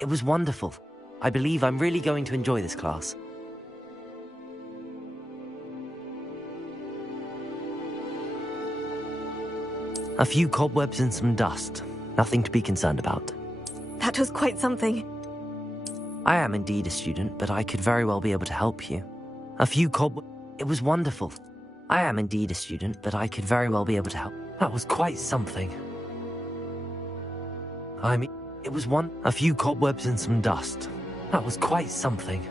It was wonderful. I believe I'm really going to enjoy this class. A few cobwebs and some dust. Nothing to be concerned about. That was quite something. I am indeed a student, but I could very well be able to help you. A few cobwebs... It was wonderful. I am indeed a student, but I could very well be able to help. That was quite something. I mean, it was a few cobwebs and some dust. That was quite something.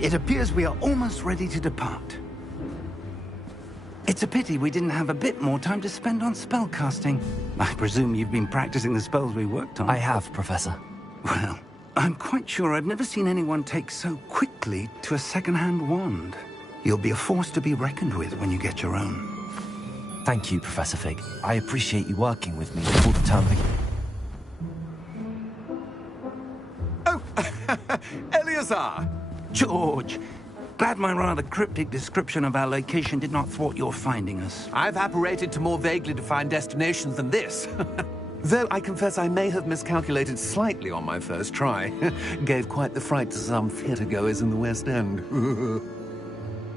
It appears we are almost ready to depart. It's a pity we didn't have a bit more time to spend on spellcasting. I presume you've been practicing the spells we worked on. I have, Professor. Well, I'm quite sure I've never seen anyone take so quickly to a second-hand wand. You'll be a force to be reckoned with when you get your own. Thank you, Professor Fig. I appreciate you working with me before the term begins. Oh, Eleazar! George, glad my rather cryptic description of our location did not thwart your finding us. I've apparated to more vaguely defined destinations than this. Though I confess I may have miscalculated slightly on my first try. Gave quite the fright to some theatre-goers in the West End.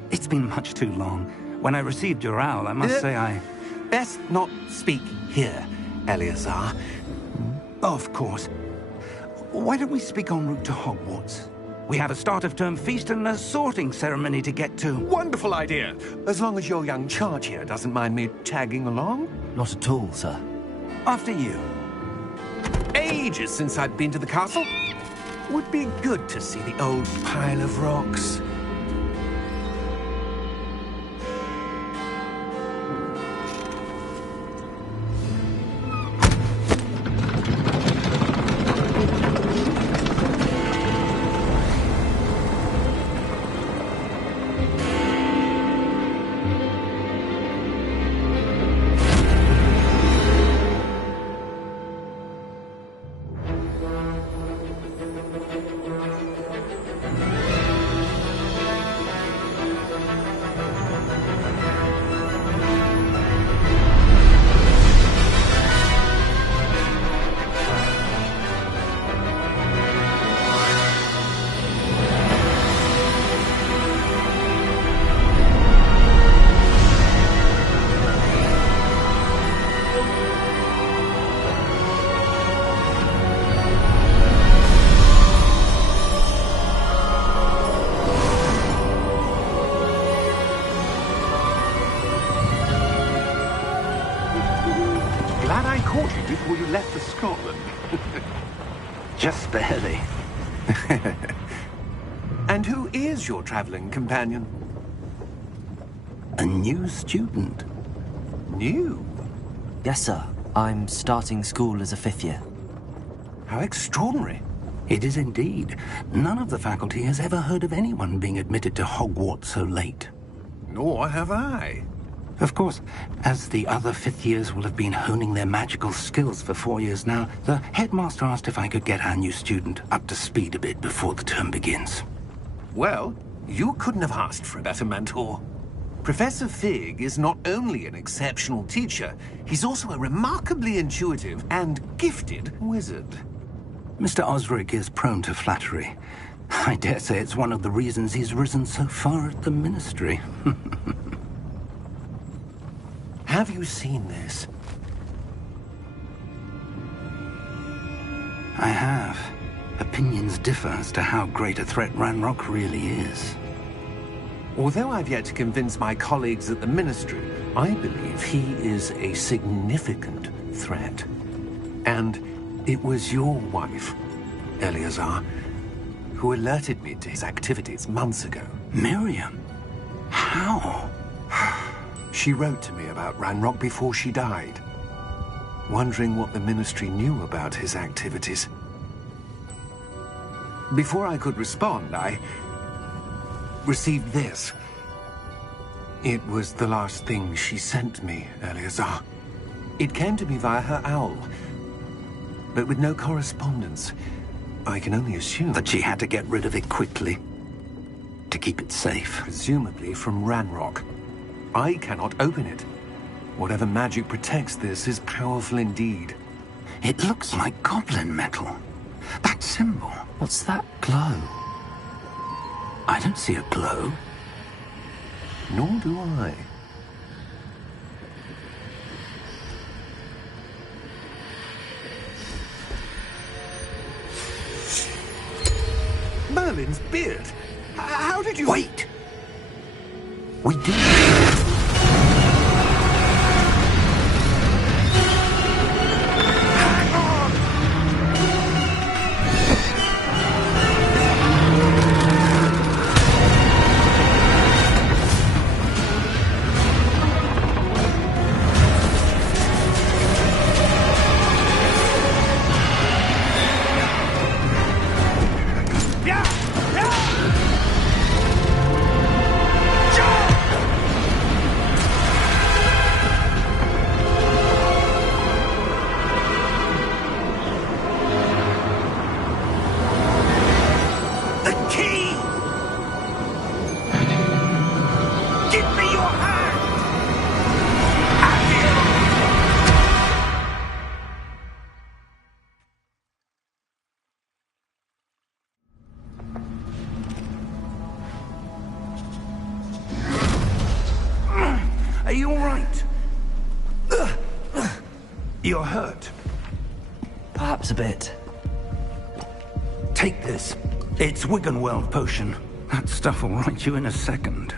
It's been much too long. When I received your owl, I must say I... Best not speak here, Eleazar. Of course. Why don't we speak en route to Hogwarts? We have a start-of-term feast and a sorting ceremony to get to. Wonderful idea! As long as your young charge here doesn't mind me tagging along. Not at all, sir. After you. Ages since I'd been to the castle. Would be good to see the old pile of rocks. Before you left for Scotland. Just barely. And who is your traveling companion? A new student. New? Yes, sir. I'm starting school as a 5th year. How extraordinary. It is indeed. None of the faculty has ever heard of anyone being admitted to Hogwarts so late. Nor have I. Of course, as the other 5th years will have been honing their magical skills for 4 years now, the headmaster asked if I could get our new student up to speed a bit before the term begins. Well, you couldn't have asked for a better mentor. Professor Fig is not only an exceptional teacher, he's also a remarkably intuitive and gifted wizard. Mr. Osric is prone to flattery. I dare say it's one of the reasons he's risen so far at the Ministry. Have you seen this? I have. Opinions differ as to how great a threat Ranrock really is. Although I've yet to convince my colleagues at the Ministry, I believe he is a significant threat. And it was your wife, Eleazar, who alerted me to his activities months ago. Miriam? How? She wrote to me about Ranrock before she died, wondering what the Ministry knew about his activities. Before I could respond, I received this. It was the last thing she sent me, Eleazar. It came to me via her owl, but with no correspondence. I can only assume That she had to get rid of it quickly, to keep it safe. presumably from Ranrock. I cannot open it. Whatever magic protects this is powerful indeed. It looks like goblin metal. That symbol. What's that glow? I don't see a glow. Nor do I. Merlin's beard? How did you... Wait! We did. The key! Give me your hand! Are you all right? You're hurt. Perhaps a bit. Take this. It's Wiggenweld potion. That stuff will right you in a second.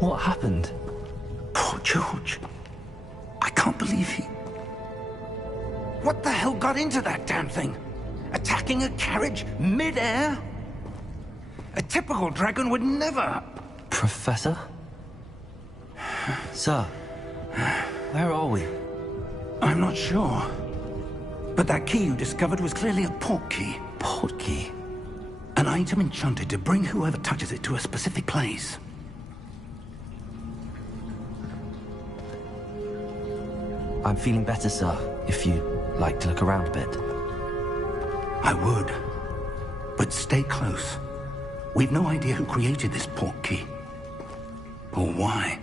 What happened? Poor George. I can't believe he... What the hell got into that damn thing? Attacking a carriage mid-air? A typical dragon would never... Professor? Sir, where are we? I'm not sure. But that key you discovered was clearly a port key. Port key? An item enchanted to bring whoever touches it to a specific place. I'm feeling better, sir, if you'd like to look around a bit. I would. But stay close. We've no idea who created this port key. Or why.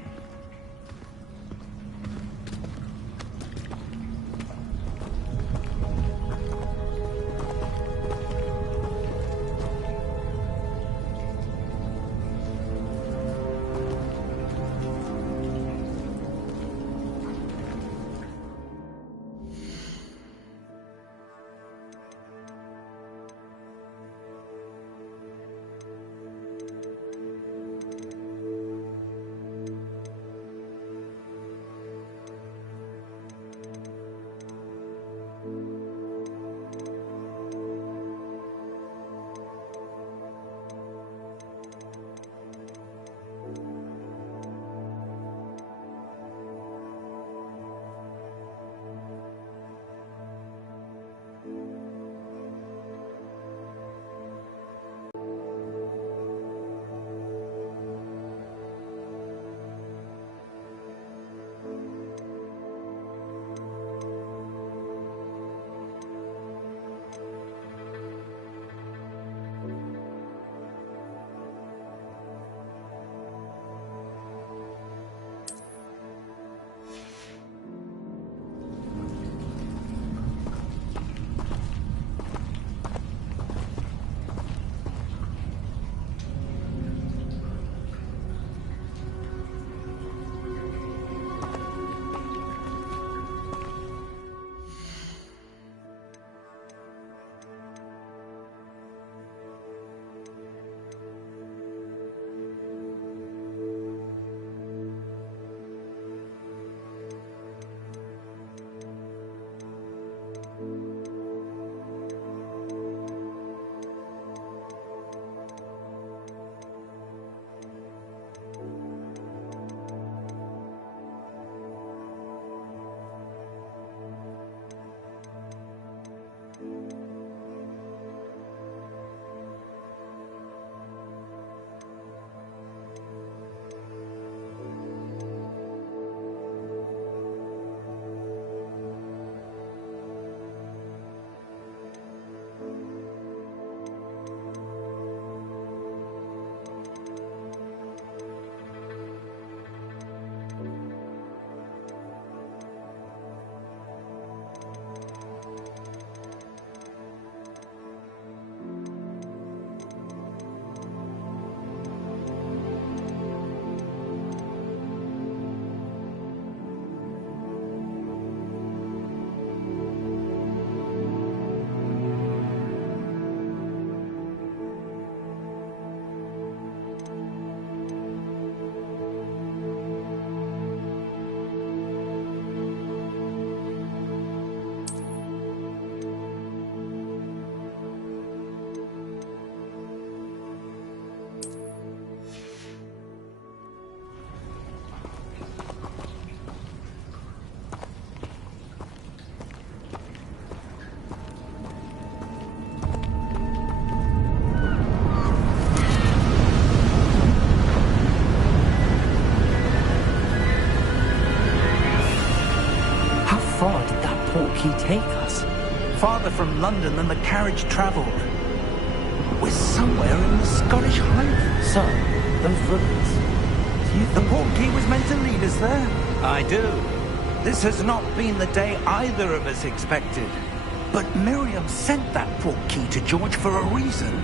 he take us? Farther from London than the carriage travelled. We're somewhere in the Scottish Highlands. Sir, those ruins. Do you The think... portkey was meant to lead us there? I do. This has not been the day either of us expected. But Miriam sent that portkey to George for a reason.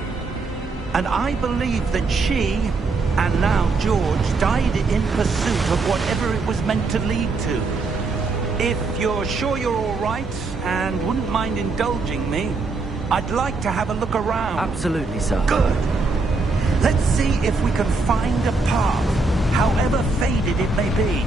And I believe that she, and now George, died in pursuit of whatever it was meant to lead to. If you're sure you're all right, and wouldn't mind indulging me, I'd like to have a look around. Absolutely, sir. Good. Let's see if we can find a path, however faded it may be.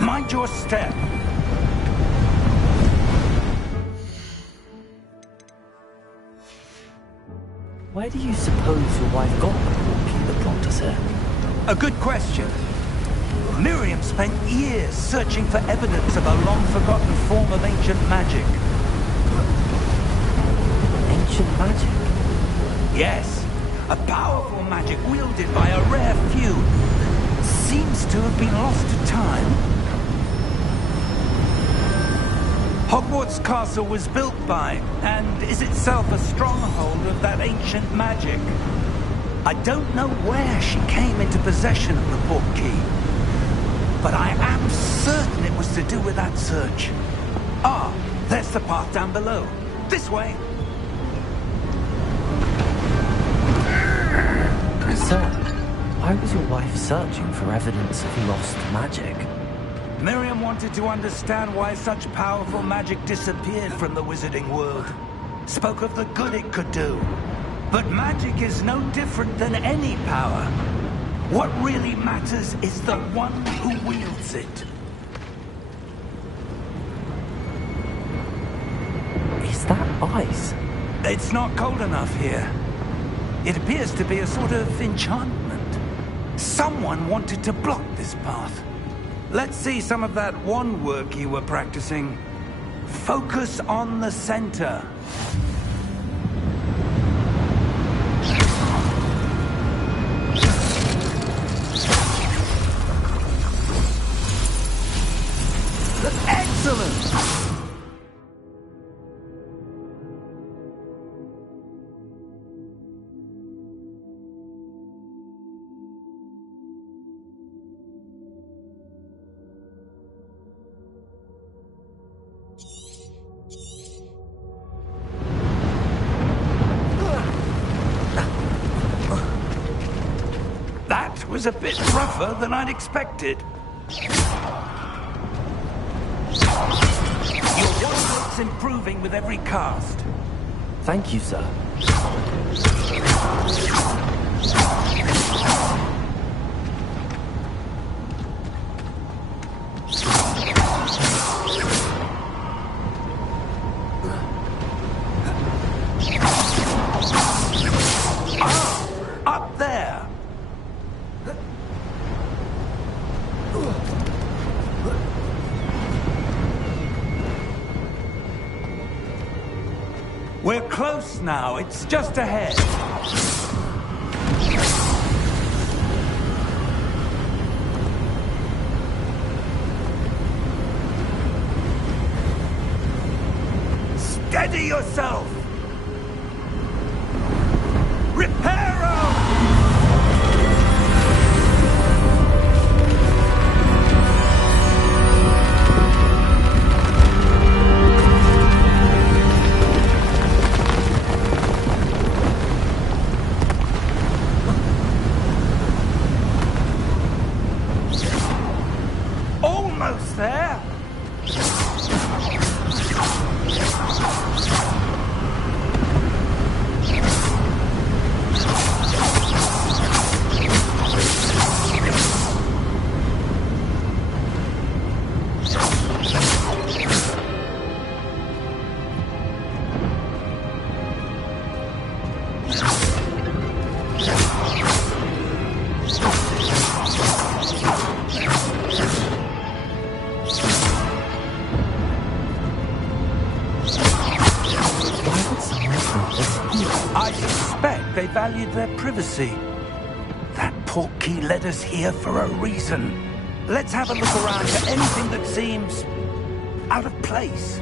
Mind your step. Where do you suppose your wife got the portkey that brought us here? A good question. Miriam spent years searching for evidence of a long-forgotten form of ancient magic. Ancient magic? Yes, a powerful magic wielded by a rare few. Seems to have been lost to time. Hogwarts Castle was built by, and is itself a stronghold of that ancient magic. I don't know where she came into possession of the portkey, but I am certain it was to do with that search. Ah, there's the path down below. This way. Sir, why was your wife searching for evidence of lost magic? Miriam wanted to understand why such powerful magic disappeared from the wizarding world. Spoke of the good it could do. But magic is no different than any power. What really matters is the one who wields it. Is that ice? It's not cold enough here. It appears to be a sort of enchantment. Someone wanted to block this path. Let's see some of that wand work you were practicing. Focus on the center. Excellent! That was a bit rougher than I'd expected. Your wand looks improving with every cast. Thank you, sir. Up there! We're close now. It's just ahead. Steady yourself! Reparo! Almost there! I suspect they valued their privacy. That portkey led us here for a reason. Let's have a look around for anything that seems out of place.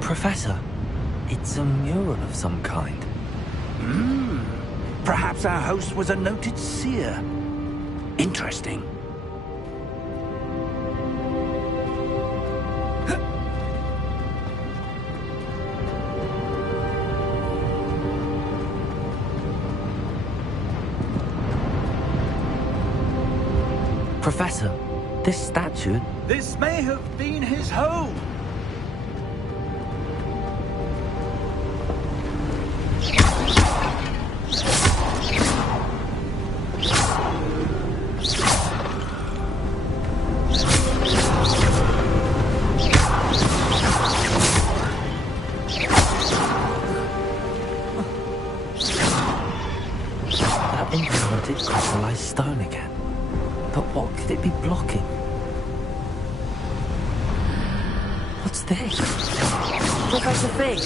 Professor, it's a mural of some kind. Perhaps our host was a noted seer. Interesting. Professor, this statue... This may have been his home. That enchanted crystallized stone again. But what could it be blocking? What's this? Professor Fig.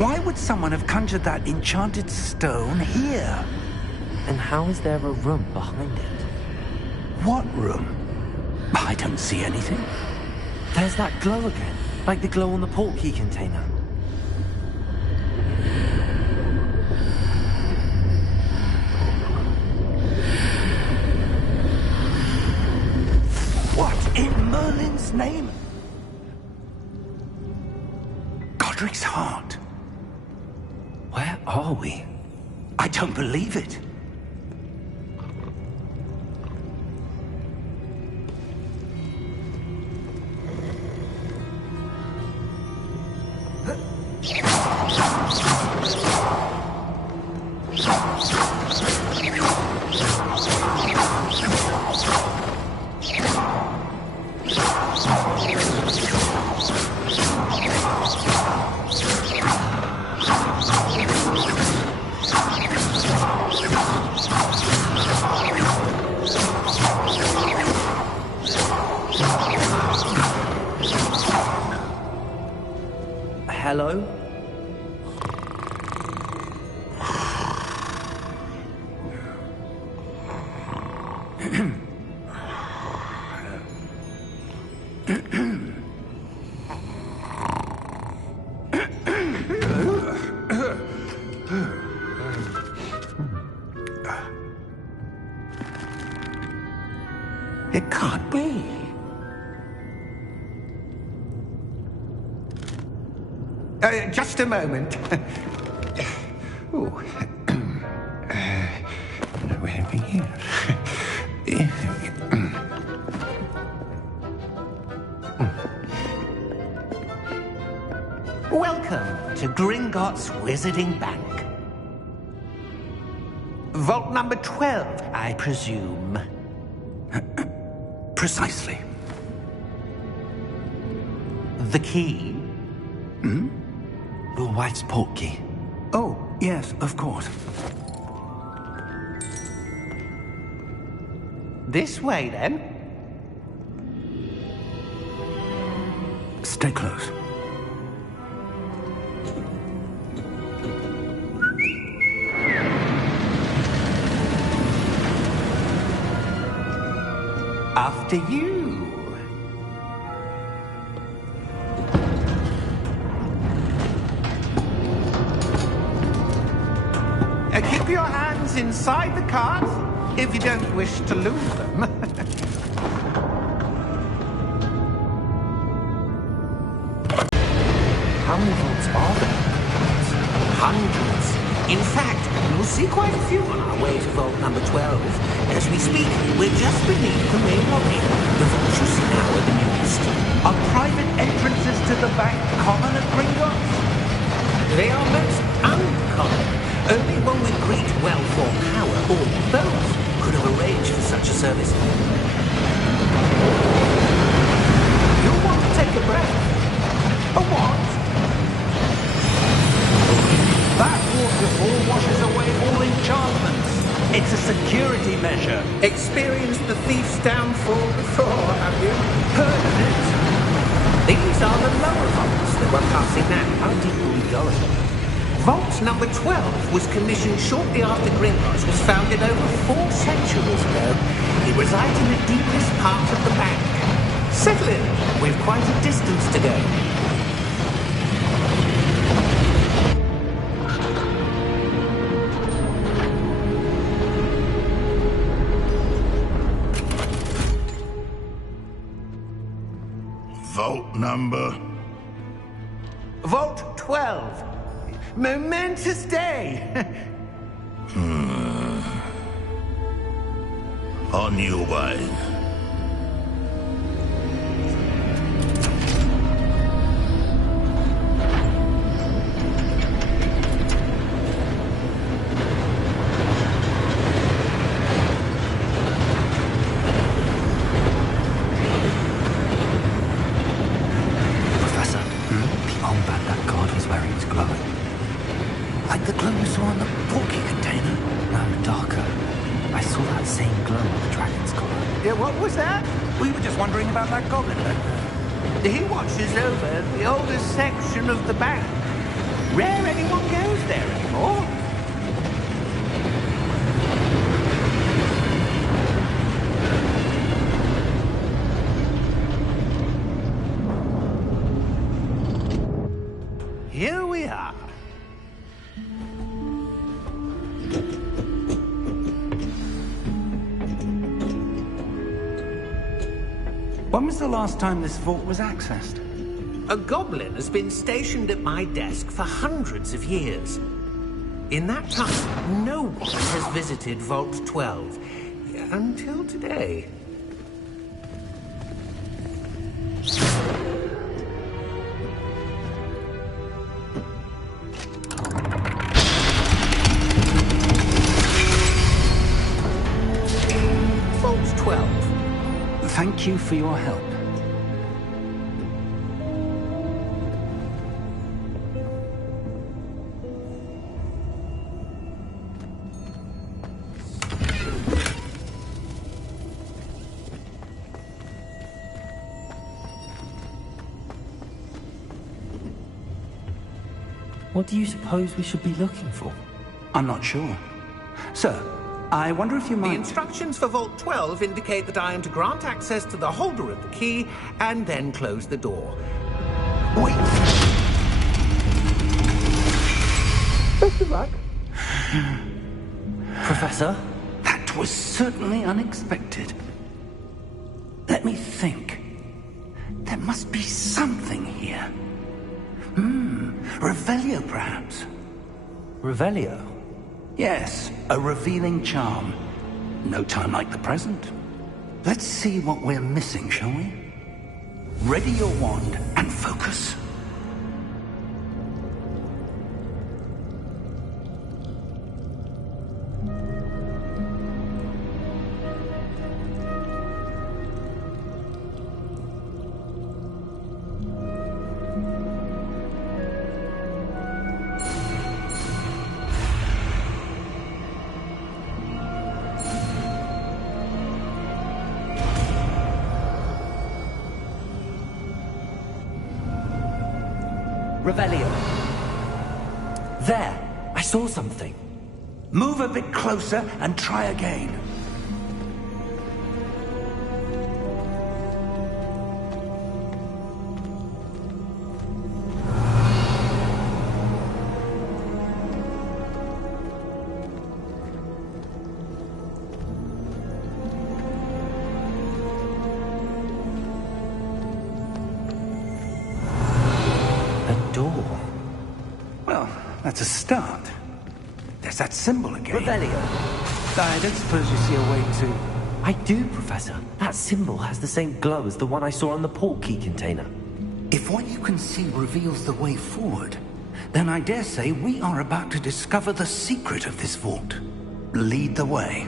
Why would someone have conjured that enchanted stone here? And how is there a room behind it? What room? I don't see anything. There's that glow again, like the glow on the portkey container. What in Merlin's name? Godric's heart. Where are we? I don't believe it. Hello? It can't be. Just a moment. Oh. Where are we here? Welcome to Gringotts Wizarding Bank. Vault number 12, I presume. Precisely. The key? Your wife's portkey. Oh, yes, of course. This way, then. Stay close. After you. Keep your hands inside the cart if you don't wish to lose them. How many vaults are there? Hundreds. In fact, you'll see quite a few on our way to vault number 12. As we speak, we're just beneath the main lobby. The vault you see now are the newest. Are private entrances to the bank common at Gringotts? They are most uncommon. Only one with great wealth or power, or both, could have arranged for such a service. You'll want to take a breath. A what? That waterfall washes away all enchantments. It's a security measure. Experienced the thief's downfall before, have you? Heard of it? These are the lower vaults that we're passing now. How deep are we going? Vault number 12 was commissioned shortly after Gringotts was founded over 4 centuries ago. It resides in the deepest part of the bank. Settle in. We've quite a distance to go. Vault number? Vault 12. Momentous day. On your way. Professor, the armband that guard was wearing was glowing. Like the glow you saw on the porky container. No, darker. I saw that same glow on the dragon's collar. Yeah, what was that? We were just wondering about that goblin back there. He watches over the oldest section of the bank. Rare anyone goes there anymore. Here we are. When was the last time this vault was accessed? A goblin has been stationed at my desk for hundreds of years. In that time, no one has visited Vault 12. Until today. Vault 12. Thank you for your help. What do you suppose we should be looking for? I'm not sure. Sir, I wonder if you The might... instructions for Vault 12 indicate that I am to grant access to the holder of the key and then close the door. Wait! Best of luck. Professor? That was certainly unexpected. Let me think. There must be something here. Revelio, perhaps? Revelio? Yes, a revealing charm. No time like the present. Let's see what we're missing, shall we? Ready your wand and focus. Revelio. There! I saw something. Move a bit closer and try again. A door. Well, that's a start. There's There's that symbol again. Revelio. I don't suppose you see a way to... I do, Professor. That symbol has the same glow as the one I saw on the port key container. If what you can see reveals the way forward, then I dare say we are about to discover the secret of this vault. Lead the way.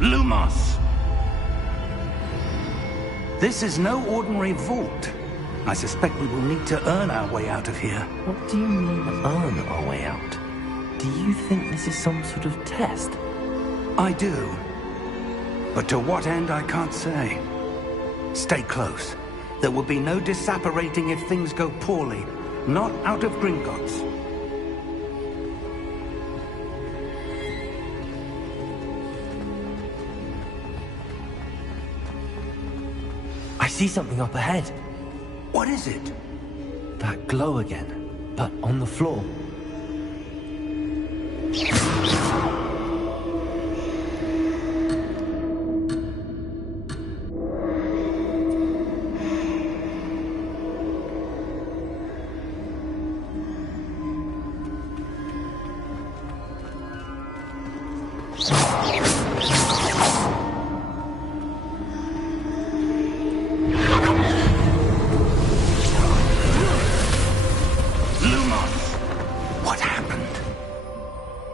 Lumos! This is no ordinary vault. I suspect we will need to earn our way out of here. What do you mean, earn our way out? Do you think this is some sort of test? I do. But to what end, I can't say. Stay close. There will be no disapparating if things go poorly. Not out of Gringotts. I see something up ahead. What is it? That glow again, but on the floor.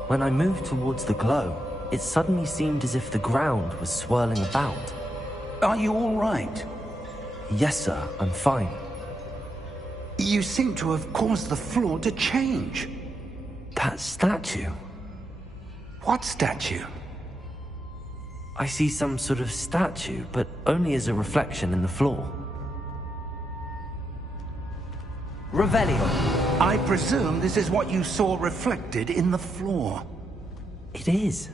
When I moved towards the glow, it suddenly seemed as if the ground was swirling about. Are you all right? Yes, sir, I'm fine. You seem to have caused the floor to change. That statue. What statue? I see some sort of statue, but only as a reflection in the floor. Revelio. I presume this is what you saw reflected in the floor. It is.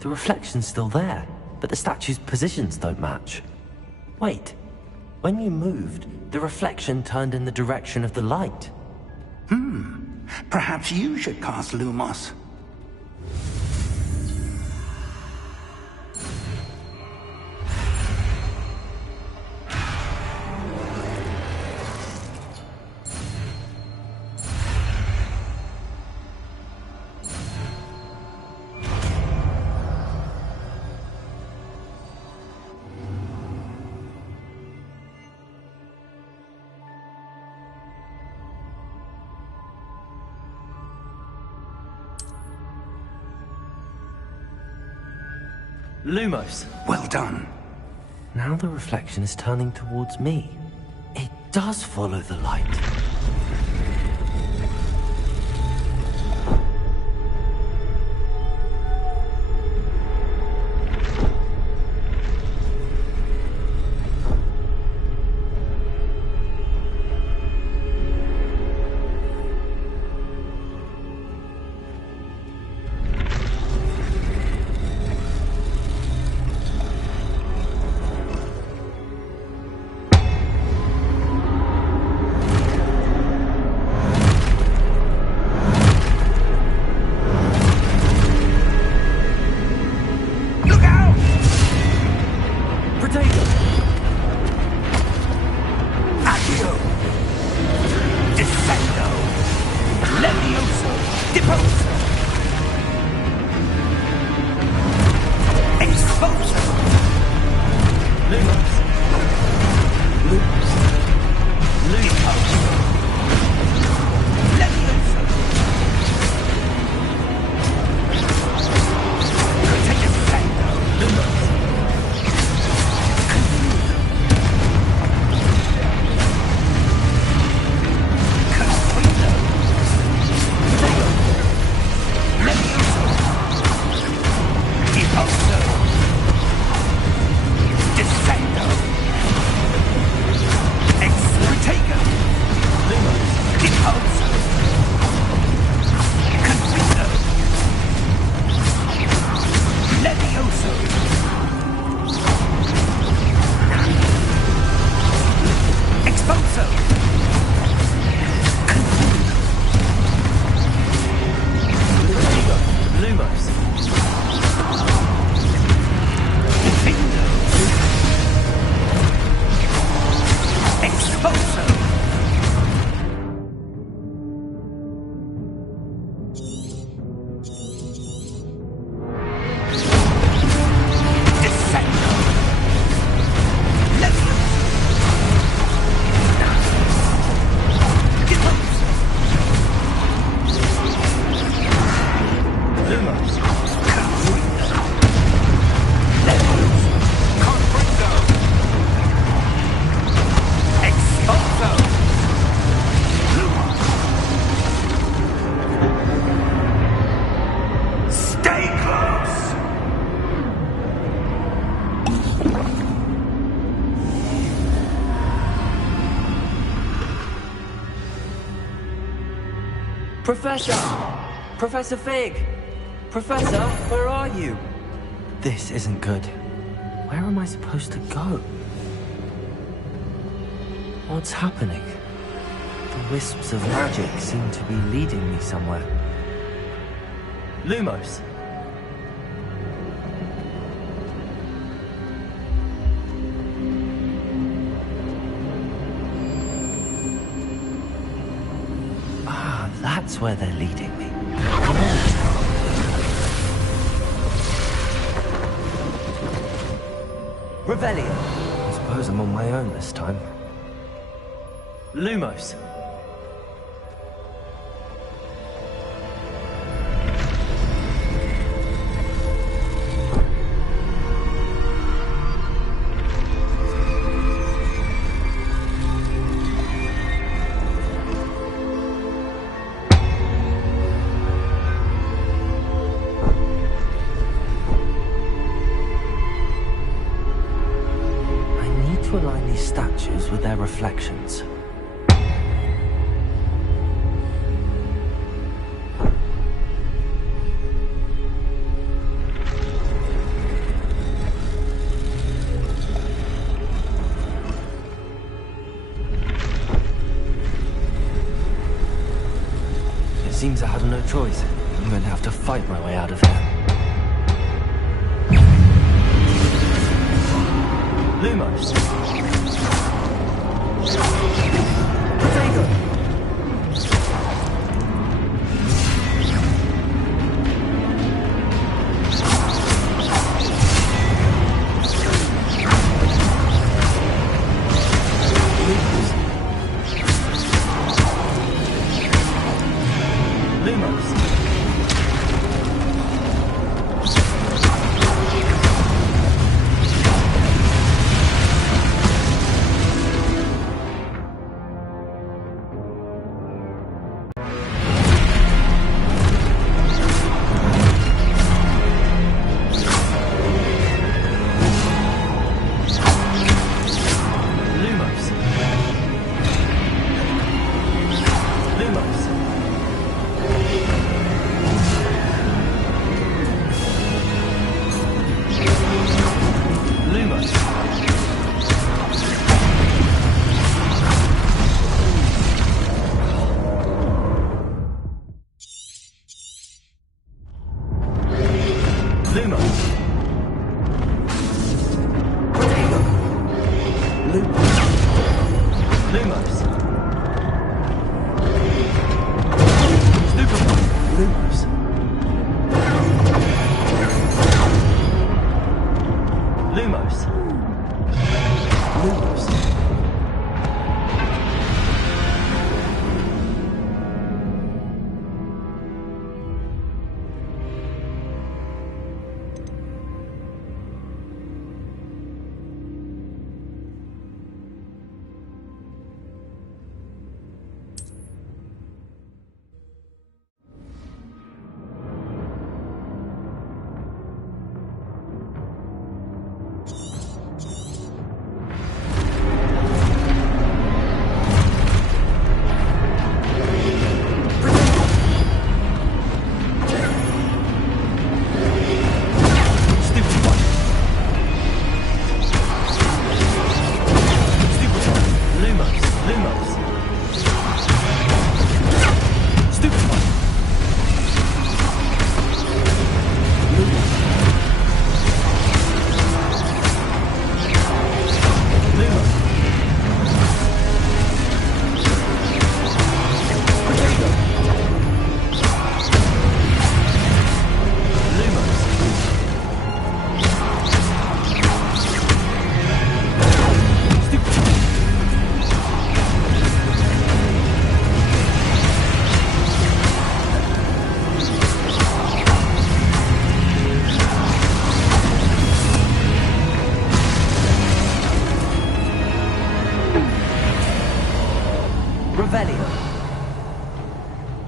The reflection's still there, but the statue's positions don't match. Wait. When you moved, the reflection turned in the direction of the light. Perhaps you should cast Lumos. Lumos. Well done. Now the reflection is turning towards me. It does follow the light. Professor! Professor Fig! Professor, where are you? This isn't good. Where am I supposed to go? What's happening? The wisps of magic seem to be leading me somewhere. Lumos! Ah, that's where they're leading me. Revelio! I suppose I'm on my own this time. Lumos! To align these statues with their reflections. It seems I have no choice. I'm going to have to fight my way out of here. Lumos. Protego.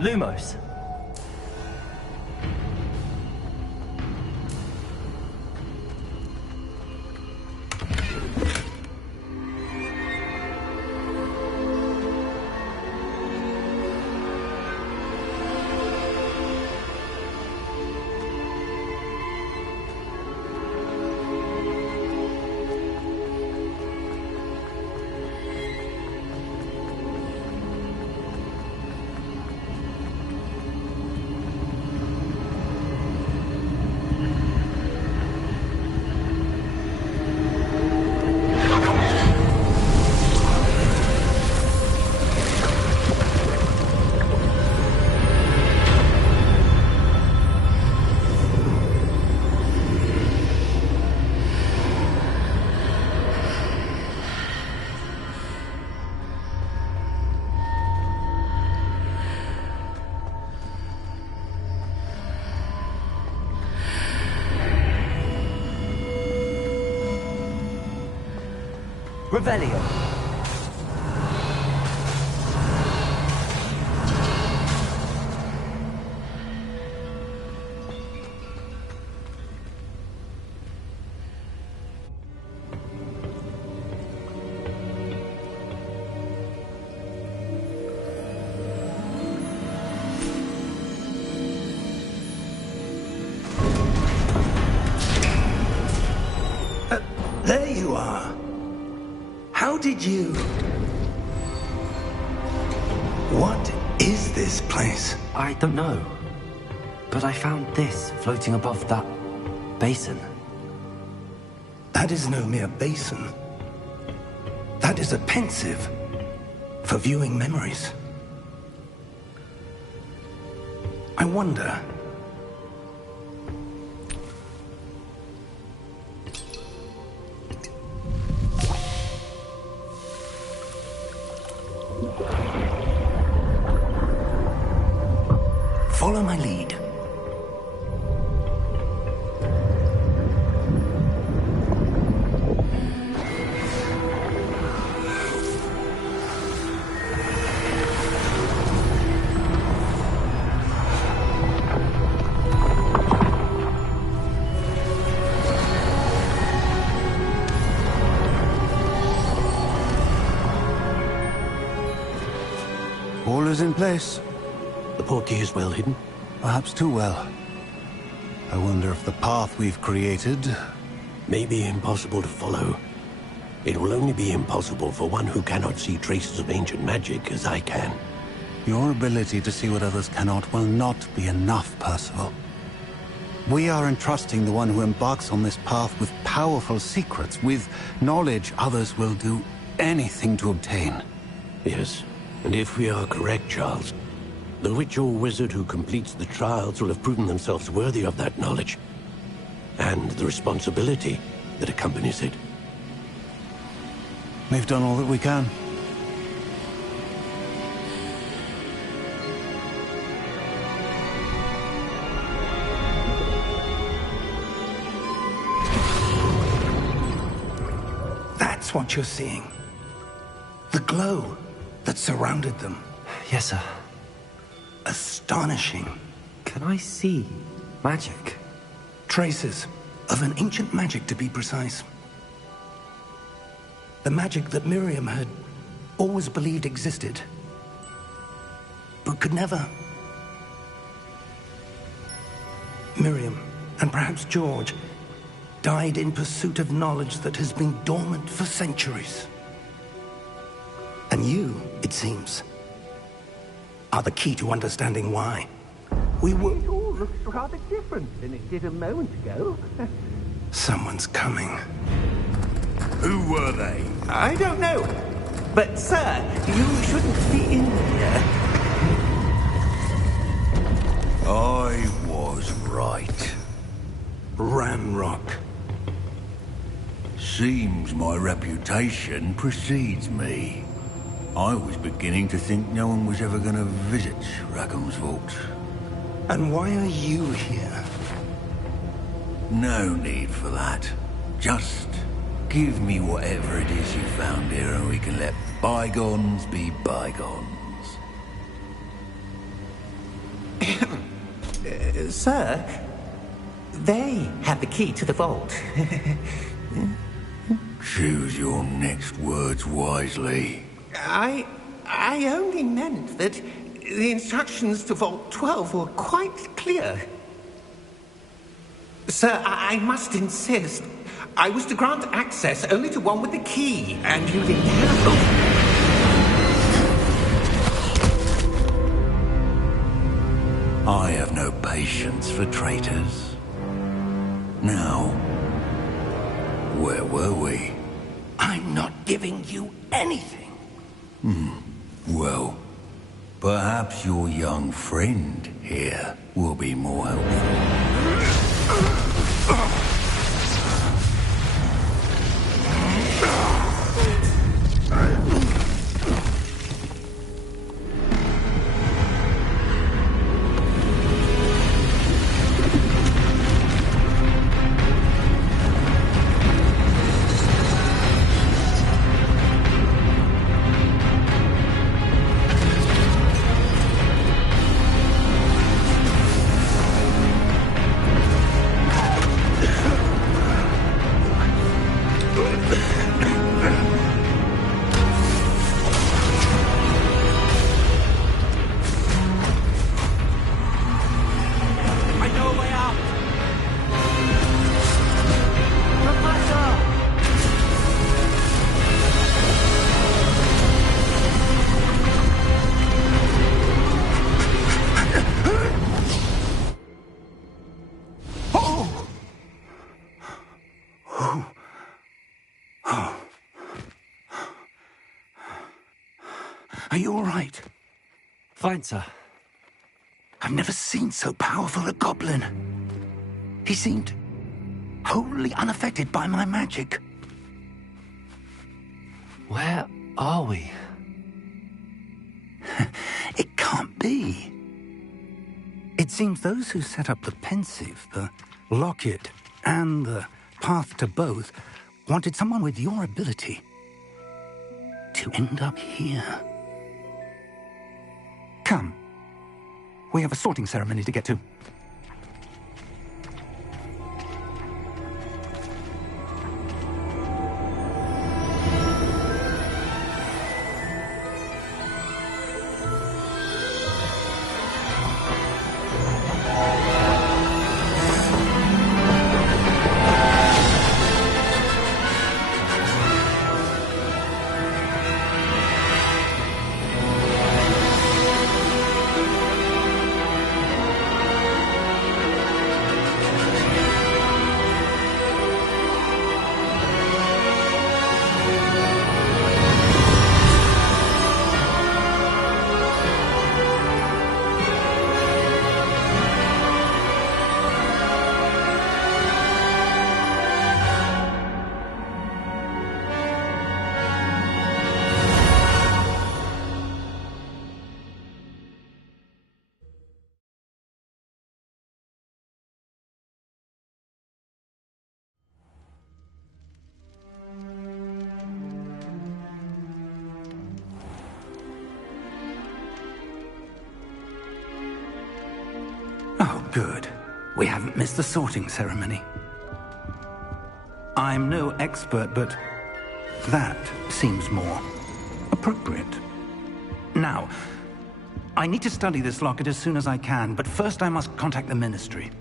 Lumos. Revelio. There you are. How did you... What is this place? I don't know. But I found this floating above that basin. That is no mere basin. That is a pensive for viewing memories. I wonder... Follow my lead. All is in place. The portkey is well hidden? Perhaps too well. I wonder if the path we've created... May be impossible to follow. It will only be impossible for one who cannot see traces of ancient magic as I can. Your ability to see what others cannot will not be enough, Percival. We are entrusting the one who embarks on this path with powerful secrets, with knowledge others will do anything to obtain. Yes, and if we are correct, Charles, the witch or wizard who completes the trials will have proven themselves worthy of that knowledge, and the responsibility that accompanies it. We've done all that we can. That's what you're seeing. The glow that surrounded them. Yes, sir. Astonishing. Can I see magic? Traces of an ancient magic, to be precise. The magic that Miriam had always believed existed, but could never. Miriam, and perhaps George, died in pursuit of knowledge that has been dormant for centuries. And you, it seems, are the key to understanding why. We were... It all looks rather different than it did a moment ago. Someone's coming. Who were they? I don't know. But, sir, you shouldn't be in here. I was right. Ranrock. Seems my reputation precedes me. I was beginning to think no one was ever going to visit Rackham's Vault. And why are you here? No need for that. Just give me whatever it is you found here and we can let bygones be bygones. Sir, they have the key to the vault. Choose your next words wisely. I only meant that the instructions to Vault 12 were quite clear. Sir, I must insist. I was to grant access only to one with the key, and you didn't have... I have no patience for traitors. Now, where were we? I'm not giving you anything. Well, perhaps your young friend here will be more helpful. Are you all right? Fine, sir. I've never seen so powerful a goblin. He seemed wholly unaffected by my magic. Where are we? It can't be. It seems those who set up the Pensieve, the Locket, and the Path to Both wanted someone with your ability to end up here. Come. We have a sorting ceremony to get to. Oh, good. We haven't missed the sorting ceremony. I'm no expert, but that seems more appropriate. Now, I need to study this locket as soon as I can, but first I must contact the Ministry.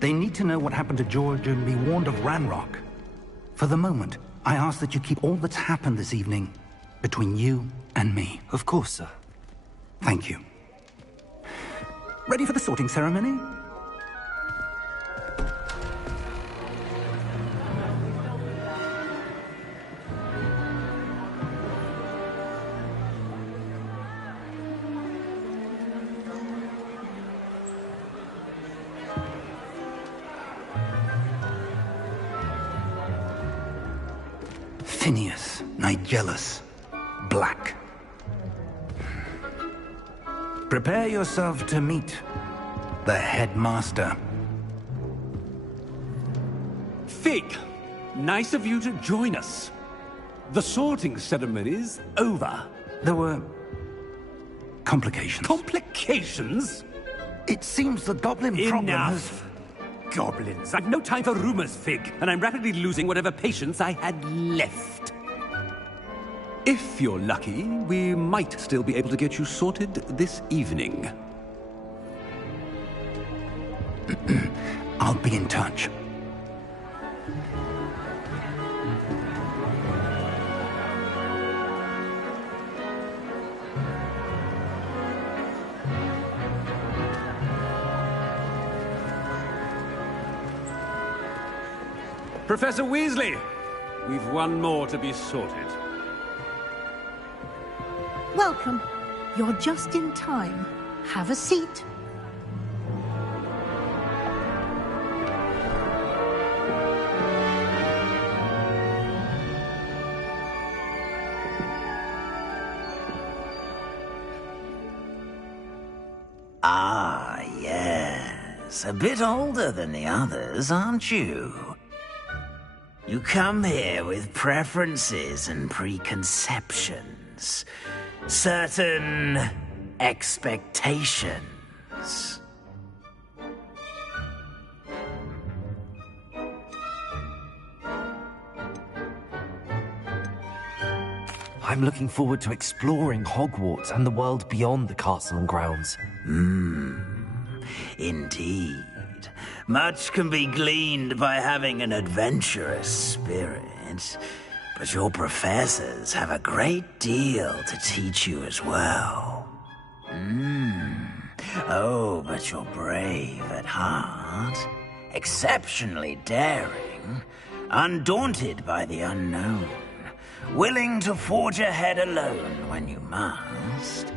They need to know what happened to George and be warned of Ranrock. For the moment, I ask that you keep all that's happened this evening between you and me. Of course, sir. Thank you. Ready for the sorting ceremony? Phineas Nigellus Black. Prepare yourself to meet the headmaster. Fig, nice of you to join us. The sorting ceremony's over. There were complications. Complications? It seems the goblin problem has... Enough. Goblins. I've no time for rumors, Fig, and I'm rapidly losing whatever patience I had left. If you're lucky, we might still be able to get you sorted this evening. I'll be in touch. Professor Weasley, we've one more to be sorted. Welcome. You're just in time. Have a seat. Ah, yes. A bit older than the others, aren't you? You come here with preferences and preconceptions. Certain expectations. I'm looking forward to exploring Hogwarts and the world beyond the castle and grounds. Indeed. Much can be gleaned by having an adventurous spirit, but your professors have a great deal to teach you as well. Oh, but you're brave at heart, exceptionally daring, undaunted by the unknown. willing to forge ahead alone when you must.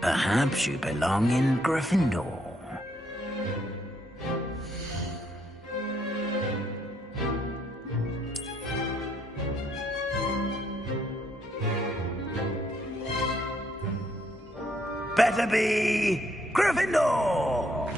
Perhaps you belong in Gryffindor. Better be Gryffindor!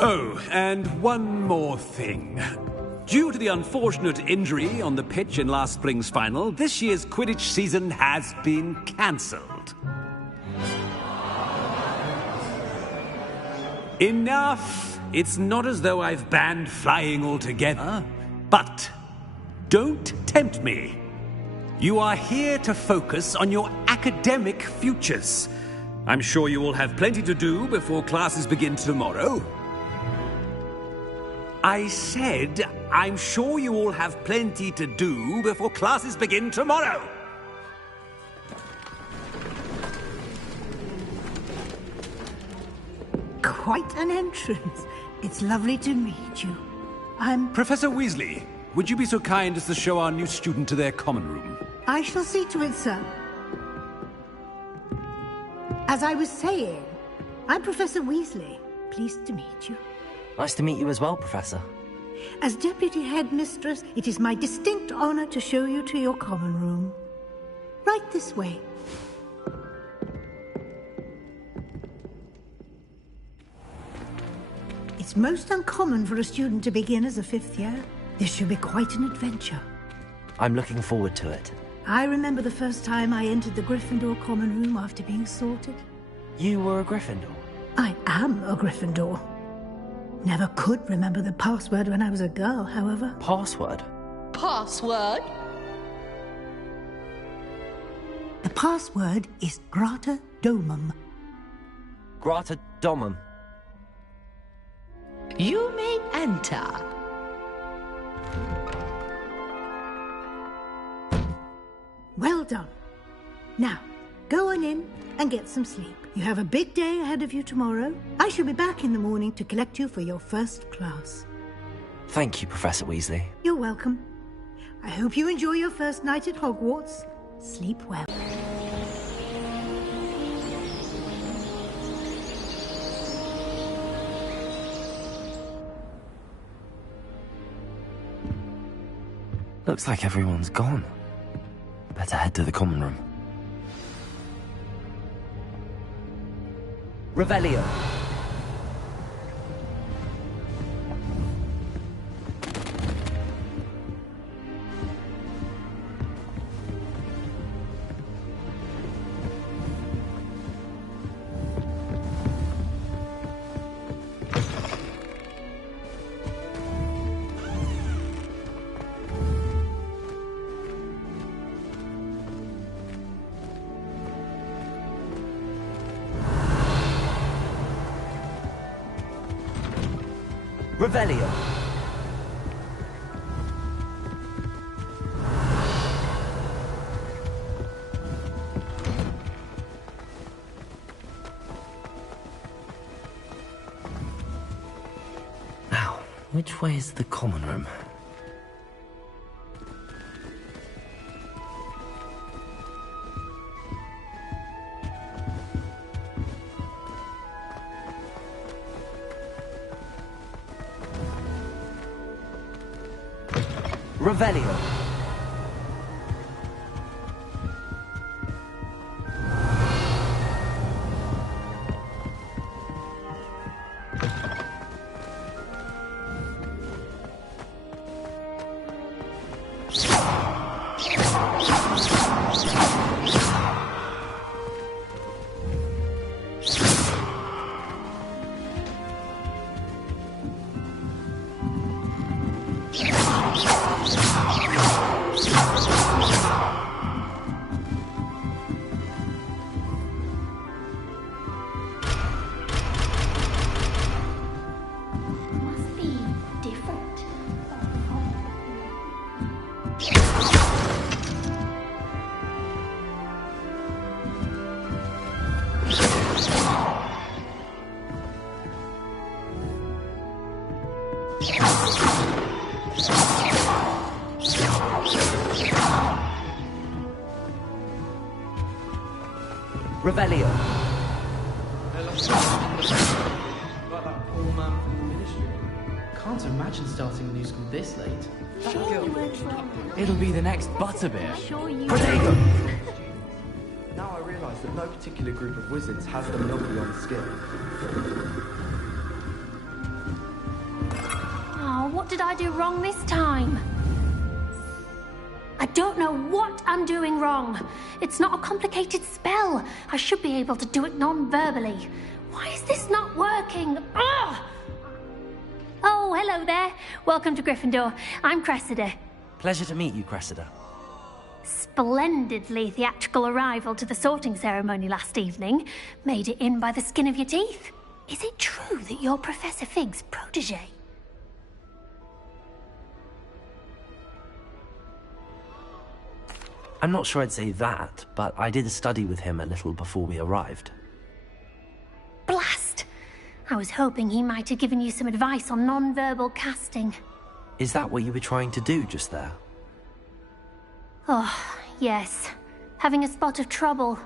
Oh, and one more thing. Due to the unfortunate injury on the pitch in last spring's final, this year's Quidditch season has been cancelled. Enough! It's not as though I've banned flying altogether. But don't tempt me. You are here to focus on your academic futures. I'm sure you will have plenty to do before classes begin tomorrow. I said, I'm sure you all have plenty to do before classes begin tomorrow. Quite an entrance. It's lovely to meet you. I'm... Professor Weasley, would you be so kind as to show our new student to their common room? I shall see to it, sir. As I was saying, I'm Professor Weasley. Pleased to meet you. Nice to meet you as well, Professor. As Deputy Headmistress, it is my distinct honor to show you to your common room. Right this way. It's most uncommon for a student to begin as a fifth year. This should be quite an adventure. I'm looking forward to it. I remember the first time I entered the Gryffindor common room after being sorted. You were a Gryffindor? I am a Gryffindor. Never could remember the password when I was a girl, however. Password? Password? The password is Grata Domum. Grata Domum. You may enter. Well done. Now, go on in and get some sleep. You have a big day ahead of you tomorrow. I shall be back in the morning to collect you for your first class. Thank you, Professor Weasley. You're welcome. I hope you enjoy your first night at Hogwarts. Sleep well. Looks like everyone's gone. Better head to the common room. Revelio. Revelio. Now, which way is the common room? Revelio. Revelio. Like that poor man from the ministry. Can't imagine starting a new school this late. It'll be the next Butterbeer. Protego! Now I realise that no particular group of wizards has the monopoly on skill. Oh, what did I do wrong this time? I don't know what I'm doing wrong. It's not a complicated spell. I should be able to do it non-verbally. Why is this not working? Ugh! Oh, hello there. Welcome to Gryffindor. I'm Cressida. Pleasure to meet you, Cressida. Splendidly theatrical arrival to the sorting ceremony last evening. Made it in by the skin of your teeth. Is it true that you're Professor Fig's protege? I'm not sure I'd say that, but I did study with him a little before we arrived. Blast! I was hoping he might have given you some advice on non-verbal casting. Is that what you were trying to do just there? Oh, yes. Having a spot of trouble.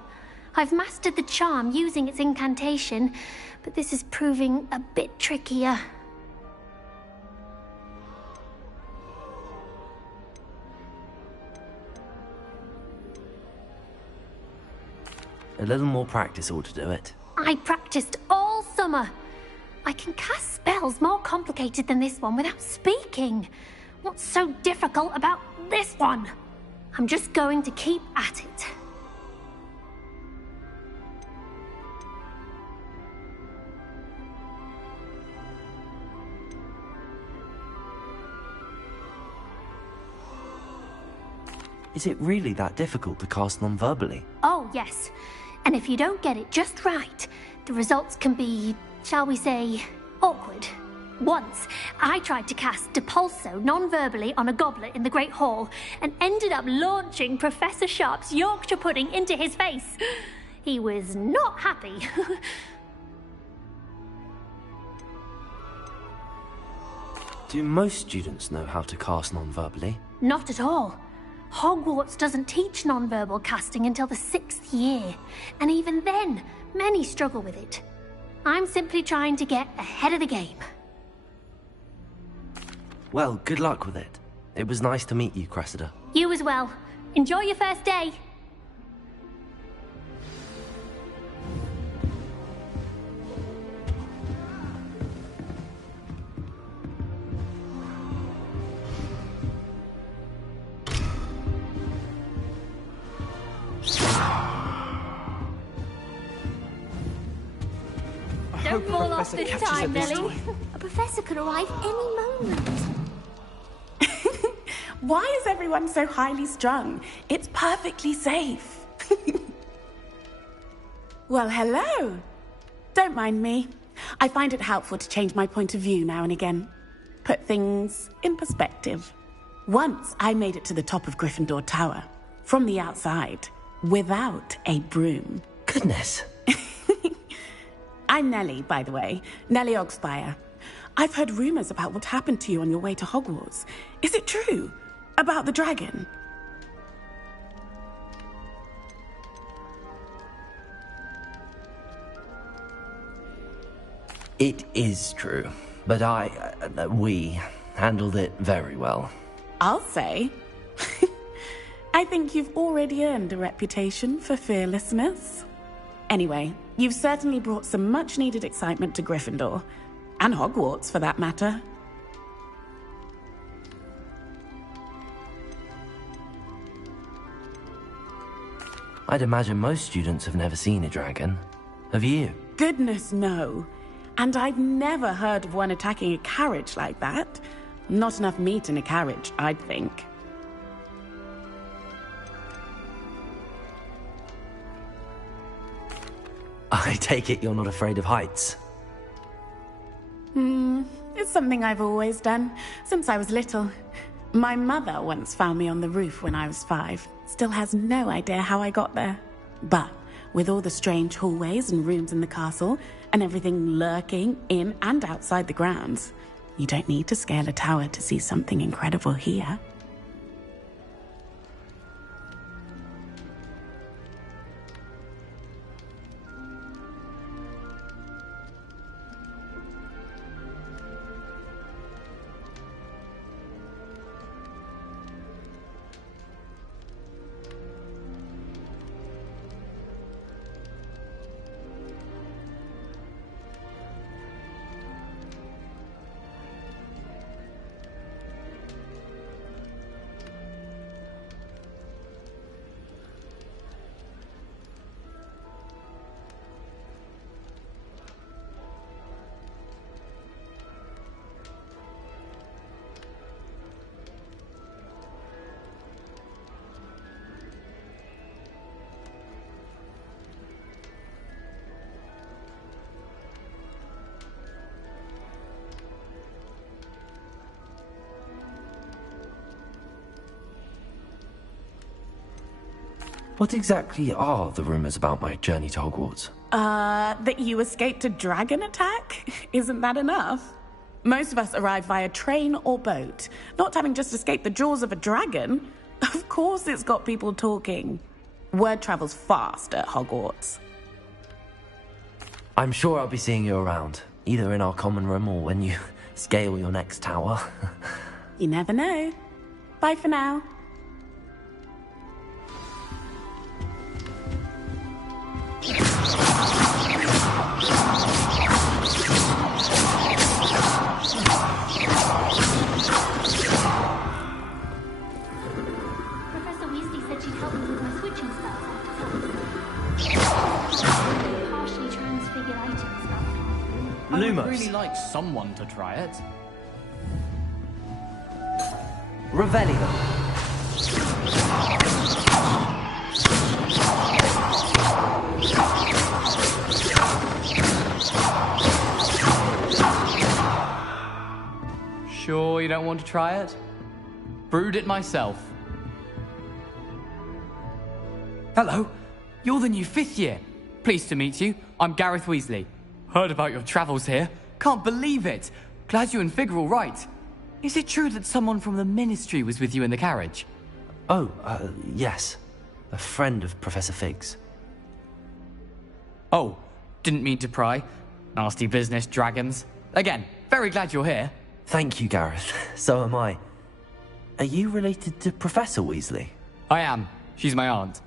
I've mastered the charm using its incantation, but this is proving a bit trickier. A little more practice ought to do it. I practiced all summer. I can cast spells more complicated than this one without speaking. What's so difficult about this one? I'm just going to keep at it. Is it really that difficult to cast non-verbally? Oh, yes. And if you don't get it just right, the results can be, shall we say, awkward. Once, I tried to cast Depulso non-verbally on a goblet in the Great Hall and ended up launching Professor Sharp's Yorkshire pudding into his face. He was not happy. Do most students know how to cast non-verbally? Not at all. Hogwarts doesn't teach non-verbal casting until the 6th year, and even then, many struggle with it. I'm simply trying to get ahead of the game. Well, good luck with it. It was nice to meet you, Cressida. You as well. Enjoy your first day. Don't fall off this time, Nellie. A professor could arrive any moment. Why is everyone so highly strung? It's perfectly safe. Well, hello. Don't mind me. I find it helpful to change my point of view now and again. Put things in perspective. Once I made it to the top of Gryffindor Tower, from the outside, without a broom. Goodness. I'm Nellie, by the way. Nellie Ogspire. I've heard rumors about what happened to you on your way to Hogwarts. Is it true? About the dragon? It is true, but we handled it very well. I'll say. I think you've already earned a reputation for fearlessness. Anyway, you've certainly brought some much-needed excitement to Gryffindor. And Hogwarts, for that matter. I'd imagine most students have never seen a dragon. Have you? Goodness, no. And I've never heard of one attacking a carriage like that. Not enough meat in a carriage, I'd think. I take it you're not afraid of heights? It's something I've always done, since I was little. My mother once found me on the roof when I was 5. Still has no idea how I got there. But with all the strange hallways and rooms in the castle, and everything lurking in and outside the grounds, you don't need to scale a tower to see something incredible here. What exactly are the rumors about my journey to Hogwarts? That you escaped a dragon attack? Isn't that enough? Most of us arrive via train or boat, not having just escaped the jaws of a dragon. Of course it's got people talking. Word travels fast at Hogwarts. I'm sure I'll be seeing you around, either in our common room or when you scale your next tower. You never know. Bye for now. Professor Weasley said she'd help me with my switching spells after class. Partially transfigured items about the I would Lumos. really like someone to try it. Revelio. Sure you don't want to try it? Brewed it myself. Hello, you're the new 5th year. Pleased to meet you. I'm Gareth Weasley. Heard about your travels here. Can't believe it. Glad you and Fig are all right. Is it true that someone from the Ministry was with you in the carriage? Oh, yes. A friend of Professor Fig's. Oh, didn't mean to pry. Nasty business, dragons. Again, very glad you're here. Thank you, Gareth. So am I. Are you related to Professor Weasley? I am. She's my aunt.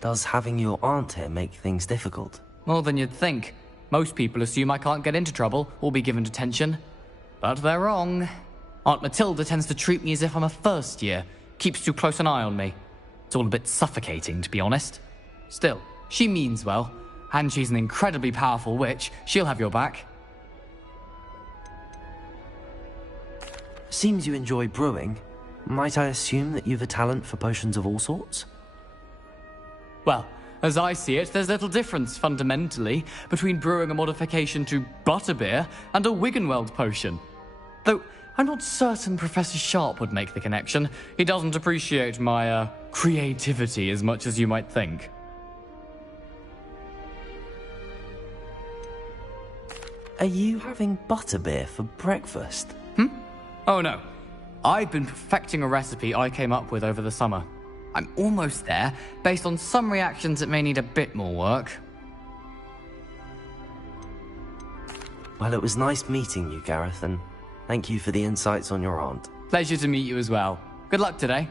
Does having your aunt here make things difficult? More than you'd think. Most people assume I can't get into trouble or be given detention. But they're wrong. Aunt Matilda tends to treat me as if I'm a first year. Keeps too close an eye on me. It's all a bit suffocating, to be honest. Still, she means well. And she's an incredibly powerful witch. She'll have your back. Seems you enjoy brewing. Might I assume that you've a talent for potions of all sorts? Well, as I see it, there's little difference, fundamentally, between brewing a modification to butterbeer and a Wiggenweld potion. Though, I'm not certain Professor Sharp would make the connection. He doesn't appreciate my, creativity as much as you might think. Are you having butterbeer for breakfast? Oh no. I've been perfecting a recipe I came up with over the summer. I'm almost there, based on some reactions that may need a bit more work. Well, it was nice meeting you, Gareth, and thank you for the insights on your aunt. Pleasure to meet you as well. Good luck today.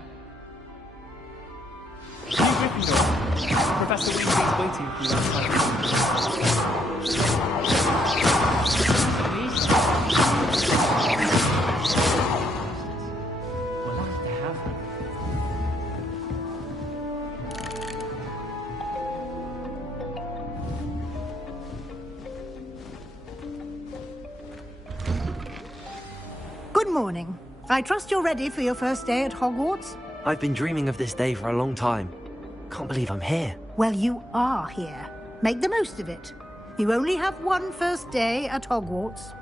Professor Weasley's waiting for you outside. We'll have to have her. Good morning. I trust you're ready for your first day at Hogwarts? I've been dreaming of this day for a long time. Can't believe I'm here. Well, you are here. Make the most of it. You only have one first day at Hogwarts.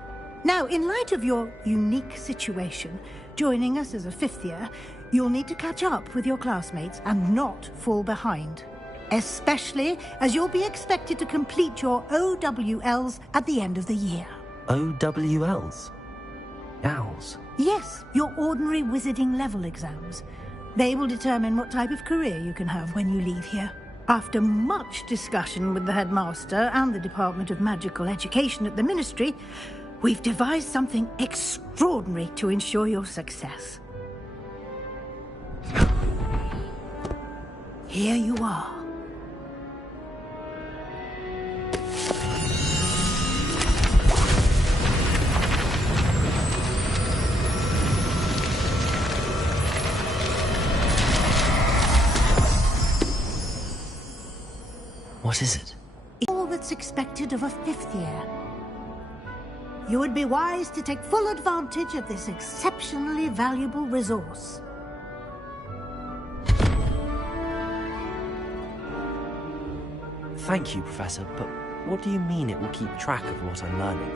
Now, in light of your unique situation, joining us as a 5th year, you'll need to catch up with your classmates and not fall behind. Especially as you'll be expected to complete your OWLs at the end of the year. OWLs? Owls? Yes, your ordinary wizarding level exams. They will determine what type of career you can have when you leave here. After much discussion with the headmaster and the Department of Magical Education at the Ministry, we've devised something extraordinary to ensure your success. Here you are. What is it? All that's expected of a 5th year. You would be wise to take full advantage of this exceptionally valuable resource. Thank you, Professor, but what do you mean it will keep track of what I'm learning?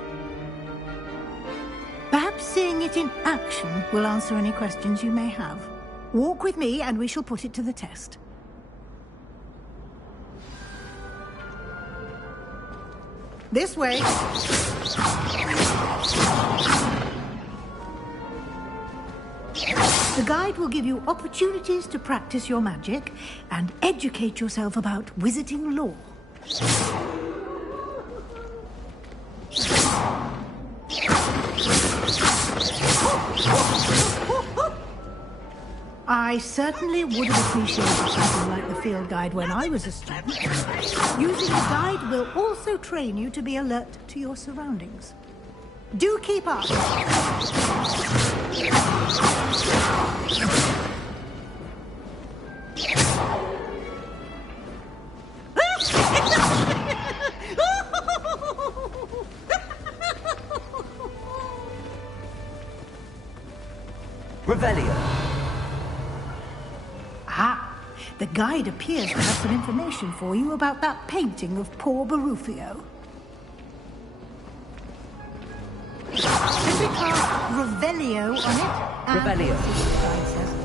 Perhaps seeing it in action will answer any questions you may have. Walk with me and we shall put it to the test. This way. The guide will give you opportunities to practice your magic and educate yourself about wizarding lore. I certainly would have appreciated something like the field guide when I was a student. Using the guide will also train you to be alert to your surroundings. Do keep up. Revelio. Ah, the guide appears to have some information for you about that painting of poor Barufio. Simply cast Revelio on it. And Revelio. the guide says.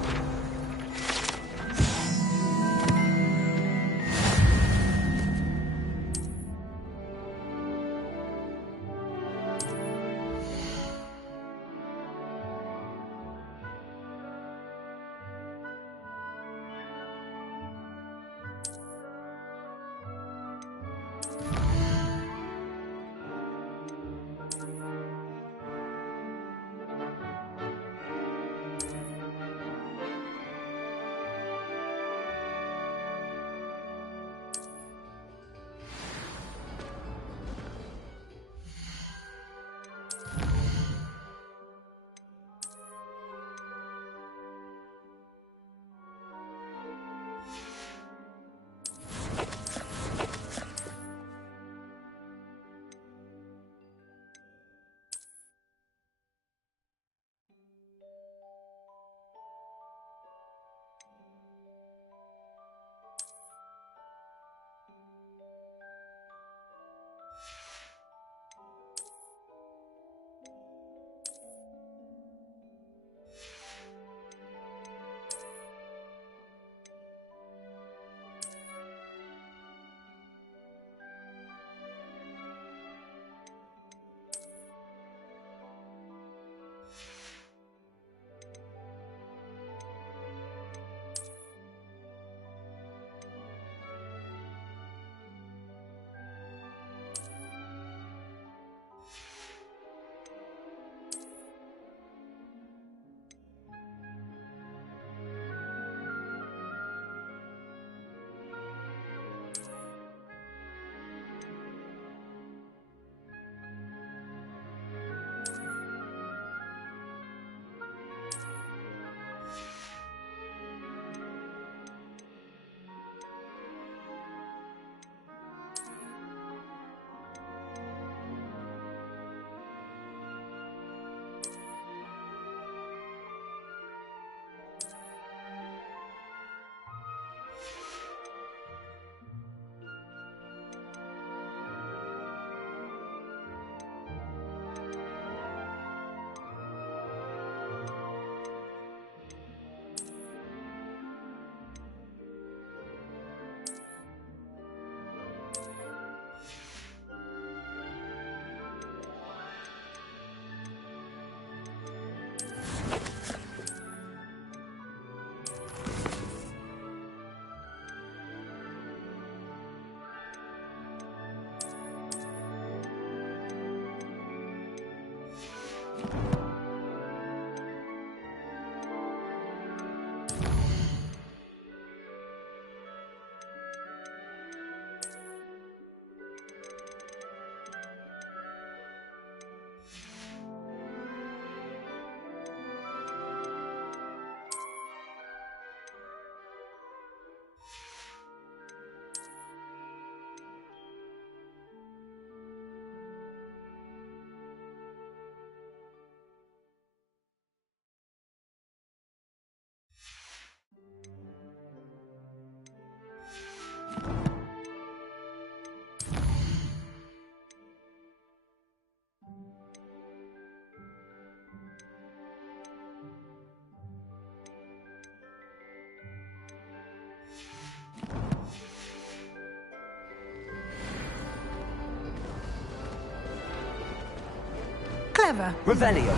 clever. Revelio.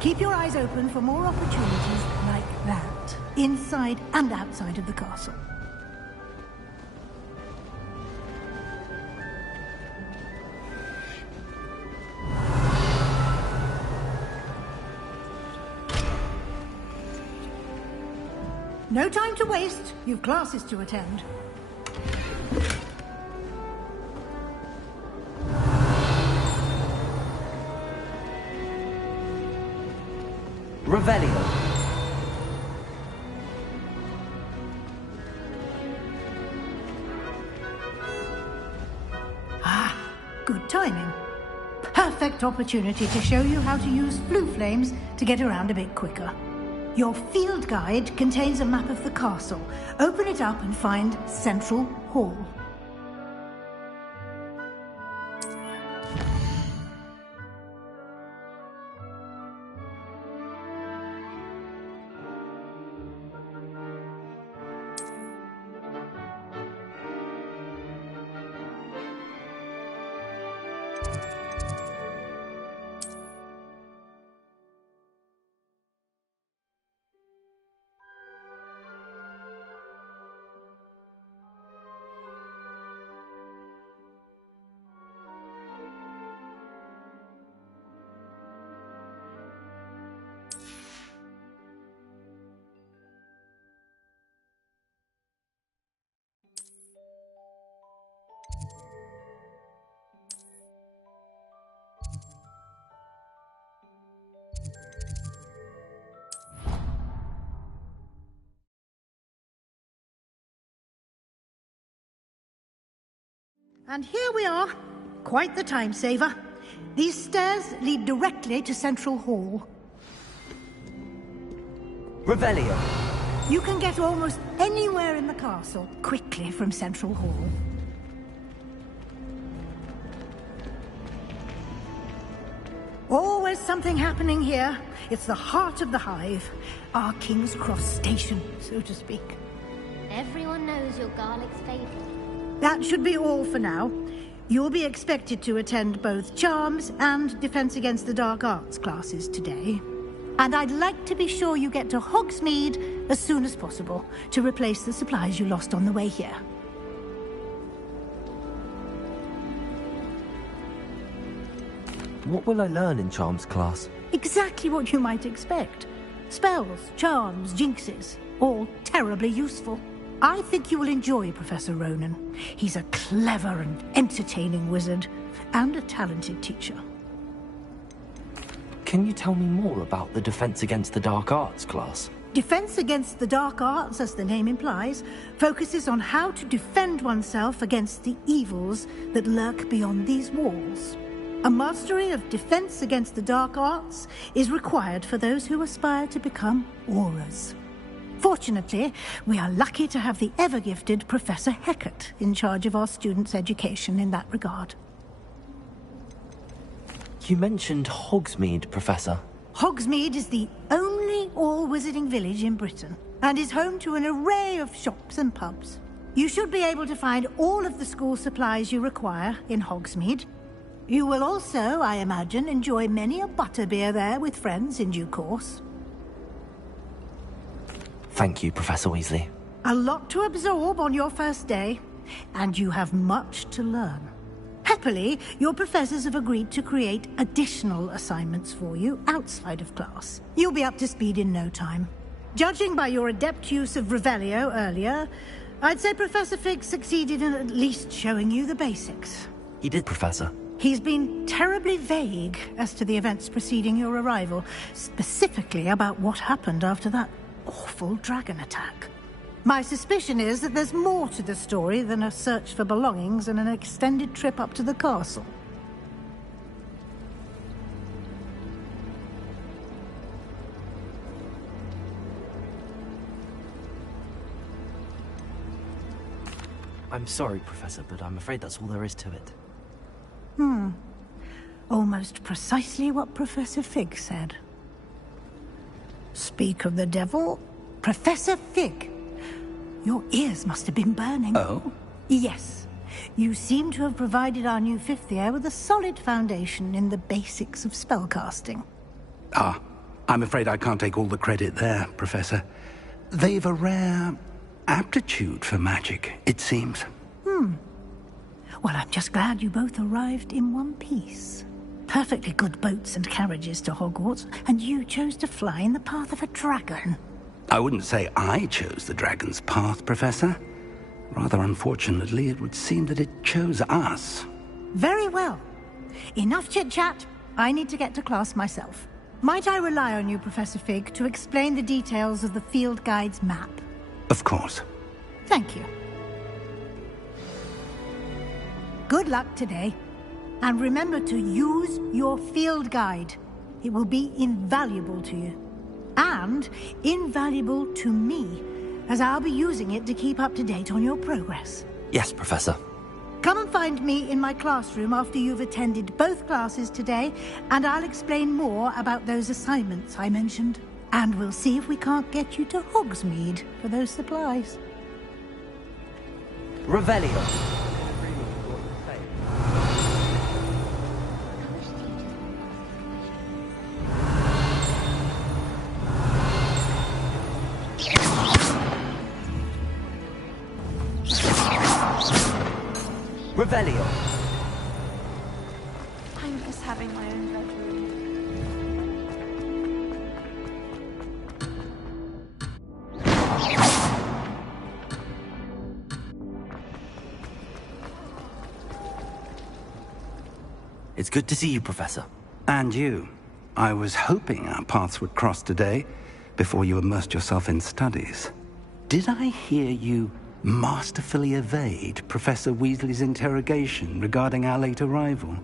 Keep your eyes open for more opportunities like that, inside and outside of the castle. No time to waste. You've classes to attend. Revelio. Ah, good timing. Perfect opportunity to show you how to use flue flames to get around a bit quicker. Your field guide contains a map of the castle. Open it up and find Central Hall. And here we are. Quite the time saver. These stairs lead directly to Central Hall. Revelio. You can get almost anywhere in the castle quickly from Central Hall. Always something happening here. It's the heart of the Hive. Our King's Cross station, so to speak. Everyone knows you're Garlic's favorite. That should be all for now. You'll be expected to attend both Charms and Defense Against the Dark Arts classes today. And I'd like to be sure you get to Hogsmeade as soon as possible to replace the supplies you lost on the way here. What will I learn in Charms class? Exactly what you might expect. Spells, charms, jinxes, all terribly useful. I think you will enjoy Professor Ronen. He's a clever and entertaining wizard, and a talented teacher. Can you tell me more about the Defense Against the Dark Arts class? Defense Against the Dark Arts, as the name implies, focuses on how to defend oneself against the evils that lurk beyond these walls. A mastery of Defense Against the Dark Arts is required for those who aspire to become Aurors. Fortunately, we are lucky to have the ever-gifted Professor Hecat in charge of our students' education in that regard. You mentioned Hogsmeade, Professor. Hogsmeade is the only all-wizarding village in Britain, and is home to an array of shops and pubs. You should be able to find all of the school supplies you require in Hogsmeade. You will also, I imagine, enjoy many a butterbeer there with friends in due course. Thank you, Professor Weasley. A lot to absorb on your first day, and you have much to learn. Happily, your professors have agreed to create additional assignments for you outside of class. You'll be up to speed in no time. Judging by your adept use of Revelio earlier, I'd say Professor Fig succeeded in at least showing you the basics. He did, Professor. He's been terribly vague as to the events preceding your arrival, specifically about what happened after that awful dragon attack. My suspicion is that there's more to the story than a search for belongings and an extended trip up to the castle. I'm sorry, Professor, but I'm afraid that's all there is to it. Almost precisely what Professor Fig said. Speak of the devil, Professor Fig. Your ears must have been burning. Oh? Yes. You seem to have provided our new fifth year with a solid foundation in the basics of spellcasting. Ah, I'm afraid I can't take all the credit there, Professor. They've a rare aptitude for magic, it seems. Well, I'm just glad you both arrived in one piece. Perfectly good boats and carriages to Hogwarts, and you chose to fly in the path of a dragon. I wouldn't say I chose the dragon's path, Professor. Rather unfortunately, it would seem that it chose us. Very well. Enough chit-chat. I need to get to class myself. Might I rely on you, Professor Fig, to explain the details of the field guide's map? Of course. Thank you. Good luck today. And remember to use your field guide. It will be invaluable to you. And invaluable to me, as I'll be using it to keep up to date on your progress. Yes, Professor. Come and find me in my classroom after you've attended both classes today, and I'll explain more about those assignments I mentioned. And we'll see if we can't get you to Hogsmeade for those supplies. Revelio. Revelio. I miss having my own bedroom. It's good to see you, Professor. And you. I was hoping our paths would cross today, before you immersed yourself in studies. Did I hear you masterfully evade Professor Weasley's interrogation regarding our late arrival?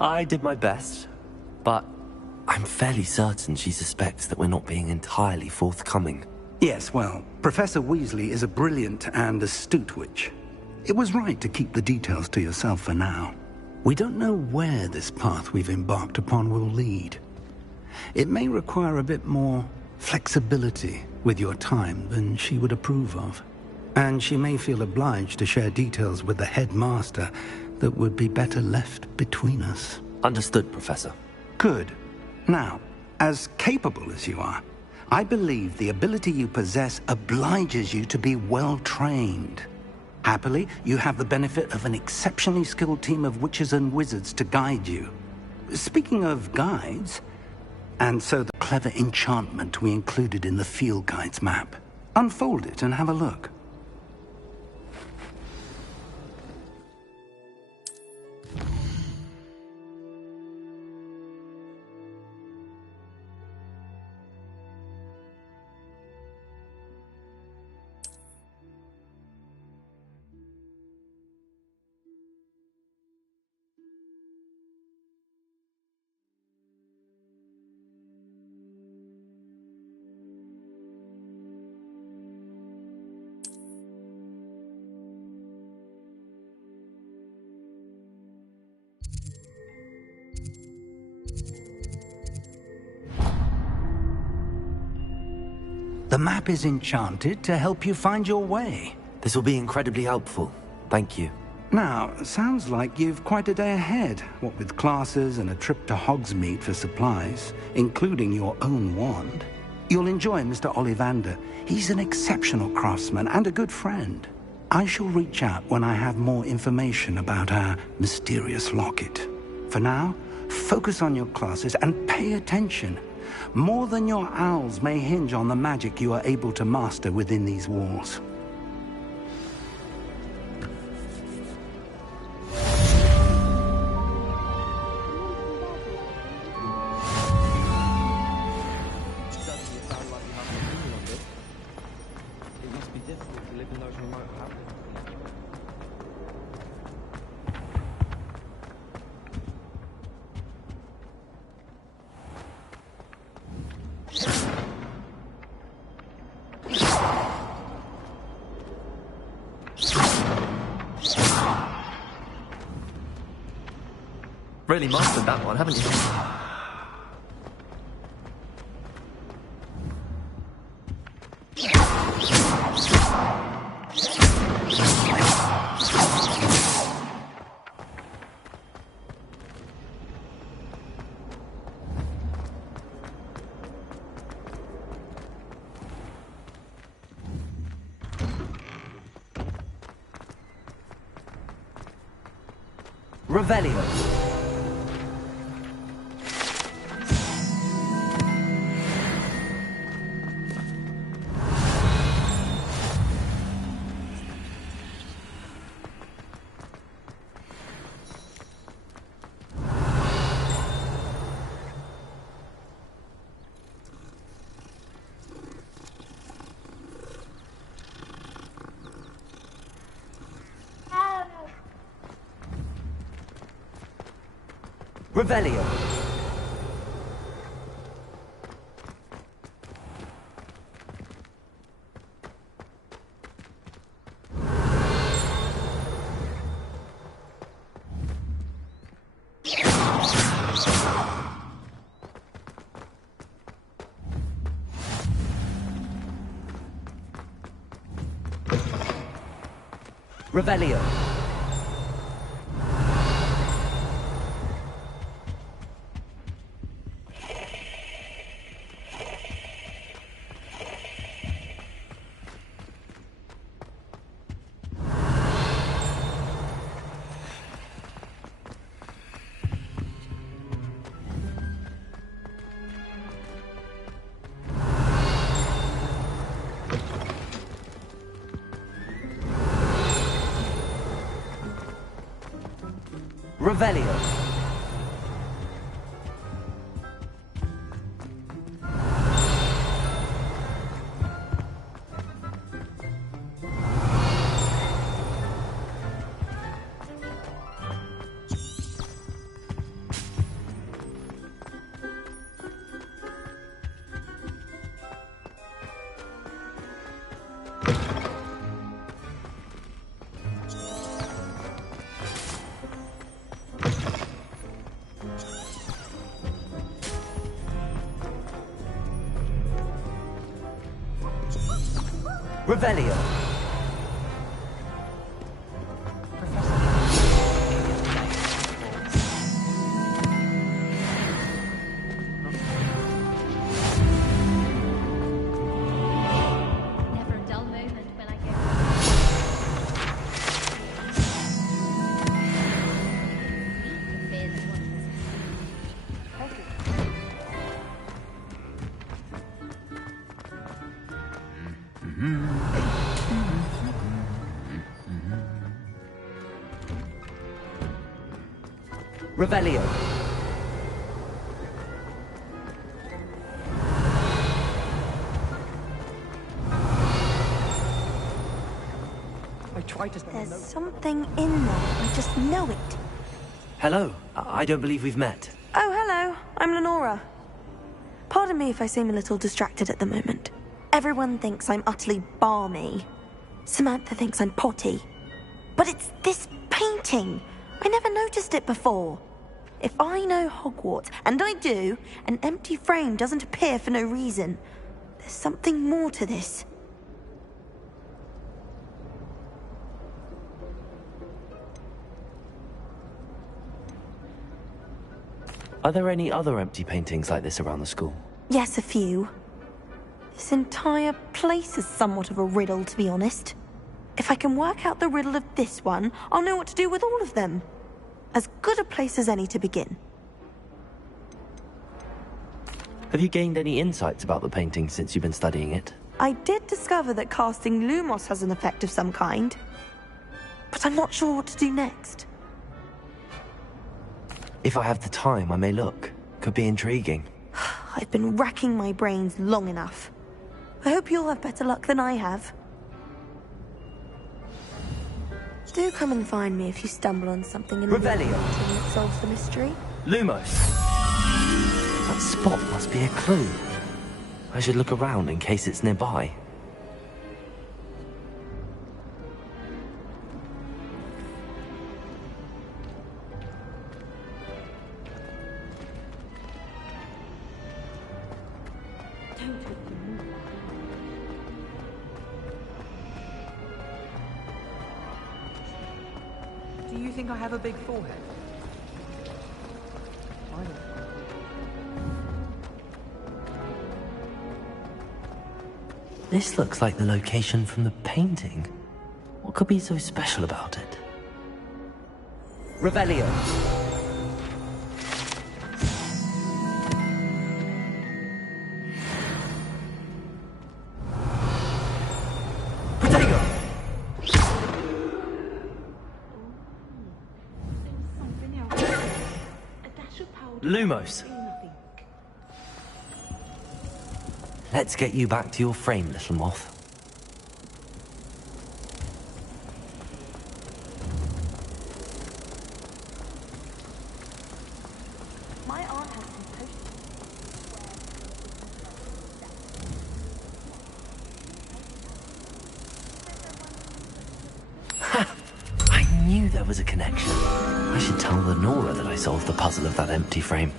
I did my best, but I'm fairly certain she suspects that we're not being entirely forthcoming. Yes, well, Professor Weasley is a brilliant and astute witch. It was right to keep the details to yourself for now. We don't know where this path we've embarked upon will lead. It may require a bit more flexibility with your time than she would approve of. And she may feel obliged to share details with the headmaster that would be better left between us. Understood, Professor. Good. Now, as capable as you are, I believe the ability you possess obliges you to be well-trained. Happily, you have the benefit of an exceptionally skilled team of witches and wizards to guide you. Speaking of guides, and so the clever enchantment we included in the field guide's map. Unfold it and have a look. The map is enchanted to help you find your way. This will be incredibly helpful. Thank you. Now, sounds like you've quite a day ahead, what with classes and a trip to Hogsmeade for supplies, including your own wand. You'll enjoy Mr. Ollivander. He's an exceptional craftsman and a good friend. I shall reach out when I have more information about our mysterious locket. For now, focus on your classes and pay attention. More than your owls may hinge on the magic you are able to master within these walls. Really mastered that one, haven't you? Revelio. Revelio. Revelio. Revelio. Revelio. Never a dull moment when I go. Revelio. There's something in there. I just know it. Hello. I don't believe we've met. Oh, hello. I'm Lenora. Pardon me if I seem a little distracted at the moment. Everyone thinks I'm utterly balmy. Samantha thinks I'm potty. But it's this painting. I never noticed it before. If I know Hogwarts, and I do, an empty frame doesn't appear for no reason. There's something more to this. Are there any other empty paintings like this around the school? Yes, a few. This entire place is somewhat of a riddle, to be honest. If I can work out the riddle of this one, I'll know what to do with all of them. As good a place as any to begin. Have you gained any insights about the painting since you've been studying it? I did discover that casting Lumos has an effect of some kind. But I'm not sure what to do next. If I have the time, I may look. Could be intriguing. I've been racking my brains long enough. I hope you'll have better luck than I have. Do come and find me if you stumble on something in the Revelio. that solves the mystery. Lumos. That spot must be a clue. I should look around in case it's nearby. Do you think I have a big forehead? I don't. This looks like the location from the painting. What could be so special about it? Revelio. Protego. Lumos. Let's get you back to your frame, little moth. My aunt has some I knew there was a connection. I should tell Lenora that I solved the puzzle of that empty frame.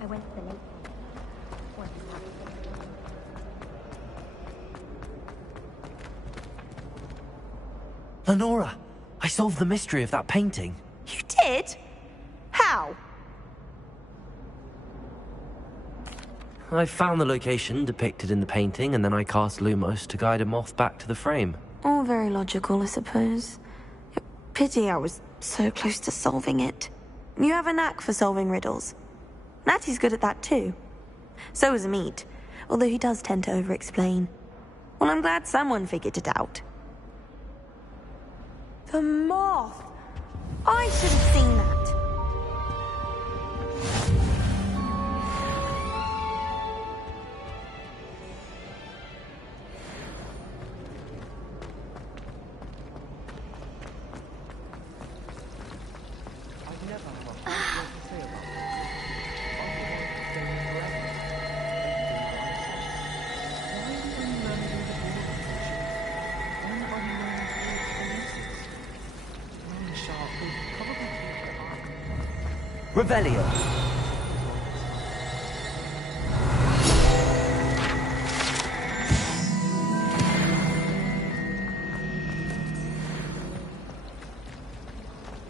I went to the lake. Lenora, I solved the mystery of that painting. You did? How? I found the location depicted in the painting, and then I cast Lumos to guide a moth back to the frame. All very logical, I suppose. Pity I was so close to solving it. You have a knack for solving riddles. Natty's good at that too. So is Amit, although he does tend to over-explain. Well, I'm glad someone figured it out. The moth! I should have seen that. Revelio.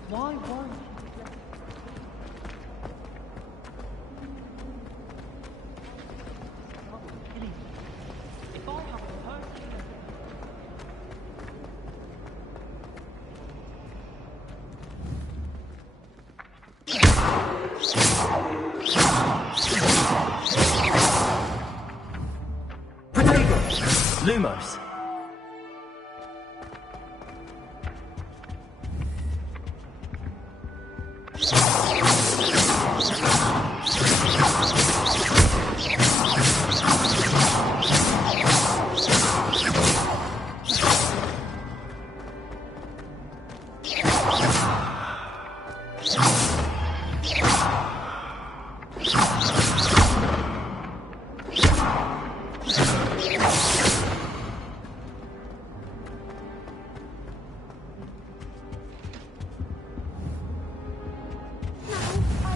Why? Protego. Lumos.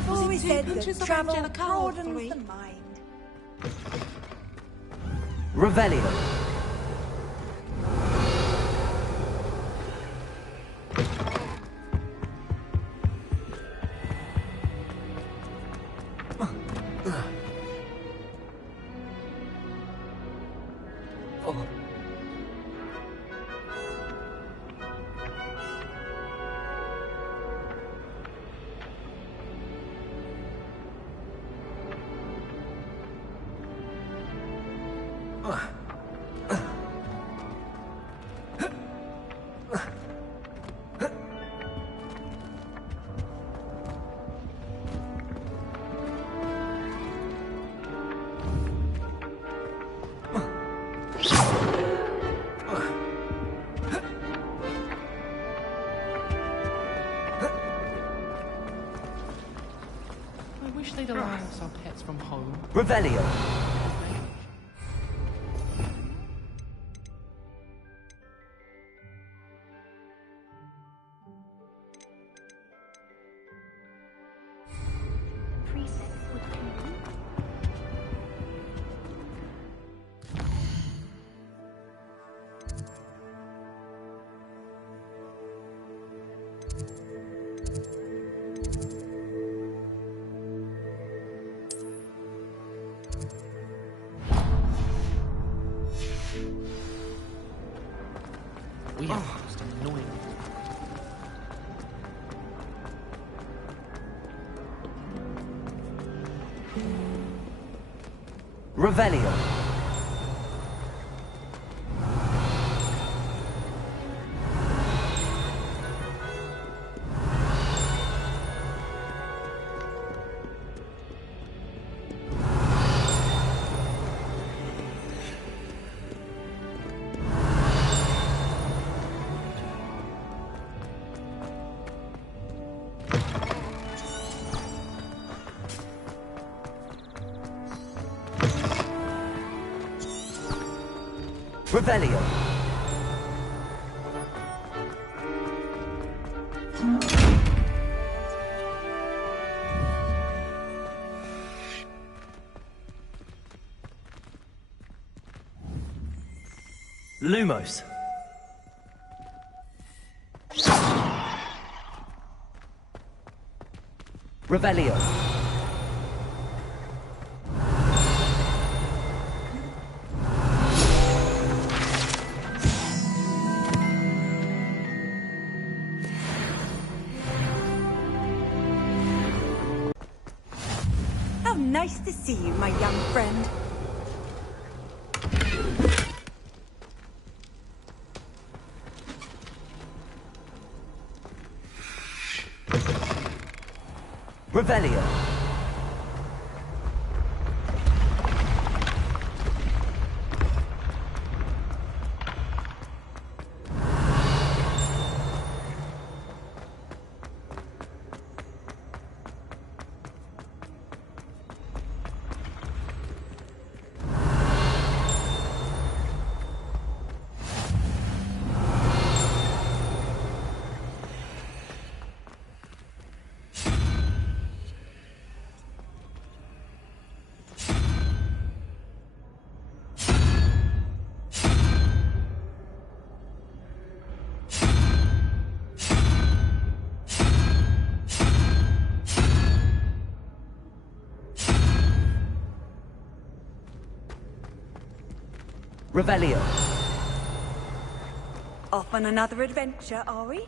Always said that travel broadens the mind. Revelio. I wish they'd allow us our pets from home. Revelio. We have the most annoying. Revelio. Revelio. Lumos. Revelio. How nice to see you, my young friend. Revelio. Revelio. Off on another adventure, are we?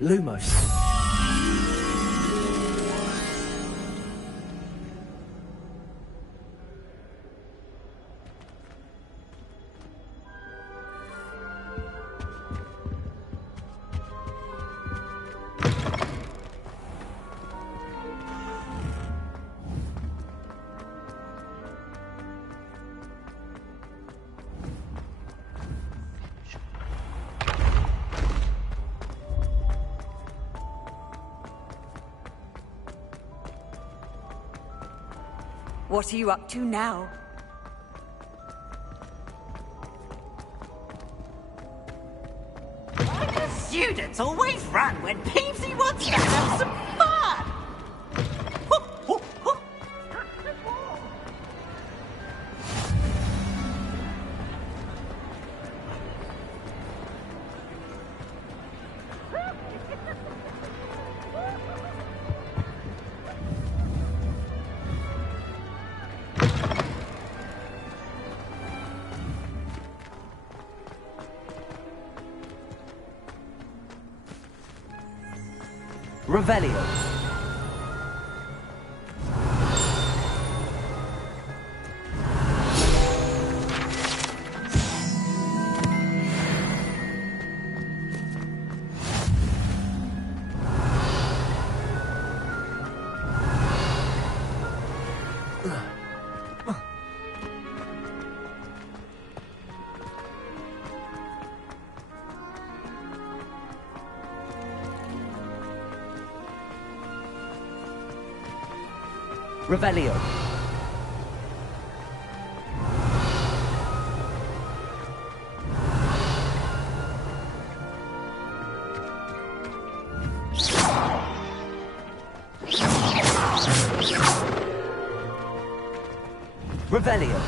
Lumos. What are you up to now? Why do students always run when Peepsy wants to have some fun? Revelio. Revelio. Revelio.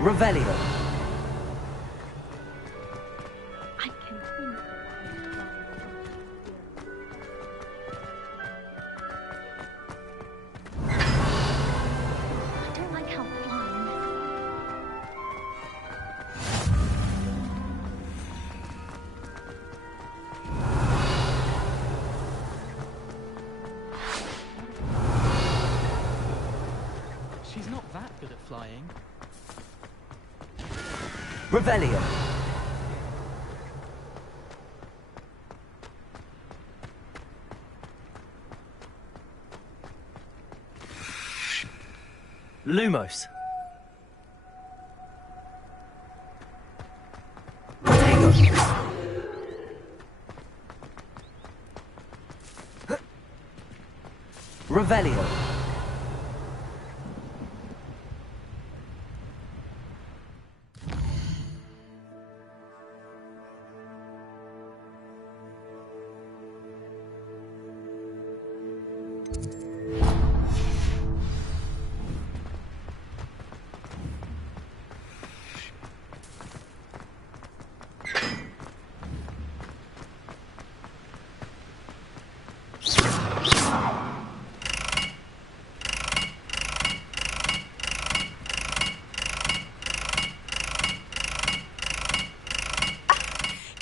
Revelio. I can think. I don't like how flying. She's not that good at flying. Revelio. Lumos. Revelio.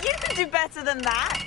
You can do better than that.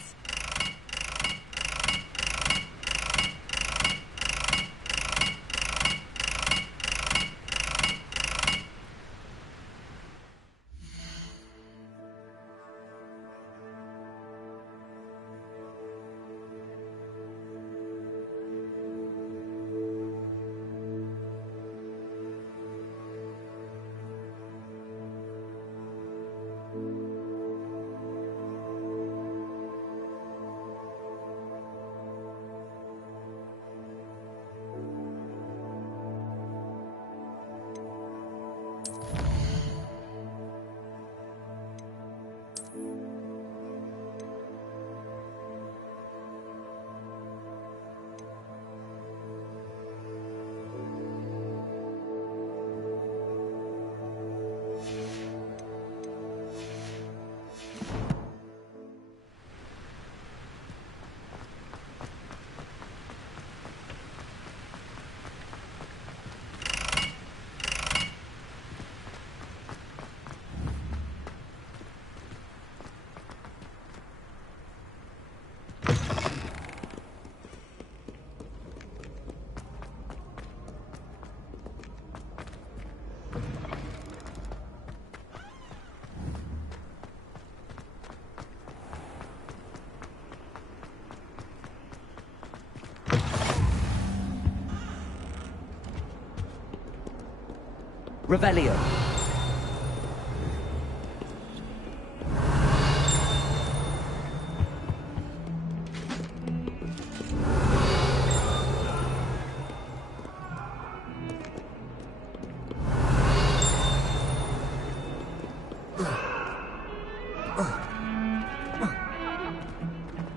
Revelio.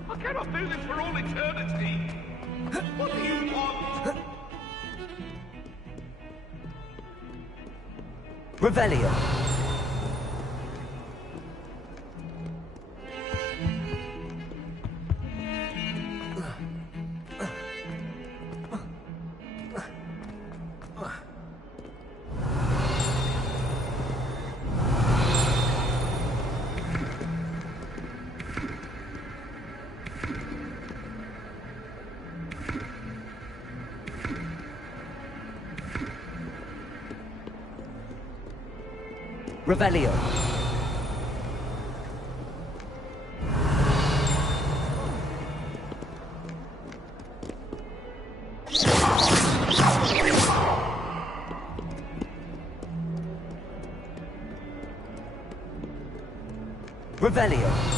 I cannot do this for all eternity. What do you want? Revelio. Revelio. Revelio.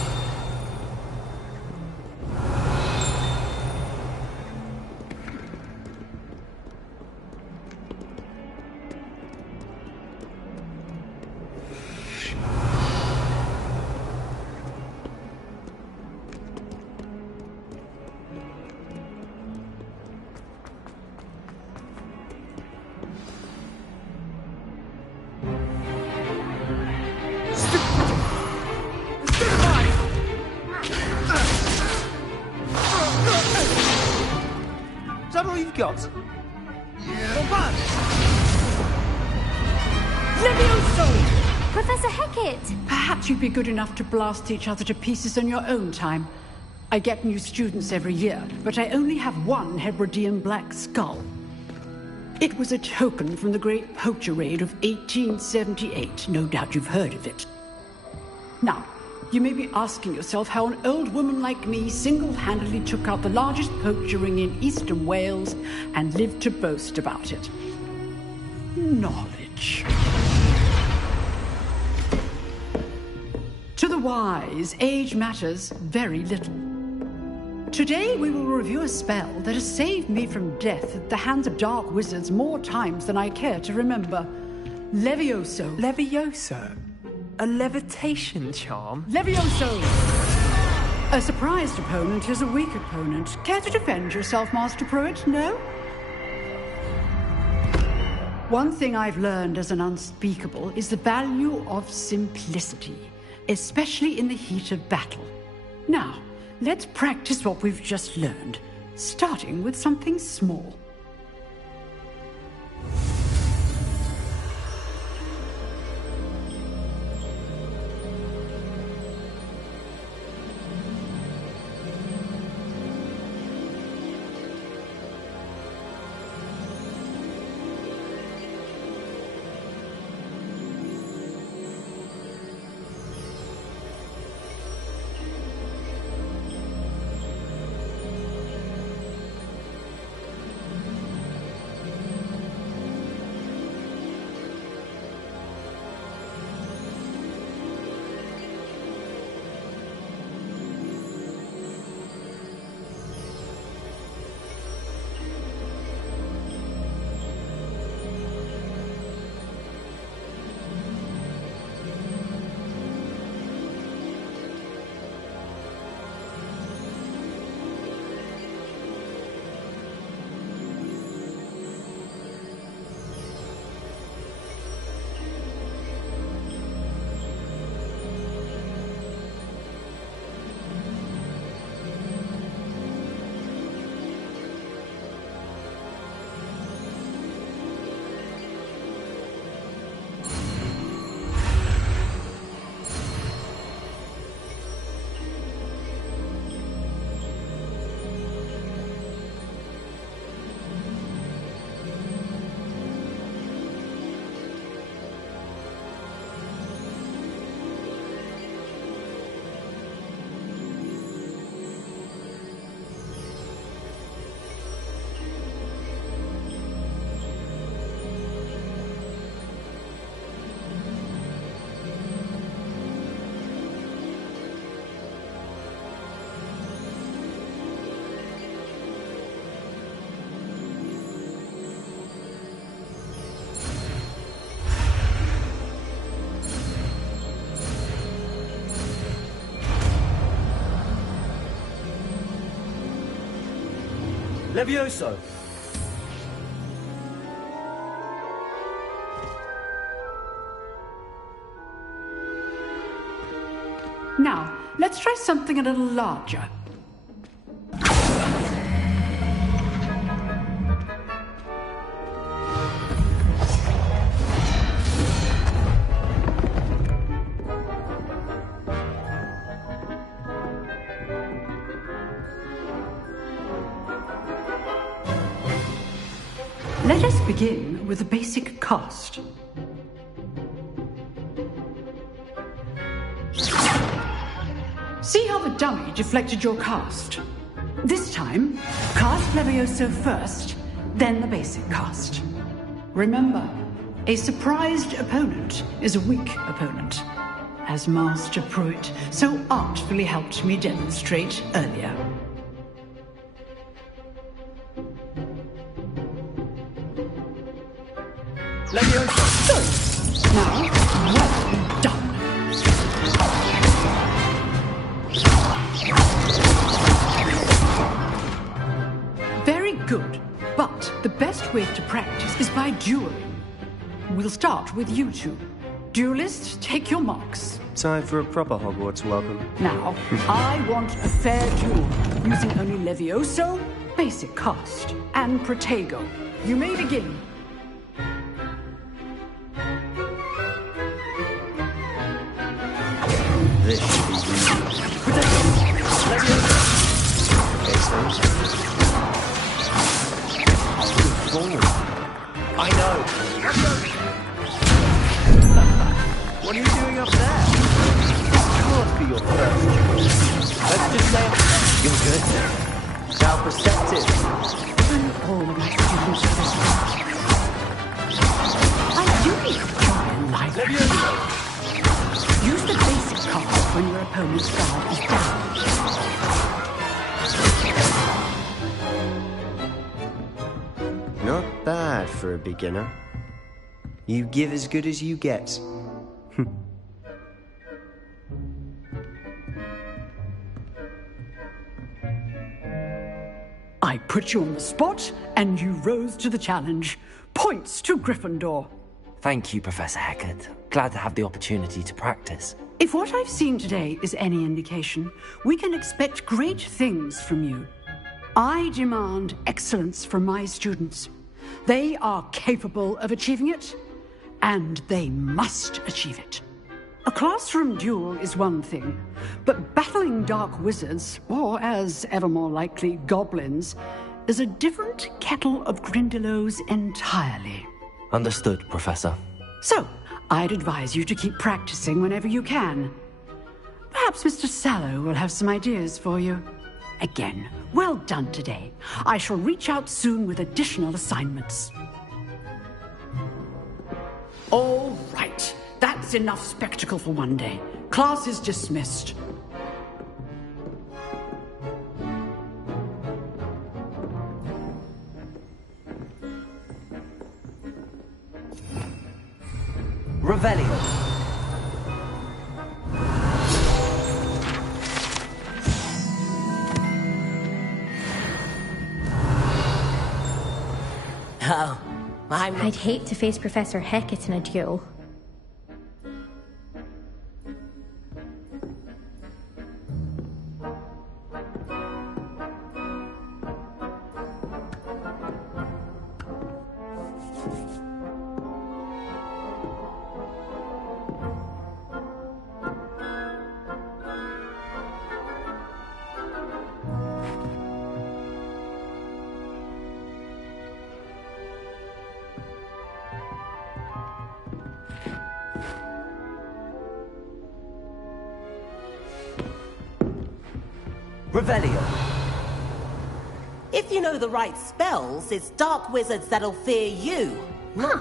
Is that all you've got? Levioso! Professor Hecat! Perhaps you'd be good enough to blast each other to pieces on your own time. I get new students every year, but I only have one Hebridean black skull. It was a token from the Great Poacher Raid of 1878. No doubt you've heard of it. Now, you may be asking yourself how an old woman like me single-handedly took out the largest poacher ring in eastern Wales and lived to boast about it. Knowledge. To the wise, age matters very little. Today we will review a spell that has saved me from death at the hands of dark wizards more times than I care to remember. Levioso. Levioso? A levitation charm? Levioso! A surprised opponent is a weak opponent. Care to defend yourself, Master Pruitt? No? One thing I've learned as an unspeakable is the value of simplicity, especially in the heat of battle. Now, let's practice what we've just learned, starting with something small. Levioso! Now, let's try something a little larger. Let us begin with the basic cast. See how the dummy deflected your cast? This time, cast Levioso first, then the basic cast. Remember, a surprised opponent is a weak opponent. as Master Pruitt so artfully helped me demonstrate earlier. Leviosa! Now, well done. Very good, but the best way to practice is by dueling. We'll start with you two. Duelists, take your marks. Time for a proper Hogwarts welcome. Now, I want a fair duel, using only Levioso, basic cast, and Protego. You may begin. This should be easy. I know. What are you doing up there? It can't be your first choice. Let's just say you're good. Now perceptive. And all my students are this way. I do try and like use the basic card when your opponent's guard is down. Not bad for a beginner. You give as good as you get. I put you on the spot, and you rose to the challenge. Points to Gryffindor. Thank you, Professor Hecat. Glad to have the opportunity to practice. If what I've seen today is any indication, we can expect great things from you. I demand excellence from my students. They are capable of achieving it, and they must achieve it. A classroom duel is one thing, but battling dark wizards, or as ever more likely, goblins, is a different kettle of Grindylows entirely. Understood, Professor. So, I'd advise you to keep practicing whenever you can. Perhaps Mr. Sallow will have some ideas for you. Again, well done today. I shall reach out soon with additional assignments. All right. That's enough spectacle for one day. Class is dismissed. Revelio. Oh, I'd hate to face Professor Hecat in a duel. Revelio. If you know the right spells, it's dark wizards that'll fear you. Huh.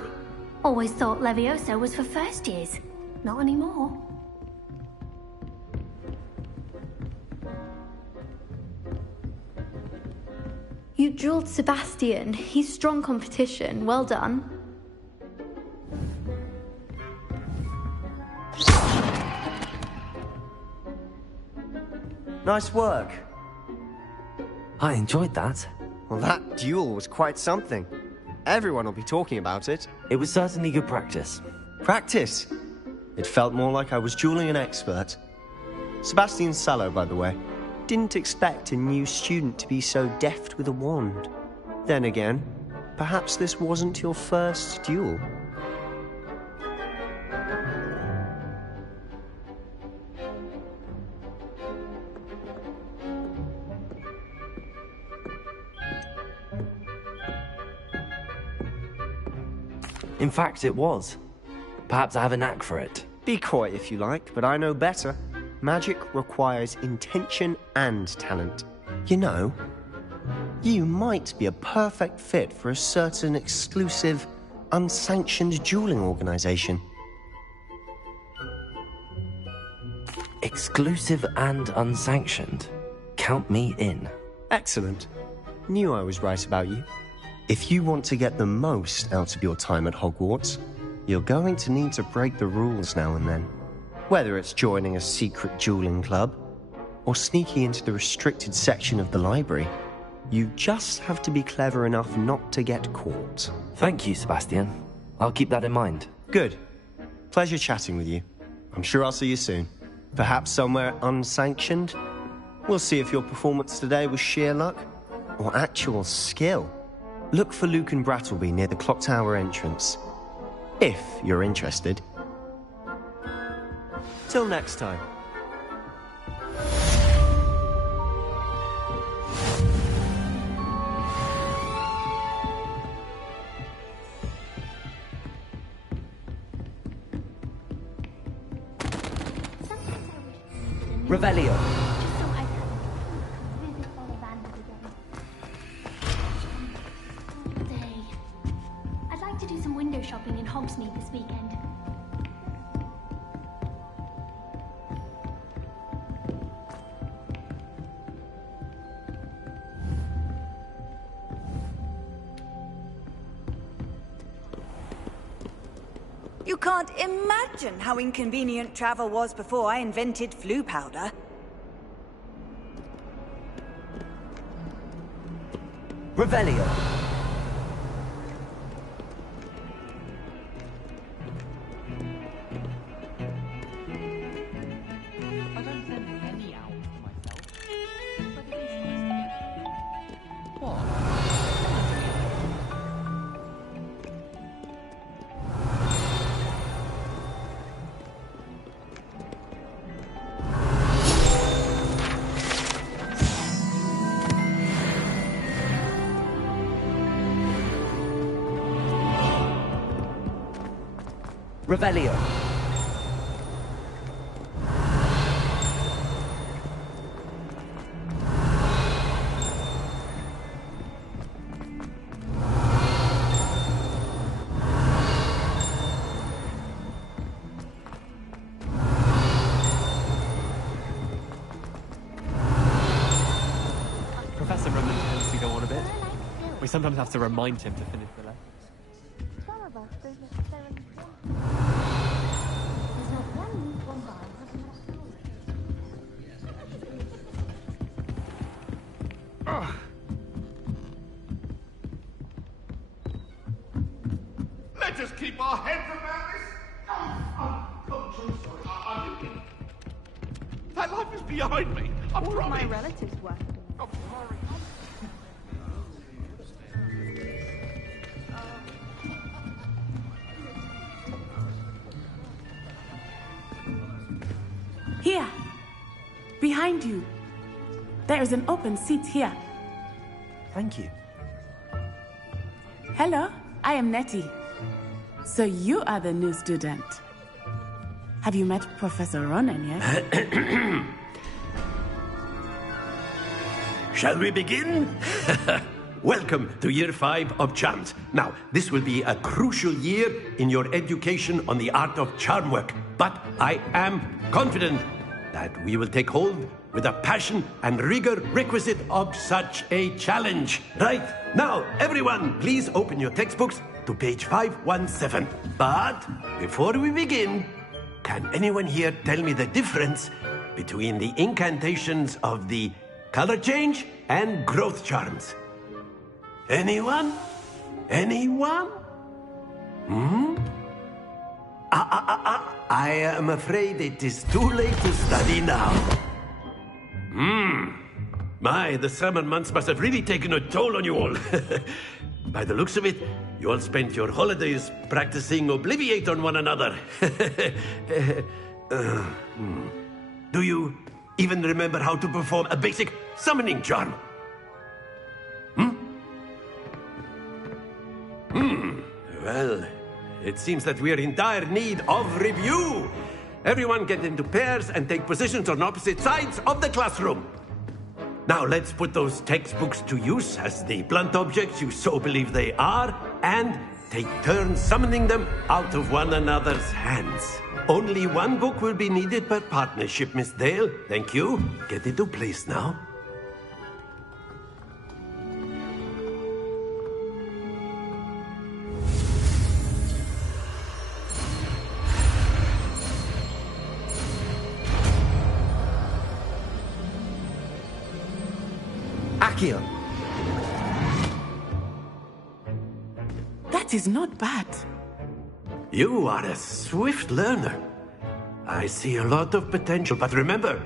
Always thought Levioso was for first years. Not anymore. You drilled Sebastian. He's strong competition. Well done. Nice work. I enjoyed that. Well, that duel was quite something. Everyone will be talking about it. It was certainly good practice. Practice? It felt more like I was dueling an expert. Sebastian Sallow, by the way. Didn't expect a new student to be so deft with a wand. Then again, perhaps this wasn't your first duel. In fact, it was. Perhaps I have a knack for it. Be coy if you like, but I know better. Magic requires intention and talent. You know, you might be a perfect fit for a certain exclusive, unsanctioned dueling organization. Exclusive and unsanctioned. Count me in. Excellent. Knew I was right about you. If you want to get the most out of your time at Hogwarts, you're going to need to break the rules now and then. Whether it's joining a secret dueling club, or sneaking into the restricted section of the library, you just have to be clever enough not to get caught. Thank you, Sebastian. I'll keep that in mind. Good. Pleasure chatting with you. I'm sure I'll see you soon. Perhaps somewhere unsanctioned? We'll see if your performance today was sheer luck or actual skill. Look for Lucan Brattleby near the Clock Tower entrance, if you're interested. Till next time. Revelio. I'd like to do some window shopping in Hogsmeade this weekend. You can't imagine how inconvenient travel was before I invented flu powder. Revelio. Revelio. Professor Roman tends to go on a bit. We sometimes have to remind him to finish the lesson. Let us keep our heads around this. I'm so sorry. I'm that life is behind me. I promise. All my relatives were. I'm sorry. Here. Behind you. There is an open seat here. Thank you. Hello, I am Nettie. So you are the new student. Have you met Professor Ronen yet? Shall we begin? Welcome to Year 5 of Charms. Now, this will be a crucial year in your education on the art of charm work, but I am confident that we will take hold with the passion and rigor requisite of such a challenge. Right, now, everyone, please open your textbooks to page 517. But before we begin, can anyone here tell me the difference between the incantations of the color change and growth charms? Anyone? Anyone? I am afraid it is too late to study now. My, the summer months must have really taken a toll on you all. By the looks of it, you all spent your holidays practicing Obliviate on one another. Do you even remember how to perform a basic summoning charm? Well, it seems that we are in dire need of review. Everyone get into pairs and take positions on opposite sides of the classroom. Now let's put those textbooks to use as the blunt objects you so believe they are, and take turns summoning them out of one another's hands. Only one book will be needed per partnership, Miss Dale. Thank you. Get into place now. Accio. That is not bad. You are a swift learner. I see a lot of potential, but remember,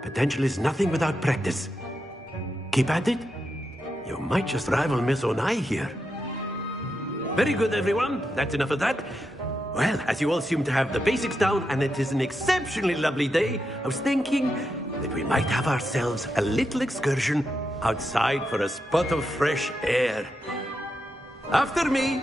potential is nothing without practice. Keep at it. You might just rival Miss Onai here. Very good, everyone. That's enough of that. Well, as you all seem to have the basics down, and it is an exceptionally lovely day, I was thinking that we might have ourselves a little excursion outside for a spot of fresh air. After me.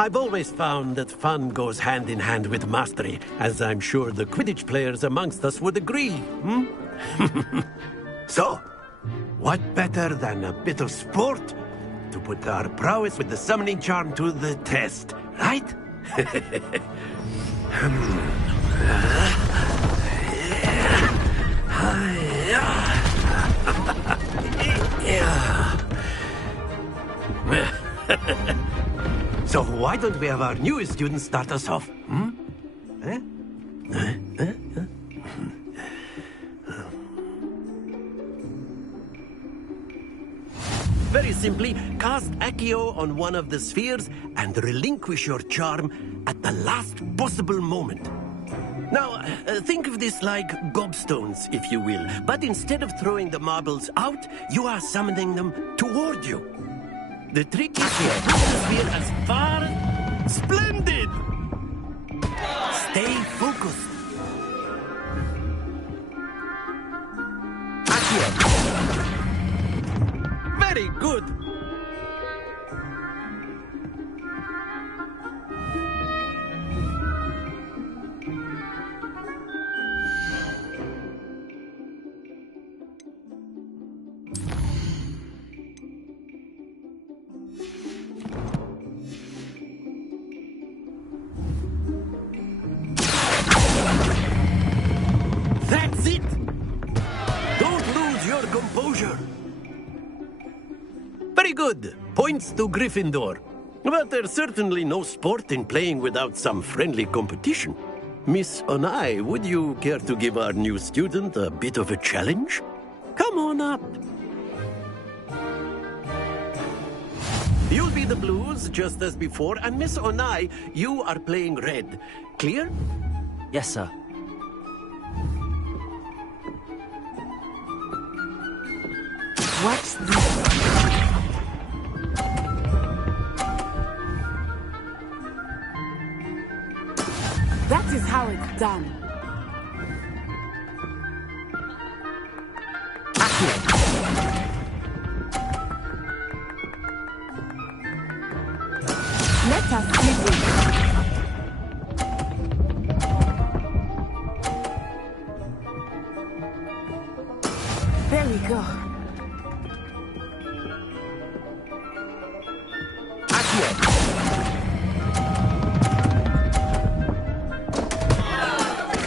I've always found that fun goes hand in hand with mastery, as I'm sure the Quidditch players amongst us would agree, So, what better than a bit of sport to put our prowess with the summoning charm to the test, right? So why don't we have our newest student start us off? Very simply, cast Accio on one of the spheres and relinquish your charm at the last possible moment. Now, think of this like gobstones, if you will. But instead of throwing the marbles out, you are summoning them toward you. The trick is to push the sphere as far as... Splendid! Stay focused. Accio. Very good. That's it! Don't lose your composure. Very good. Points to Gryffindor. But there's certainly no sport in playing without some friendly competition. Miss Onai, would you care to give our new student a bit of a challenge? Come on up. You'll be the blues, just as before, and Miss Onai, you are playing red. Clear? Yes, sir. What's this? That is how it's done. Let us give it. There we go.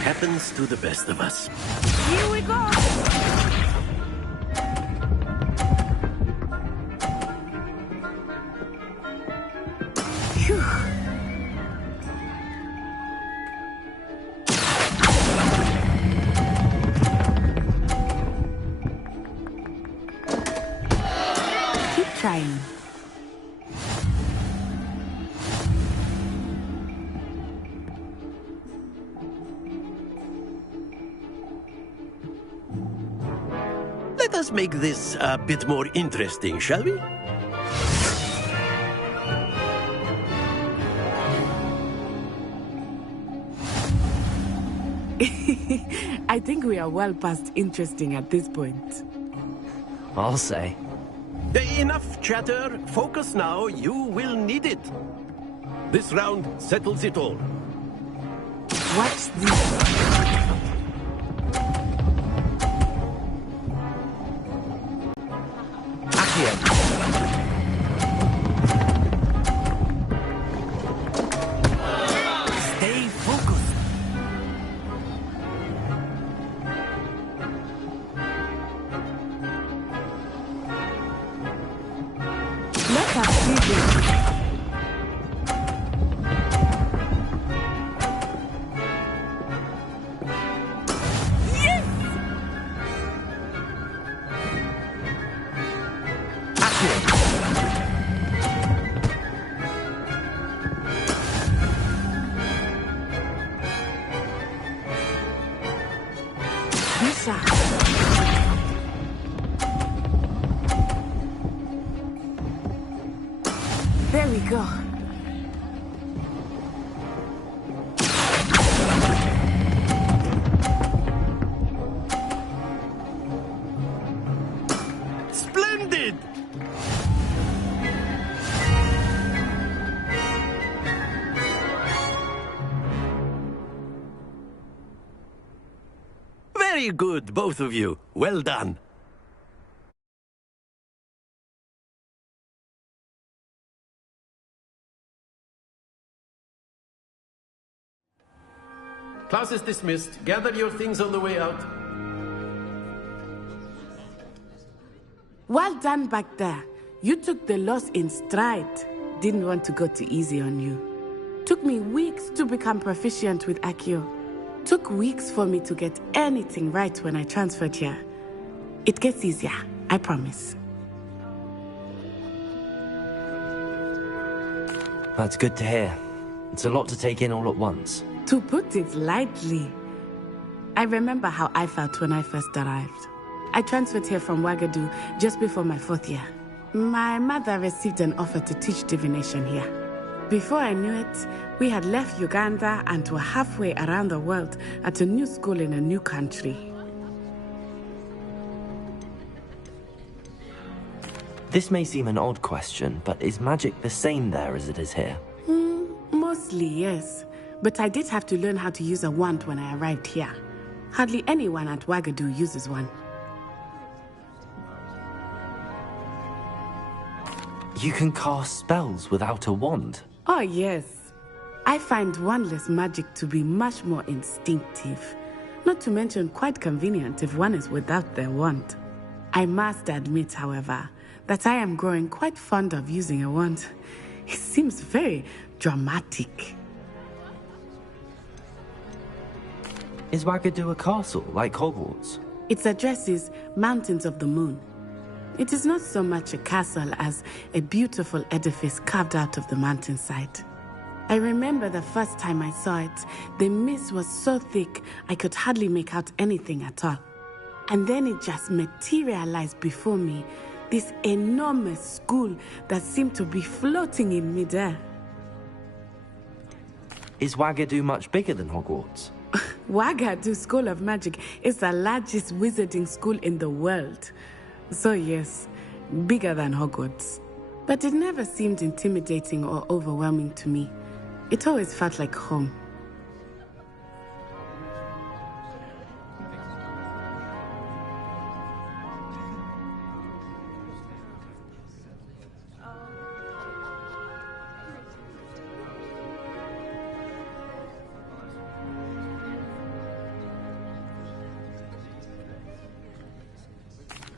Happens to the best of us. Here we go. Phew. Keep trying. Let us make this a bit more interesting, shall we? I think we are well past interesting at this point. I'll say. Enough chatter. Focus now. You will need it. This round settles it all. What's this? Stay focused. Let us see this. There we go. Splendid! Very good, both of you. Well done. Class is dismissed. Gather your things on the way out. Well done back there. You took the loss in stride. Didn't want to go too easy on you. Took me weeks to become proficient with Accio. Took weeks for me to get anything right when I transferred here. It gets easier, I promise. That's good to hear. It's a lot to take in all at once. To put it lightly, I remember how I felt when I first arrived. I transferred here from Wagadu just before my 4th year. My mother received an offer to teach divination here. Before I knew it, we had left Uganda and were halfway around the world at a new school in a new country. This may seem an odd question, but is magic the same there as it is here? Mostly, yes. But I did have to learn how to use a wand when I arrived here. Hardly anyone at Wagadu uses one. You can cast spells without a wand? Oh, yes. I find wandless magic to be much more instinctive. Not to mention quite convenient if one is without their wand. I must admit, however, that I am growing quite fond of using a wand. It seems very dramatic. Is Wagadu a castle, like Hogwarts? Its address is Mountains of the Moon. It is not so much a castle as a beautiful edifice carved out of the mountainside. I remember the first time I saw it, the mist was so thick I could hardly make out anything at all. And then it just materialized before me, this enormous school that seemed to be floating in midair. Is Wagadu much bigger than Hogwarts? Wagadu School of Magic is the largest wizarding school in the world. So yes, bigger than Hogwarts. But it never seemed intimidating or overwhelming to me. It always felt like home.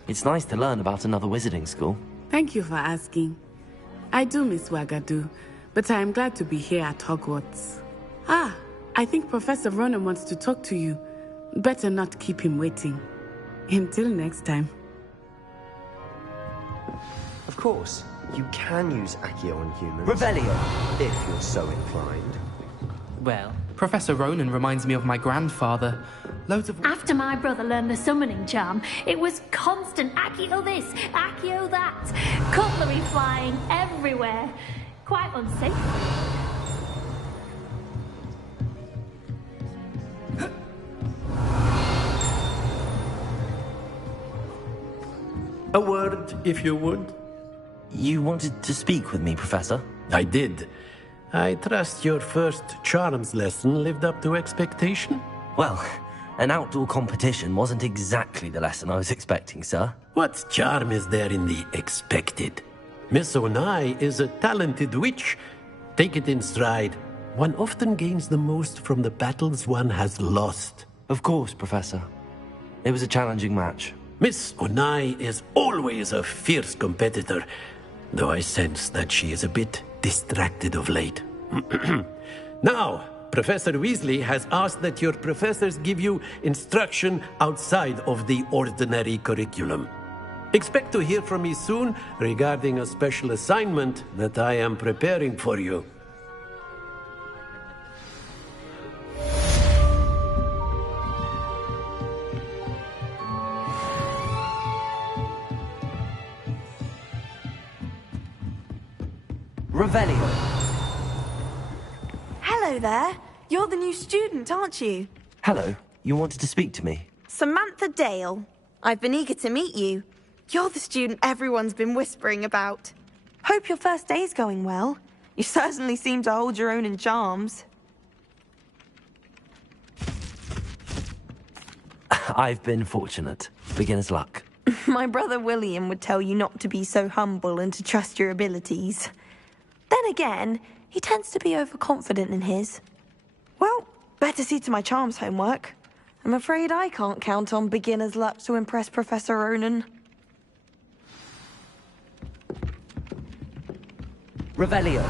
It's nice to learn about another wizarding school. Thank you for asking. I do miss Wagadu, but I am glad to be here at Hogwarts. Ah, I think Professor Ronen wants to talk to you. Better not keep him waiting. Until next time. Of course, you can use Accio on humans. Revelio! If you're so inclined. Well, Professor Ronen reminds me of my grandfather. Loads of... After my brother learned the summoning charm, it was constant Accio this, Accio that. Cutlery flying everywhere. Quite unsafe. A word, if you would. You wanted to speak with me, Professor? I did. I trust your first charms lesson lived up to expectation? Well, an outdoor competition wasn't exactly the lesson I was expecting, sir. What charm is there in the expected? Miss Onai is a talented witch. Take it in stride. One often gains the most from the battles one has lost. Of course, Professor. It was a challenging match. Miss Onai is always a fierce competitor, though I sense that she is a bit distracted of late. Now, Professor Weasley has asked that your professors give you instruction outside of the ordinary curriculum. Expect to hear from me soon regarding a special assignment that I am preparing for you. Revelio. Hello there. You're the new student, aren't you? Hello. You wanted to speak to me? Samantha Dale. I've been eager to meet you. You're the student everyone's been whispering about. Hope your first day's going well. You certainly seem to hold your own in charms. I've been fortunate. Beginner's luck. My brother William would tell you not to be so humble and to trust your abilities. Then again, he tends to be overconfident in his. Well, better see to my charms homework. I'm afraid I can't count on beginner's luck to impress Professor Ronan. Revelio.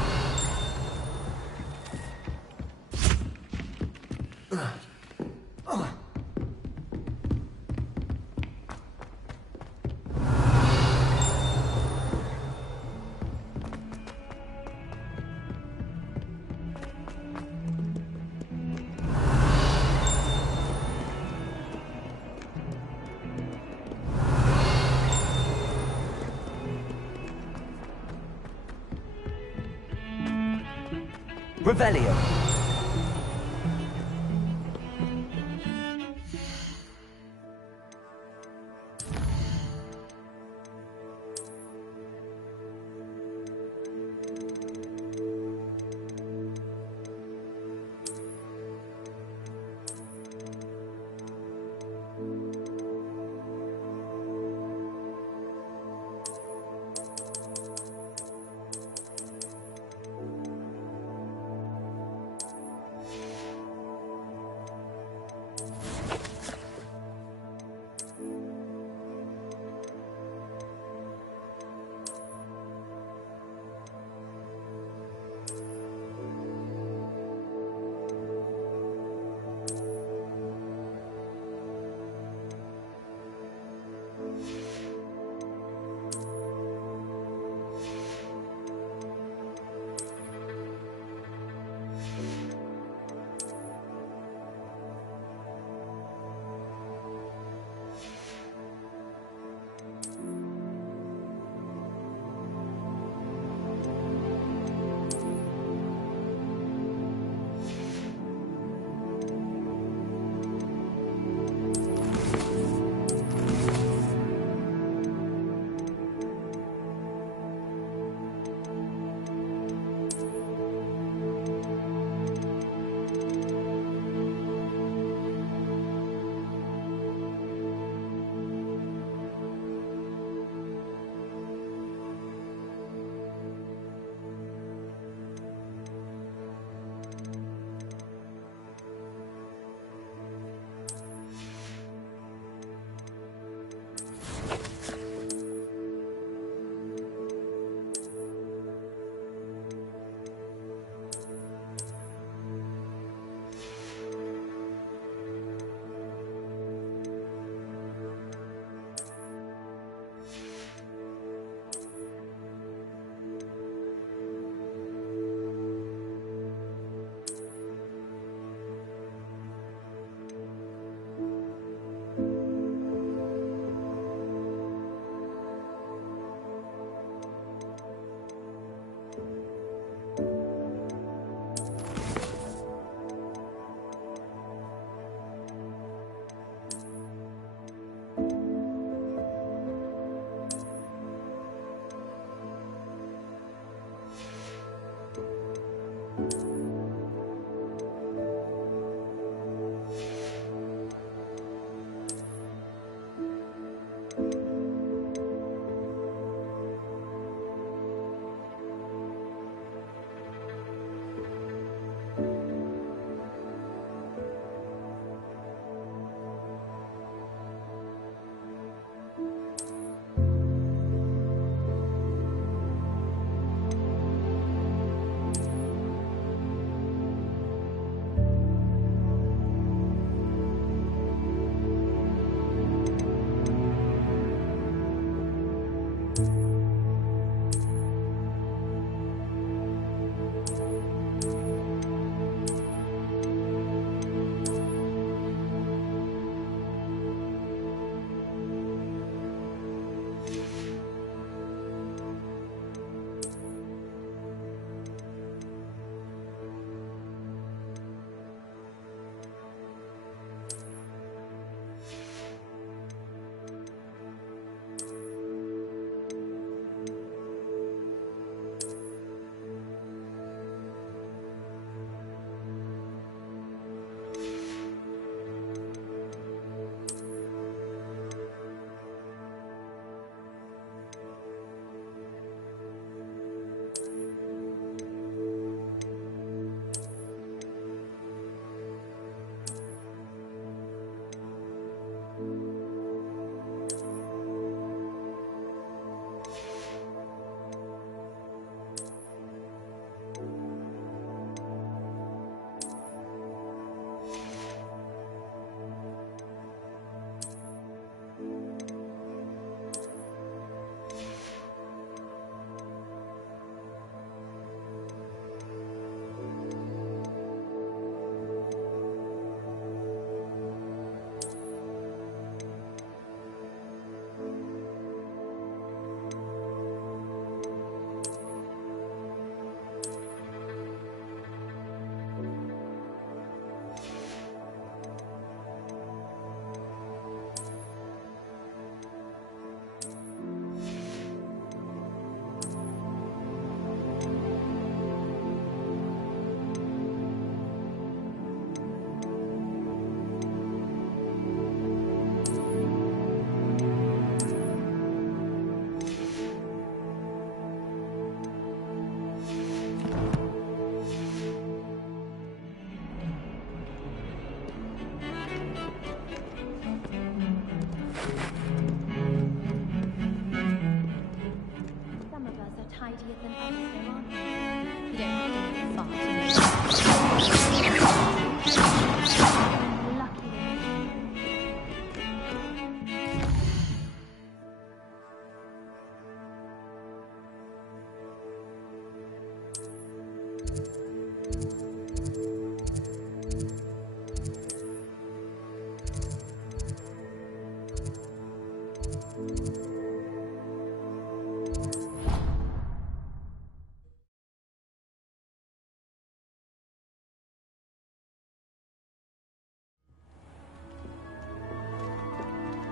Revelio.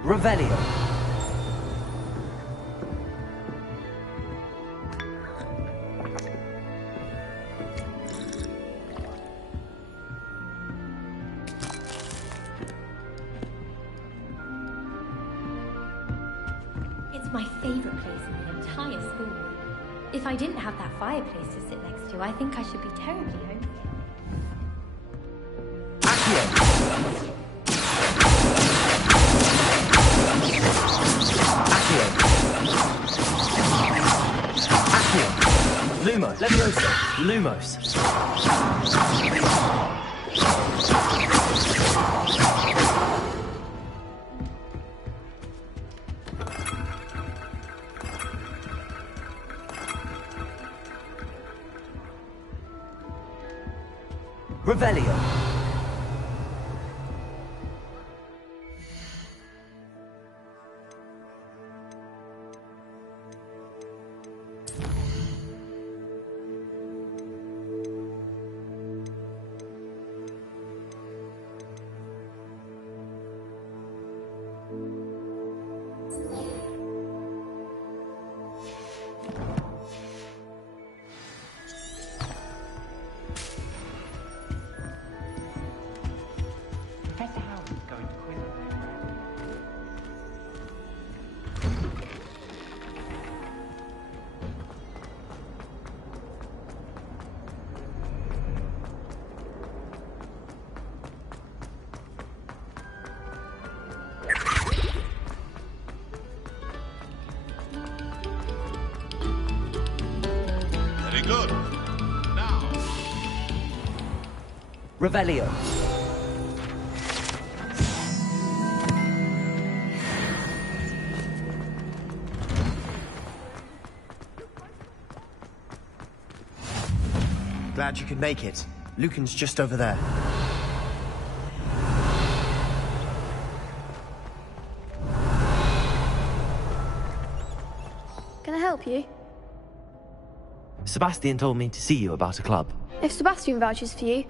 Revelio. It's my favorite place in the entire school. If I didn't have that fireplace to sit next to, I think I should be terribly homesick. Lumos. Leviosa. Lumos. Revelio. Good. Now. Revelio. Glad you could make it. Lucan's just over there. Can I help you? Sebastian told me to see you about a club. If Sebastian vouches for you,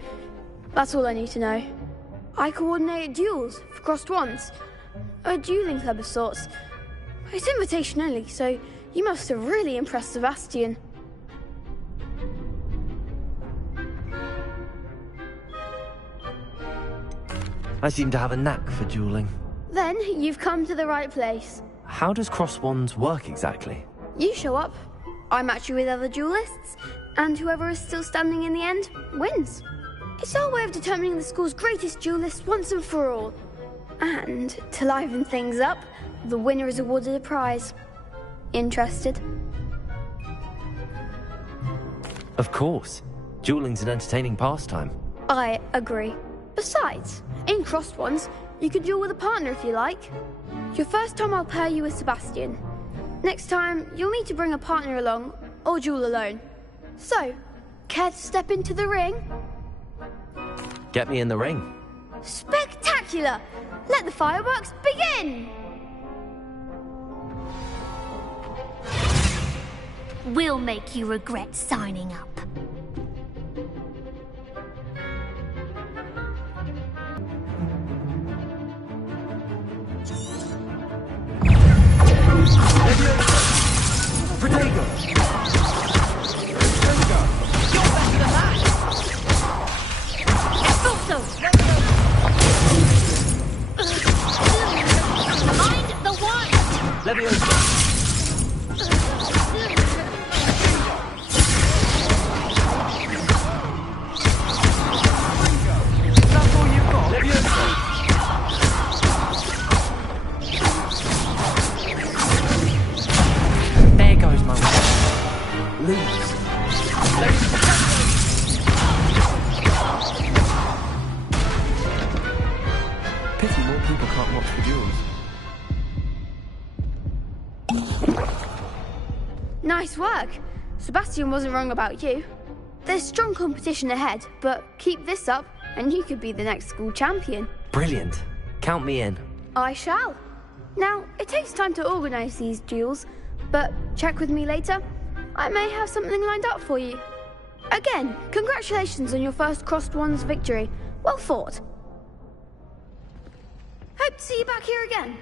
that's all I need to know. I coordinate duels for crossed wands. A dueling club of sorts. It's invitation only, so you must have really impressed Sebastian. I seem to have a knack for dueling. Then you've come to the right place. How does cross wands work exactly? You show up, I match you with other duelists, and whoever is still standing in the end wins. It's our way of determining the school's greatest duelist once and for all. And to liven things up, the winner is awarded a prize. Interested? Of course. Dueling's an entertaining pastime. I agree. Besides, in crossed ones, you can duel with a partner if you like. Your first time I'll pair you with Sebastian. Next time, you'll need to bring a partner along, or duel alone. So, care to step into the ring? Get me in the ring. Spectacular! Let the fireworks begin! We'll make you regret signing up. Protego! Mind the wand! Leviosa! That's all you've got? Leviosa! There goes my way. Lose. Pity more people can't watch the duels. Nice work. Sebastian wasn't wrong about you. There's strong competition ahead, but keep this up and you could be the next school champion. Brilliant. Count me in. I shall. Now, it takes time to organise these duels, but check with me later. I may have something lined up for you. Again, congratulations on your first crossed wands victory. Well fought. Hope to see you back here again.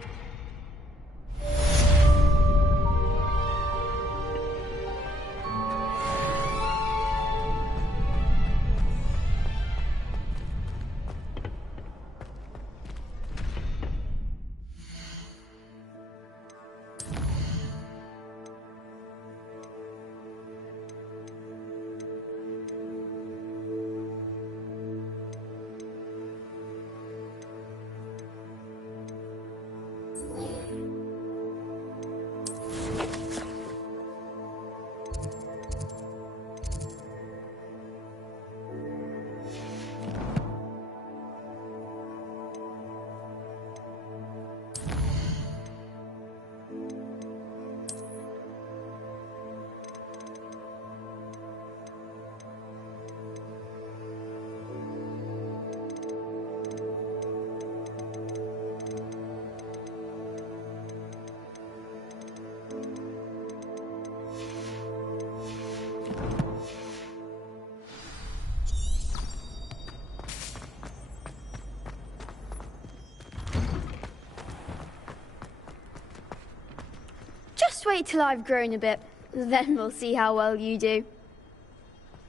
Just wait till I've grown a bit, then we'll see how well you do.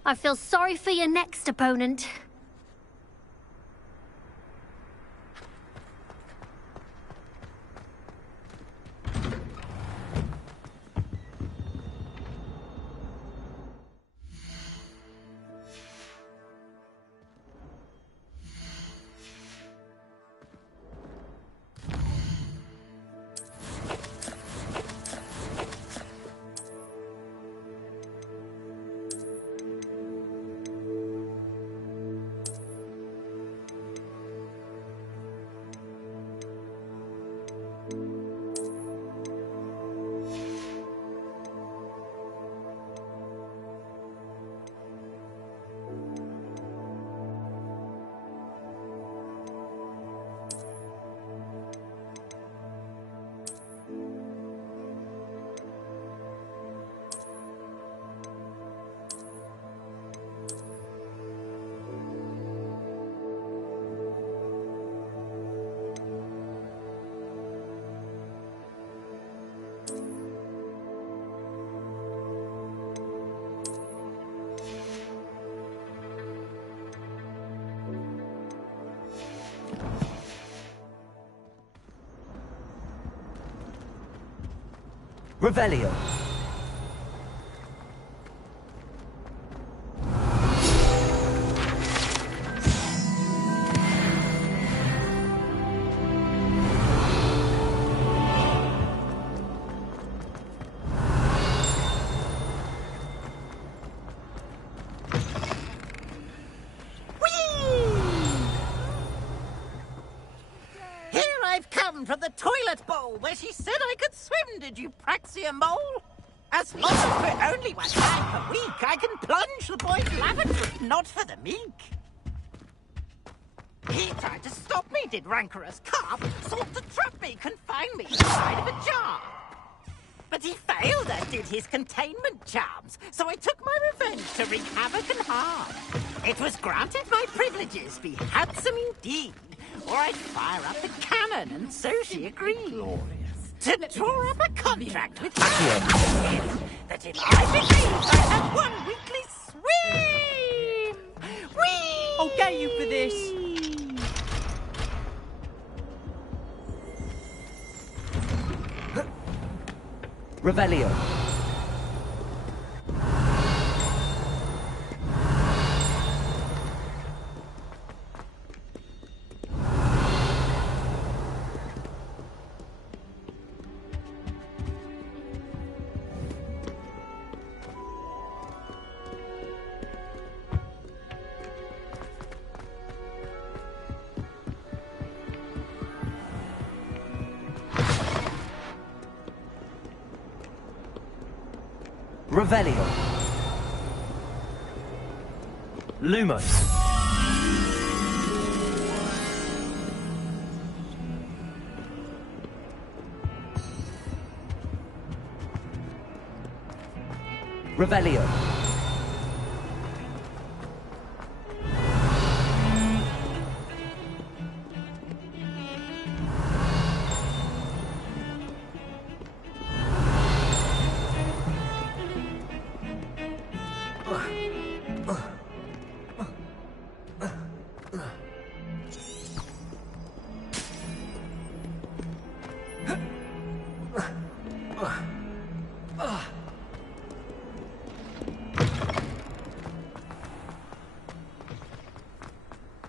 I feel sorry for your next opponent. Revelio. From the toilet bowl where she said I could swim, did you Praxia mole? As long as for only 1 time per week, I can plunge the boy's lavatory, not for the meek. He tried to stop me, did rancorous carp, sought to trap me, confine me inside of a jar. But he failed as did his containment charms, so I took my revenge to wreak havoc and harm. It was granted my privileges be handsome indeed, or I'd fire up the cannon, and so she agreed. Glorious. To draw up a contract with her that if I behaved, I'd have 1 weekly swim! Whee! I'll get you for this! Revelio. Revelio. Lumos. Revelio.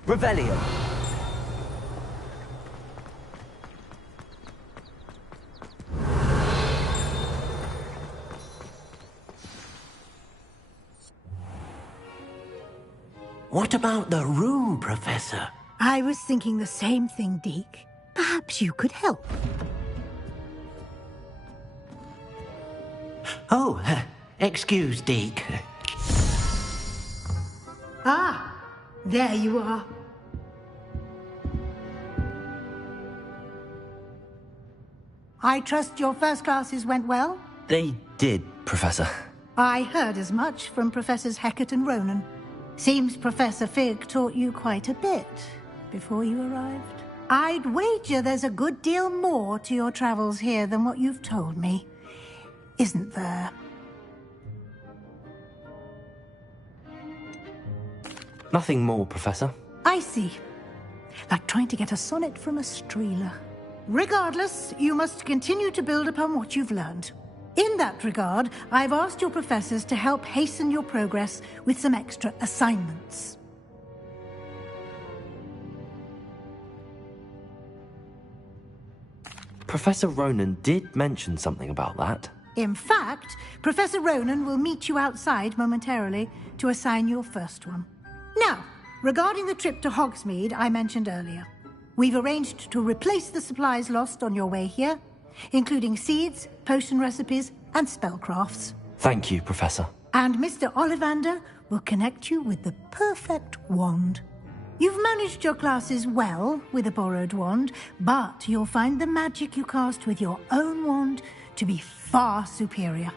Revelio. What about the room, Professor? I was thinking the same thing, Deke. Perhaps you could help. Oh, excuse, Deke. Ah, there you are. I trust your first classes went well? They did, Professor. I heard as much from Professors Hecat and Ronan. Seems Professor Fig taught you quite a bit before you arrived. I'd wager there's a good deal more to your travels here than what you've told me. Isn't there? Nothing more, Professor. I see. Like trying to get a sonnet from a streeler. Regardless, you must continue to build upon what you've learned. In that regard, I've asked your professors to help hasten your progress with some extra assignments. Professor Ronan did mention something about that. In fact, Professor Ronan will meet you outside momentarily to assign your first one. Now, regarding the trip to Hogsmeade I mentioned earlier, we've arranged to replace the supplies lost on your way here, including seeds, potion recipes, and spellcrafts. Thank you, Professor. And Mr. Ollivander will connect you with the perfect wand. You've managed your classes well with a borrowed wand, but you'll find the magic you cast with your own wand to be far superior.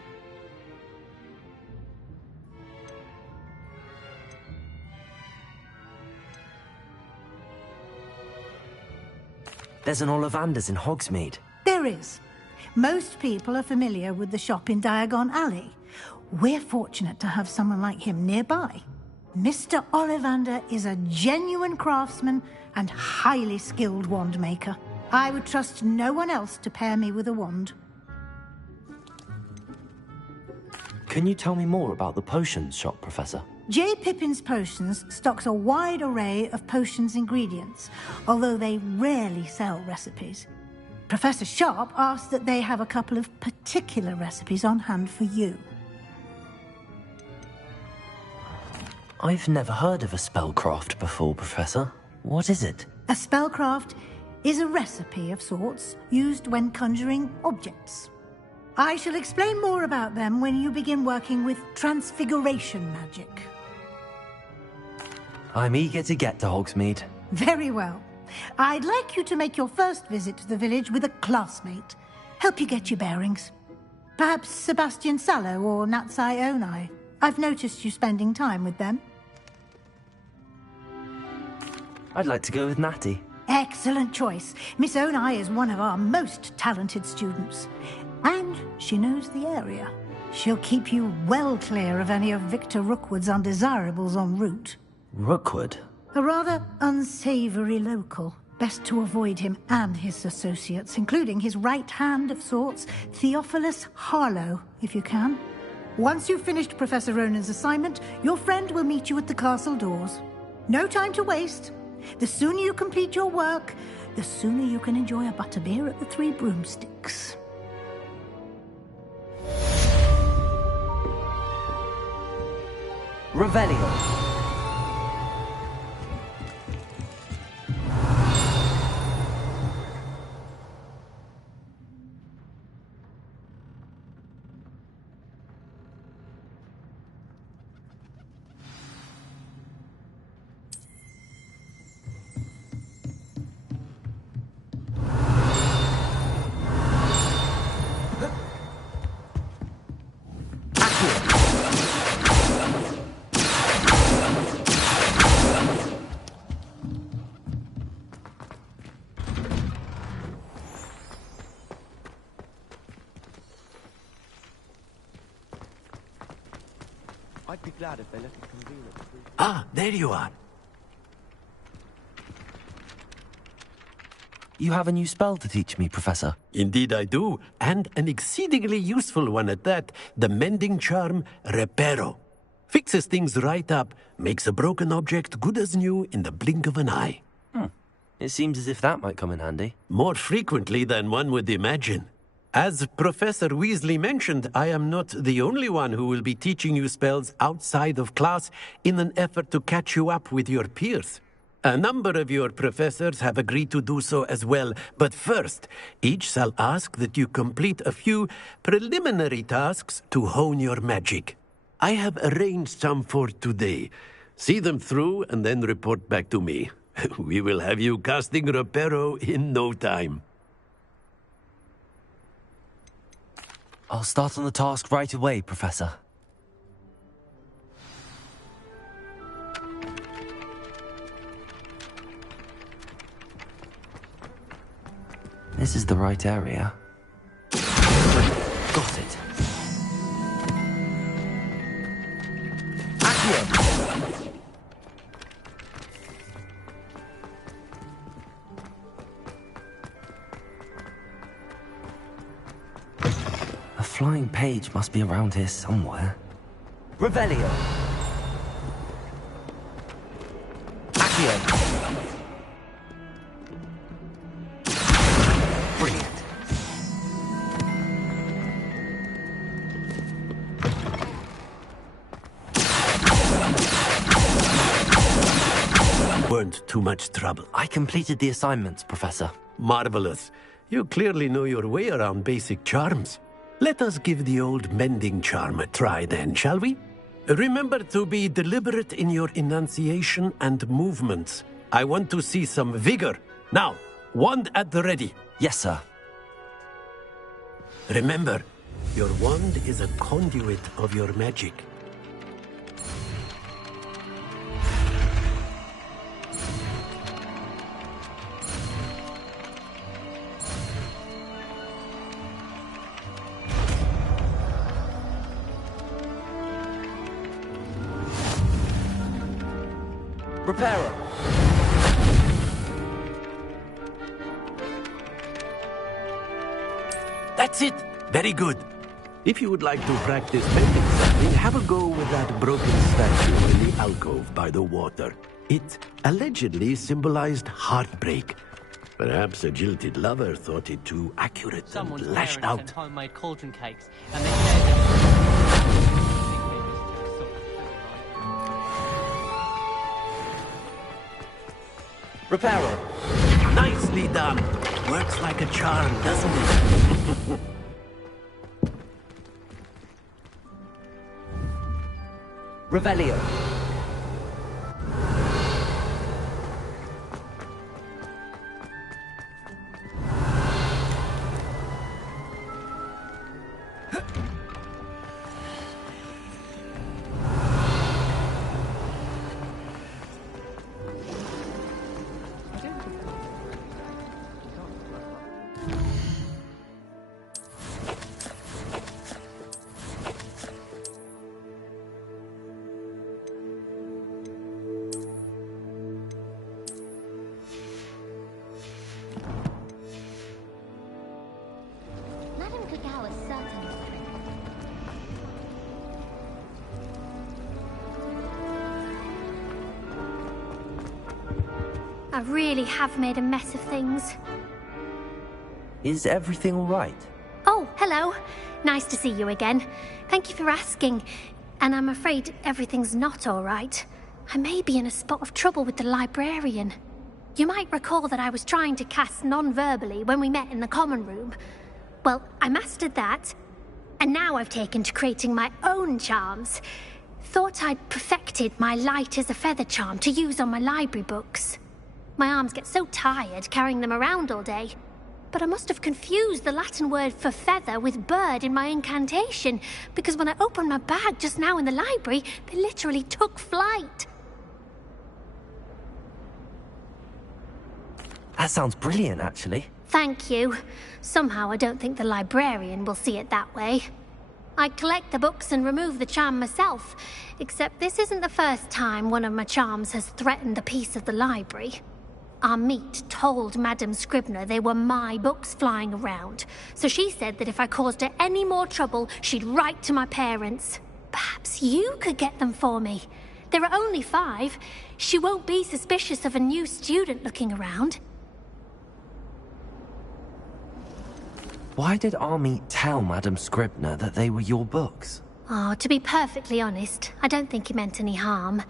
There's an Ollivander's in Hogsmeade. There is. Most people are familiar with the shop in Diagon Alley. We're fortunate to have someone like him nearby. Mr. Ollivander is a genuine craftsman and highly skilled wand maker. I would trust no one else to pair me with a wand. Can you tell me more about the potions shop, Professor? J. Pippin's Potions stocks a wide array of potions ingredients, although they rarely sell recipes. Professor Sharp asked that they have a couple of particular recipes on hand for you. I've never heard of a spellcraft before, Professor. What is it? A spellcraft is a recipe of sorts used when conjuring objects. I shall explain more about them when you begin working with transfiguration magic. I'm eager to get to Hogsmeade. Very well. I'd like you to make your first visit to the village with a classmate. Help you get your bearings. Perhaps Sebastian Sallow or Natsai Onai. I've noticed you spending time with them. I'd like to go with Natty. Excellent choice. Miss Onai is one of our most talented students. And she knows the area. She'll keep you well clear of any of Victor Rookwood's undesirables en route. Rookwood? A rather unsavory local. Best to avoid him and his associates, including his right hand of sorts, Theophilus Harlow, if you can. Once you've finished Professor Ronan's assignment, your friend will meet you at the castle doors. No time to waste. The sooner you complete your work, the sooner you can enjoy a butterbeer at the Three Broomsticks. Revelio. I'd be glad if they let us convene at the Three. Ah, there you are. You have a new spell to teach me, Professor. Indeed I do, and an exceedingly useful one at that. The mending charm, Reparo. Fixes things right up, makes a broken object good as new in the blink of an eye. It seems as if that might come in handy. More frequently than one would imagine. As Professor Weasley mentioned, I am not the only one who will be teaching you spells outside of class in an effort to catch you up with your peers. A number of your professors have agreed to do so as well, but first, each shall ask that you complete a few preliminary tasks to hone your magic. I have arranged some for today. See them through and then report back to me. We will have you casting Reparo in no time. I'll start on the task right away, Professor. This is the right area. Got it. Accio! A flying page must be around here somewhere. Revelio! Accio! Brilliant. Weren't too much trouble. I completed the assignments, Professor. Marvelous. You clearly know your way around basic charms. Let us give the old mending charm a try then, shall we? Remember to be deliberate in your enunciation and movements. I want to see some vigor. Now, wand at the ready. Yes, sir. Remember, your wand is a conduit of your magic. Reparo. That's it. Very good. If you would like to practice painting something, have a go with that broken statue in the alcove by the water. It allegedly symbolized heartbreak. Perhaps a jilted lover thought it too accurate Someone's and lashed parents out. sent homemade cauldron cakes, and they said Reparo. Nicely done. Works like a charm, doesn't it? Revelio. Madame Cacao is certainly I really have made a mess of things. Is everything all right? Oh, hello. Nice to see you again. Thank you for asking. And I'm afraid everything's not all right. I may be in a spot of trouble with the librarian. You might recall that I was trying to cast non-verbally when we met in the common room. Well, I mastered that, and now I've taken to creating my own charms. Thought I'd perfected my light as a feather charm to use on my library books. My arms get so tired carrying them around all day. But I must have confused the Latin word for feather with bird in my incantation, because when I opened my bag just now in the library, they literally took flight. That sounds brilliant, actually. Thank you. Somehow I don't think the librarian will see it that way. I collect the books and remove the charm myself, except this isn't the first time one of my charms has threatened the peace of the library. Amit told Madame Scribner they were my books flying around, so she said that if I caused her any more trouble, she'd write to my parents. Perhaps you could get them for me. There are only 5. She won't be suspicious of a new student looking around. Why did Army tell Madame Scribner that they were your books? Oh, to be perfectly honest, I don't think he meant any harm.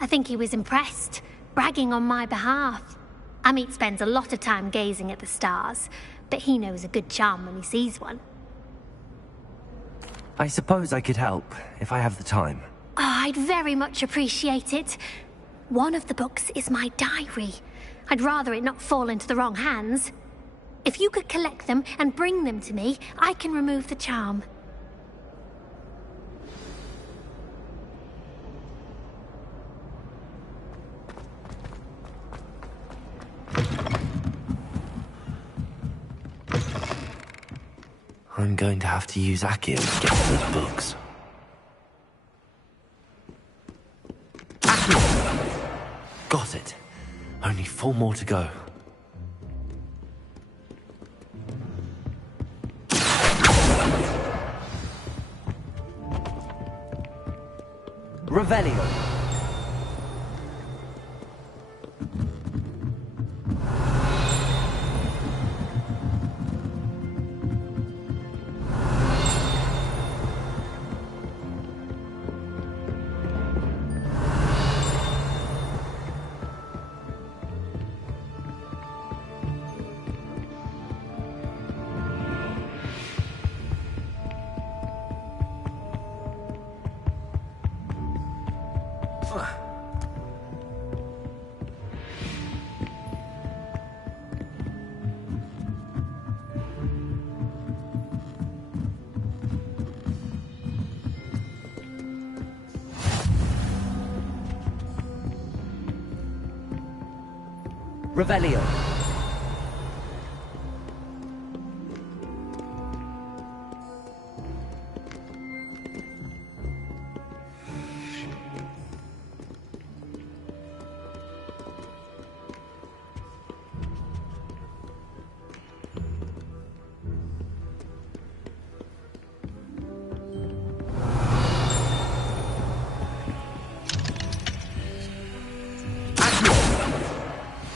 I think he was impressed, bragging on my behalf. Amit spends a lot of time gazing at the stars, but he knows a good charm when he sees one. I suppose I could help, if I have the time. Oh, I'd very much appreciate it. One of the books is my diary. I'd rather it not fall into the wrong hands. If you could collect them and bring them to me, I can remove the charm. I'm going to have to use Accio to get those books. Accio! Got it. Only 4 more to go. Revelio. Revelio.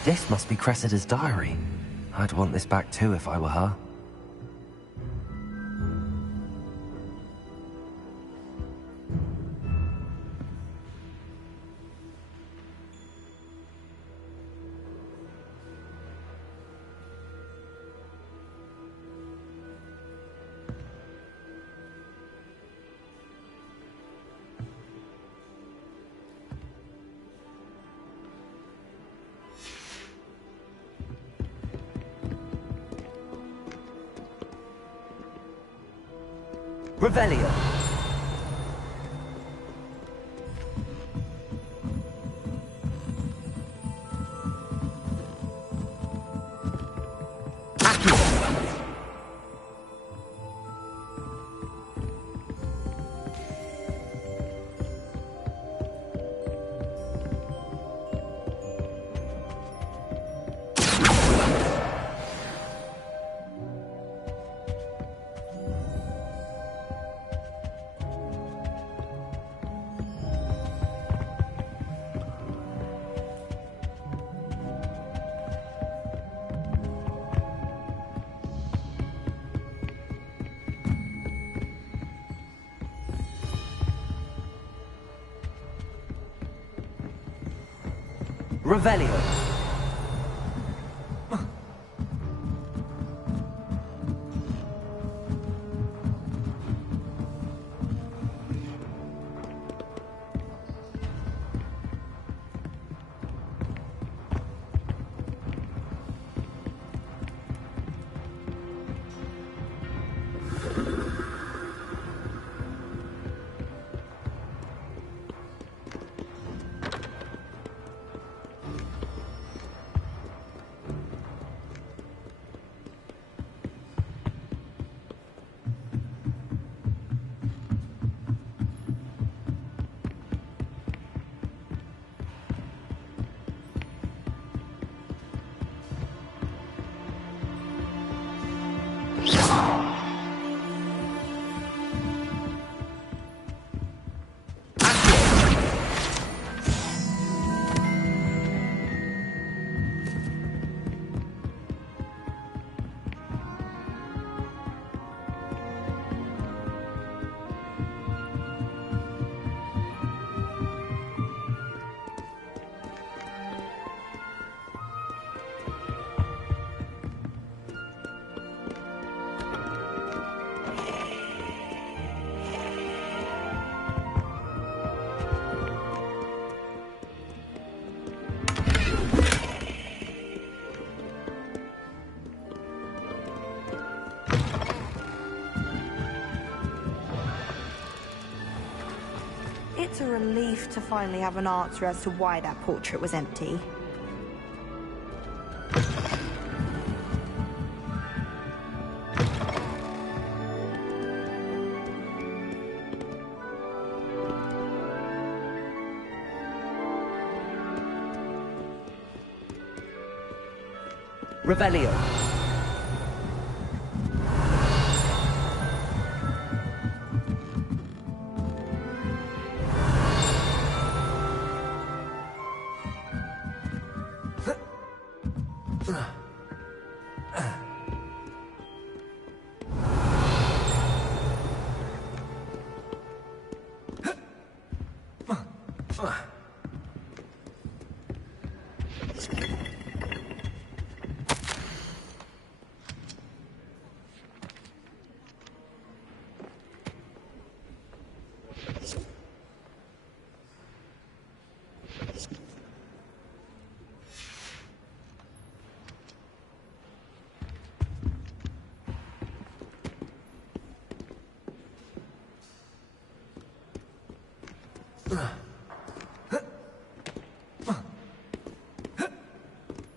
This must be Cressida's diary. I'd want this back too if I were her. Revelio. Revelio. It's a relief to finally have an answer as to why that portrait was empty. Revelio.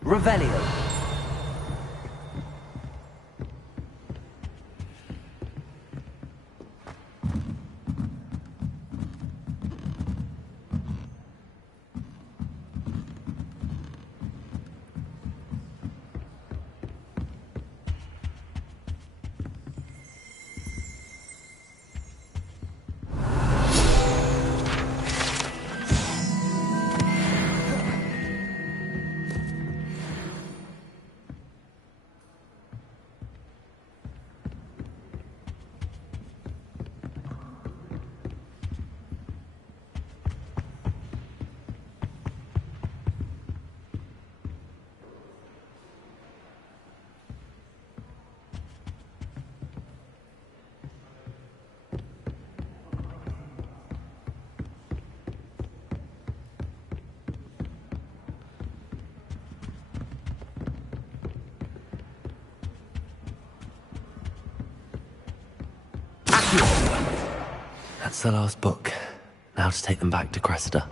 Revelio. That's the last book. Now to take them back to Cressida.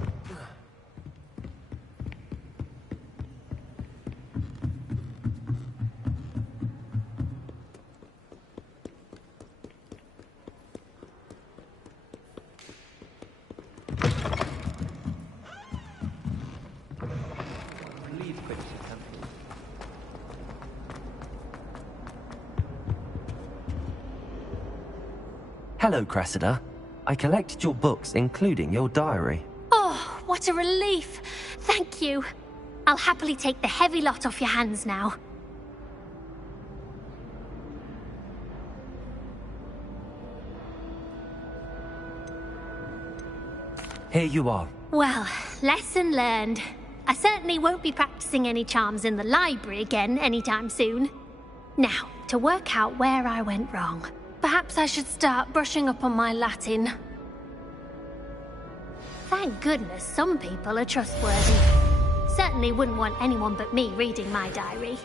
Hello, Cressida. I collected your books, including your diary. Oh, what a relief. Thank you. I'll happily take the heavy lot off your hands now. Here you are. Well, lesson learned. I certainly won't be practicing any charms in the library again anytime soon. Now, to work out where I went wrong. Perhaps I should start brushing up on my Latin. Thank goodness some people are trustworthy. Certainly wouldn't want anyone but me reading my diary.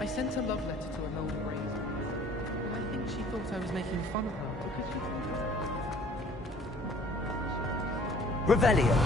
I sent a love letter to Imelda Brazen, and I think she thought I was making fun of her because she... Revelio.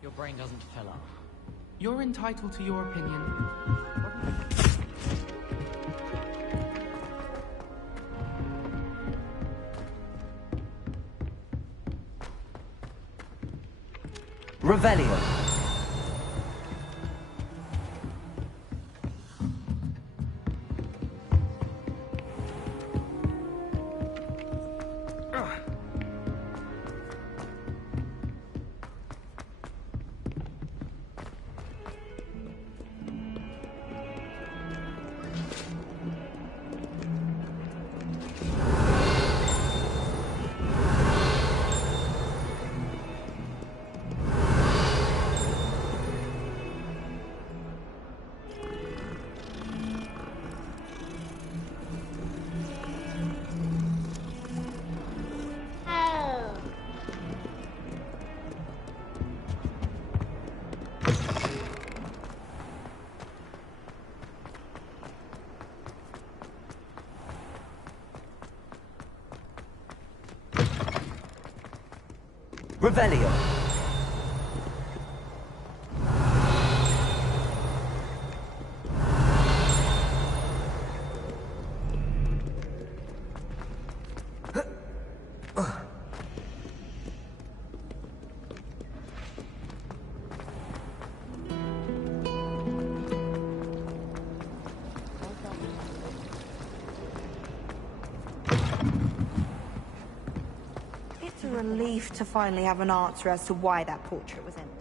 Your brain doesn't fill up. You're entitled to your opinion. Revelio. Revelio. It's a relief to finally have an answer as to why that portrait was empty.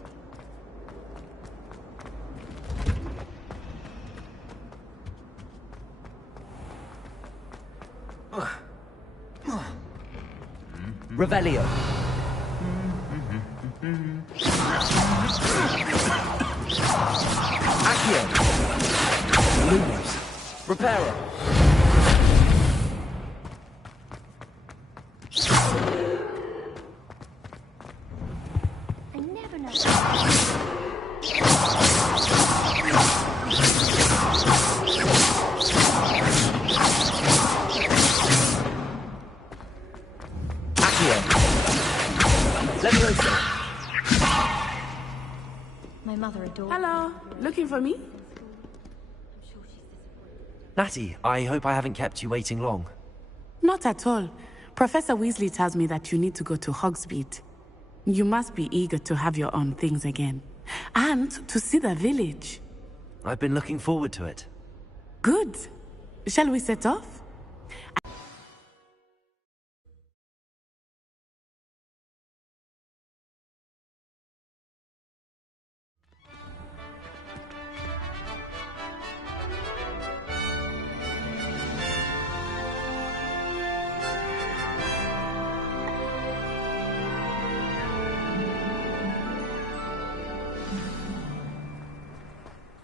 Revelio. Accio. Lumos. Reparo. My mother adores Hello, looking for me? Natty, I hope I haven't kept you waiting long. Not at all. Professor Weasley tells me that you need to go to Hogsmeade. You must be eager to have your own things again. And to see the village. I've been looking forward to it. Good. Shall we set off?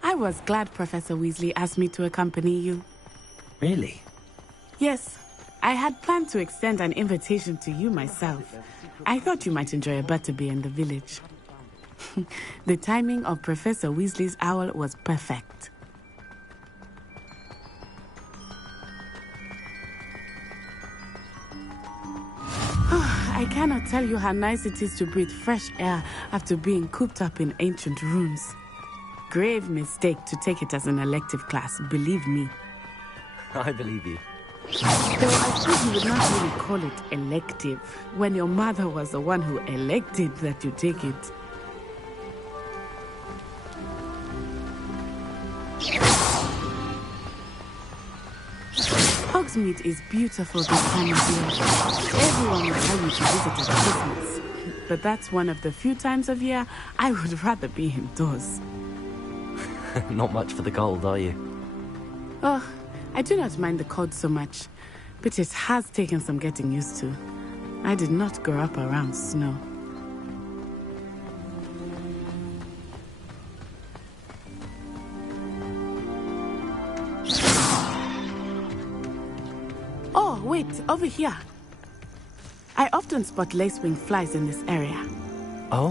I was glad Professor Weasley asked me to accompany you. Really? Yes. I had planned to extend an invitation to you myself. I thought you might enjoy a butterbeer in the village. The timing of Professor Weasley's owl was perfect. I cannot tell you how nice it is to breathe fresh air after being cooped up in ancient rooms. Grave mistake to take it as an elective class, believe me. I believe you. Though I suppose you would not really call it elective, when your mother was the one who elected that you take it. Hogsmeade is beautiful this time of year. Everyone will tell you to visit at Christmas. But that's one of the few times of year I would rather be indoors. Not much for the cold, are you? Oh, I do not mind the cold so much, but it has taken some getting used to. I did not grow up around snow. Oh, wait, over here. I often spot lacewing flies in this area. Oh?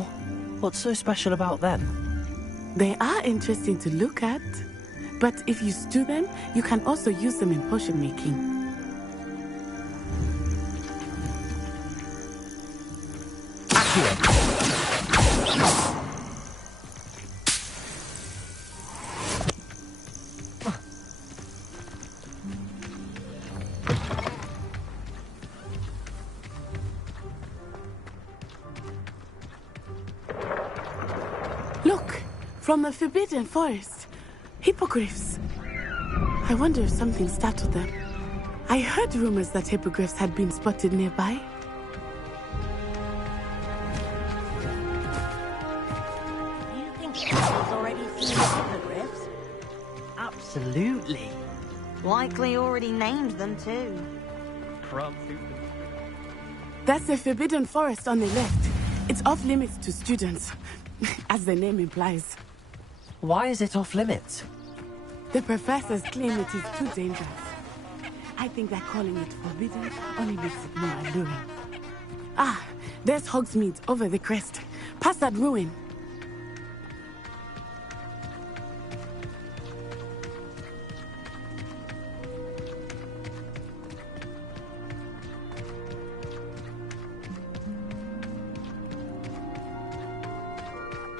What's so special about them? They are interesting to look at, but if you stew them, you can also use them in potion making. Look, from the Forbidden Forest. Hippogriffs. I wonder if something startled them. I heard rumors that hippogriffs had been spotted nearby. You think Charlie's already seen the hippogriffs? Absolutely. Likely already named them too. That's the Forbidden Forest on the left. It's off limits to students, as the name implies. Why is it off limits? The professors claim it is too dangerous. I think that calling it forbidden only makes it more alluring. Ah, there's Hogsmeade over the crest. Past that ruin.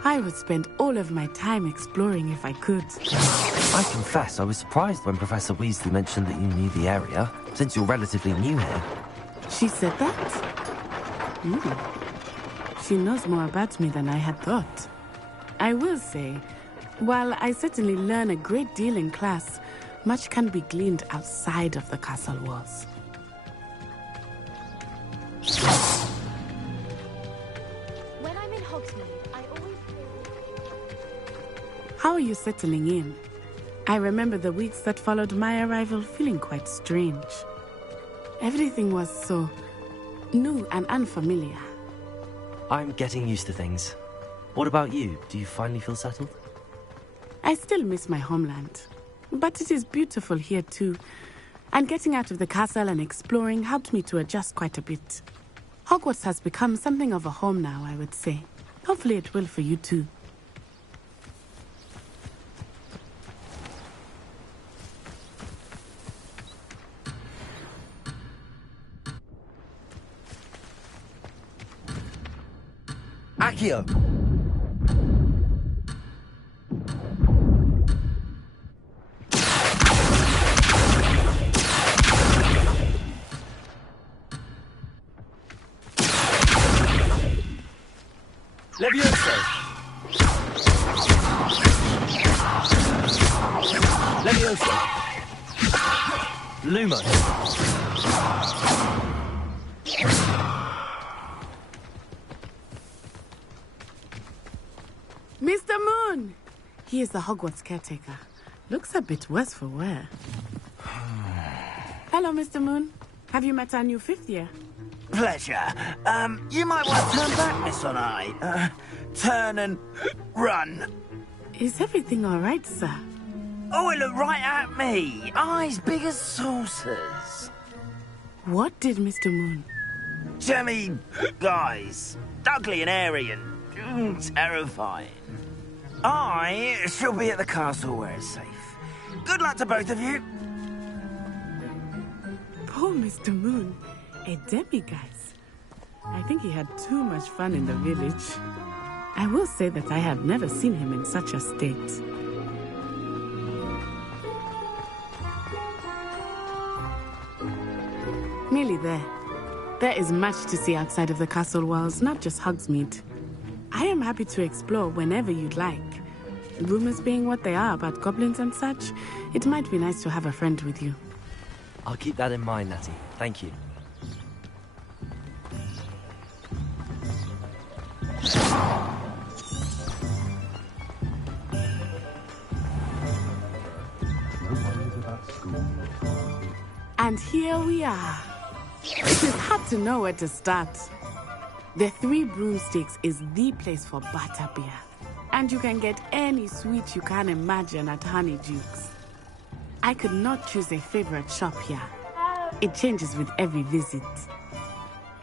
I would spend all of my time exploring if I could. I confess, I was surprised when Professor Weasley mentioned that you knew the area, since you're relatively new here. She said that? She knows more about me than I had thought. I will say, while I certainly learn a great deal in class, much can be gleaned outside of the castle walls. When I'm in Hogsmeade, I always... How are you settling in? I remember the weeks that followed my arrival feeling quite strange. Everything was so new and unfamiliar. I'm getting used to things. What about you? Do you finally feel settled? I still miss my homeland, but it is beautiful here too. And getting out of the castle and exploring helped me to adjust quite a bit. Hogwarts has become something of a home now, I would say. Hopefully it will for you too. Accio! Levioso! Levioso! Lumos! Mr. Moon! He is the Hogwarts caretaker. Looks a bit worse for wear. Hello, Mr. Moon. Have you met our new 5th year? Pleasure. You might want to turn back, Miss Onai. Turn and run. Is everything all right, sir? Oh, it looked right at me. Eyes big as saucers. What did Mr. Moon? Jemmy, guys. Ugly and airy and terrifying. I shall be at the castle where it's safe. Good luck to both of you. Poor Mr. Moon. A demiguise. I think he had too much fun in the village. I will say that I have never seen him in such a state. Nearly there. There is much to see outside of the castle walls, not just Hogsmeade. I am happy to explore whenever you'd like. Rumors being what they are about goblins and such, it might be nice to have a friend with you. I'll keep that in mind, Natty. Thank you. And here we are. It is hard to know where to start. The Three Broomsticks is the place for butterbeer. And you can get any sweet you can imagine at Honeydukes. I could not choose a favorite shop here. It changes with every visit.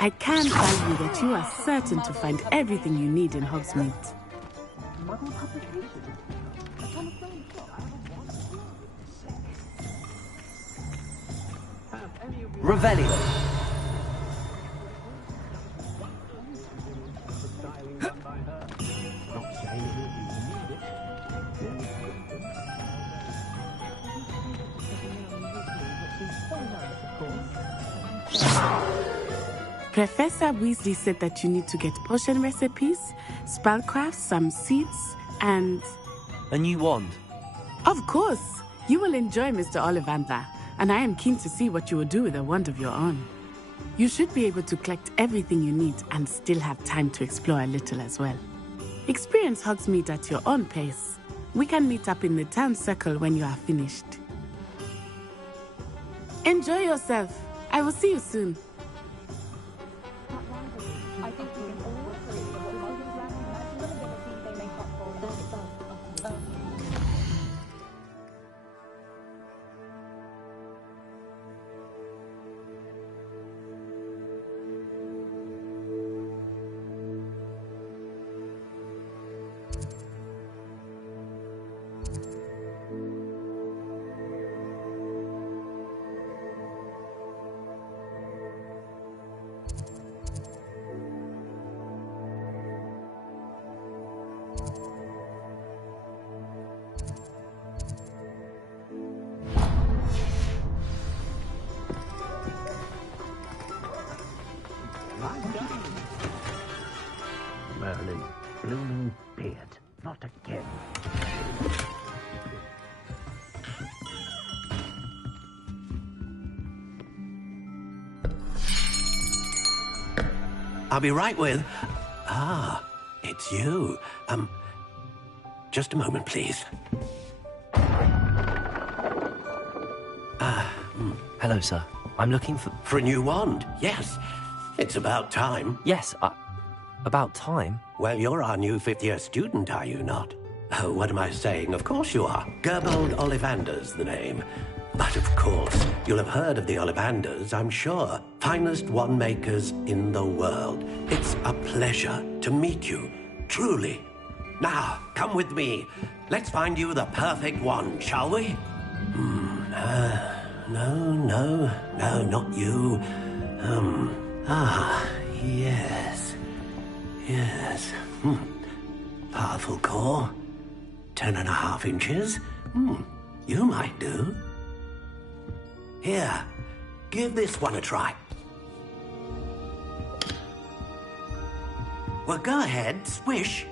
I can tell you that you are certain to find everything you need in Hogsmeade. Revelio. Professor Weasley said that you need to get potion recipes, spellcrafts, some seeds, and... A new wand. Of course! You will enjoy Mr. Ollivander, and I am keen to see what you will do with a wand of your own. You should be able to collect everything you need and still have time to explore a little as well. Experience Hogsmeade at your own pace. We can meet up in the town circle when you are finished. Enjoy yourself. I will see you soon. Merlin's blooming beard. Not again. I'll be right with... Ah, it's you. Just a moment, please. Hello, sir. I'm looking for... For a new wand, yes. It's about time. Yes, about time? Well, you're our new 5th-year student, are you not? Oh, what am I saying? Of course you are. Gerbold Ollivander's the name. But of course, you'll have heard of the Ollivanders, I'm sure. Finest wand makers in the world. It's a pleasure to meet you, truly. Now, come with me. Let's find you the perfect wand, shall we? No, not you. Yes. Yes. Powerful core. 10.5 inches. You might do. Here, give this one a try. Well, go ahead, swish.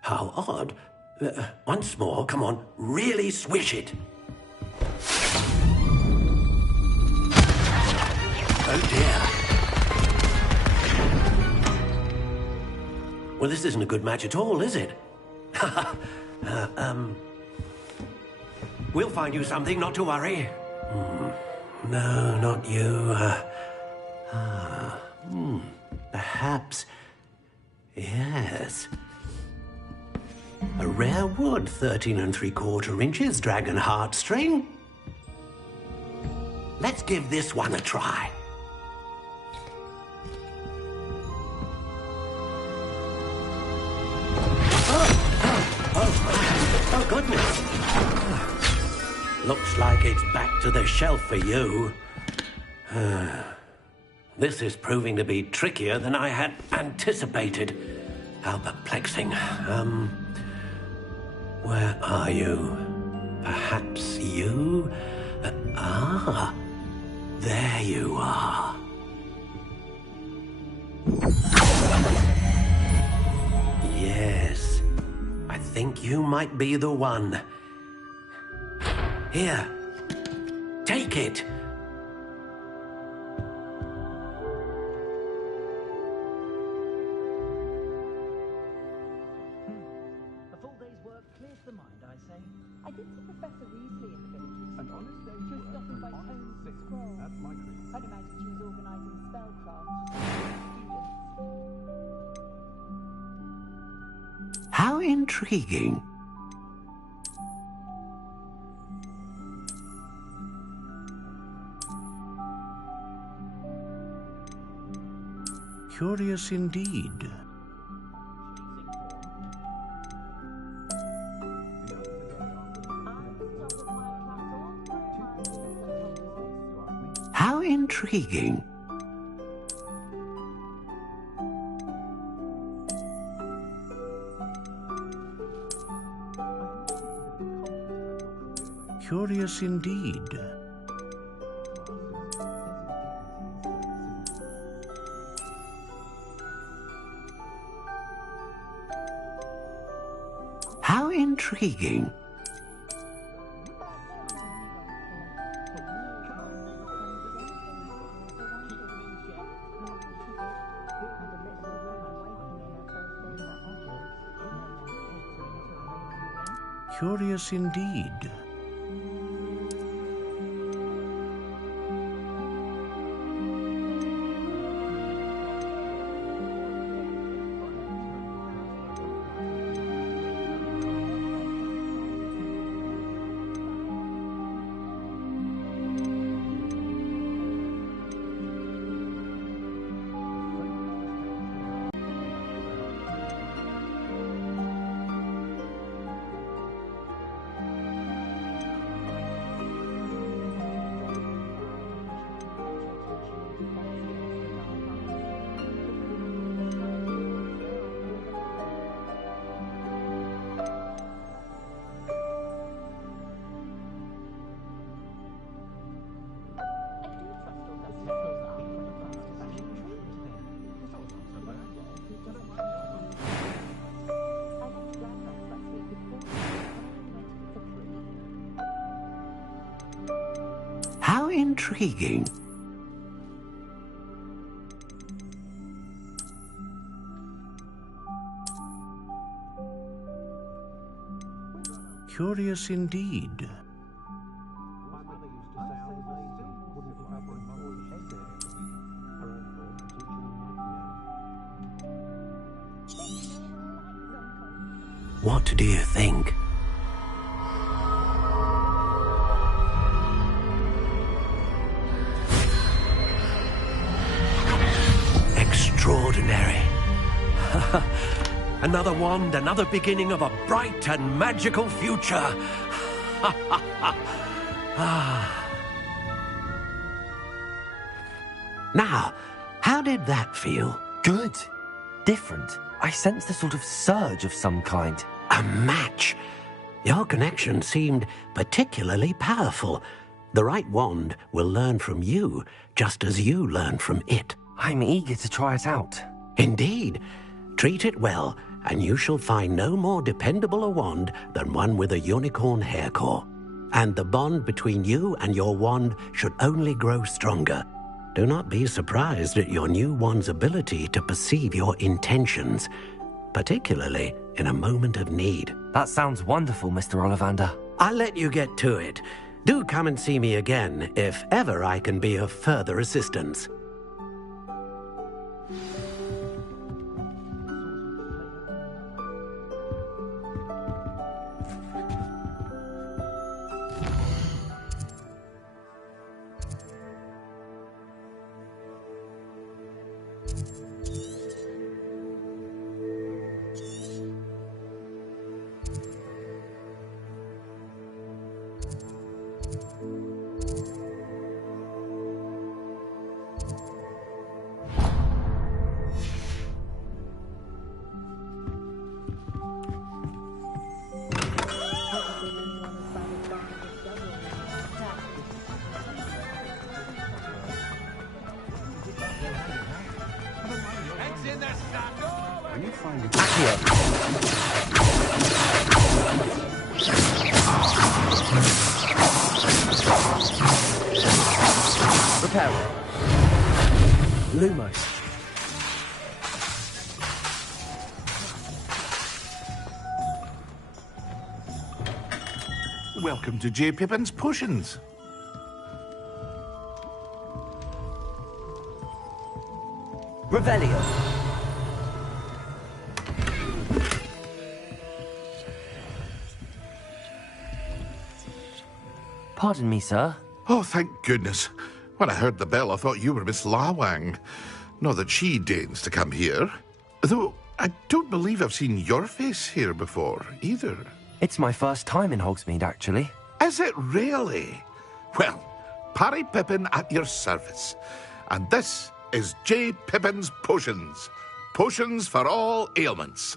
How odd. Once more, come on, really swish it. Oh dear. Well, this isn't a good match at all, is it? We'll find you something, not to worry. No, not you. Perhaps. Yes. A rare wood, 13 3/4 inches, dragon heartstring. Let's give this one a try. Oh, goodness. Looks like it's back to the shelf for you. This is proving to be trickier than I had anticipated. How perplexing. Where are you? Perhaps you? There you are. Yes, I think you might be the one. Here, take it. A full day's work clears the mind, I say. I did see Professor Weasley in the village recently. An honest day's she was stopping by Tomes and Scrolls. That's my creed. I'd imagine she was organising spellcraft for students. How intriguing. Curious indeed. How intriguing. Curious indeed. How intriguing. Curious indeed. How intriguing. Curious indeed. What do you think? Extraordinary. Another wand, another beginning of a bright and magical future. Now, How did that feel? Good. Different. I sensed a sort of surge of some kind. A match. Your connection seemed particularly powerful. The right wand will learn from you, just as you learn from it. I'm eager to try it out. Indeed. Treat it well, and you shall find no more dependable a wand than one with a unicorn hair core. And the bond between you and your wand should only grow stronger. Do not be surprised at your new wand's ability to perceive your intentions, particularly in a moment of need. That sounds wonderful, Mr. Ollivander. I'll let you get to it. Do come and see me again if ever I can be of further assistance. Repair. Lumos. Welcome to J. Pippin's Potions. Revelio. Pardon me, sir. Oh, thank goodness. When I heard the bell, I thought you were Miss Lawang. Not that she deigns to come here. Though, I don't believe I've seen your face here before, either. It's my first time in Hogsmeade, actually. Is it really? Well, Parry Pippin at your service. And this is J. Pippin's Potions. Potions for all ailments.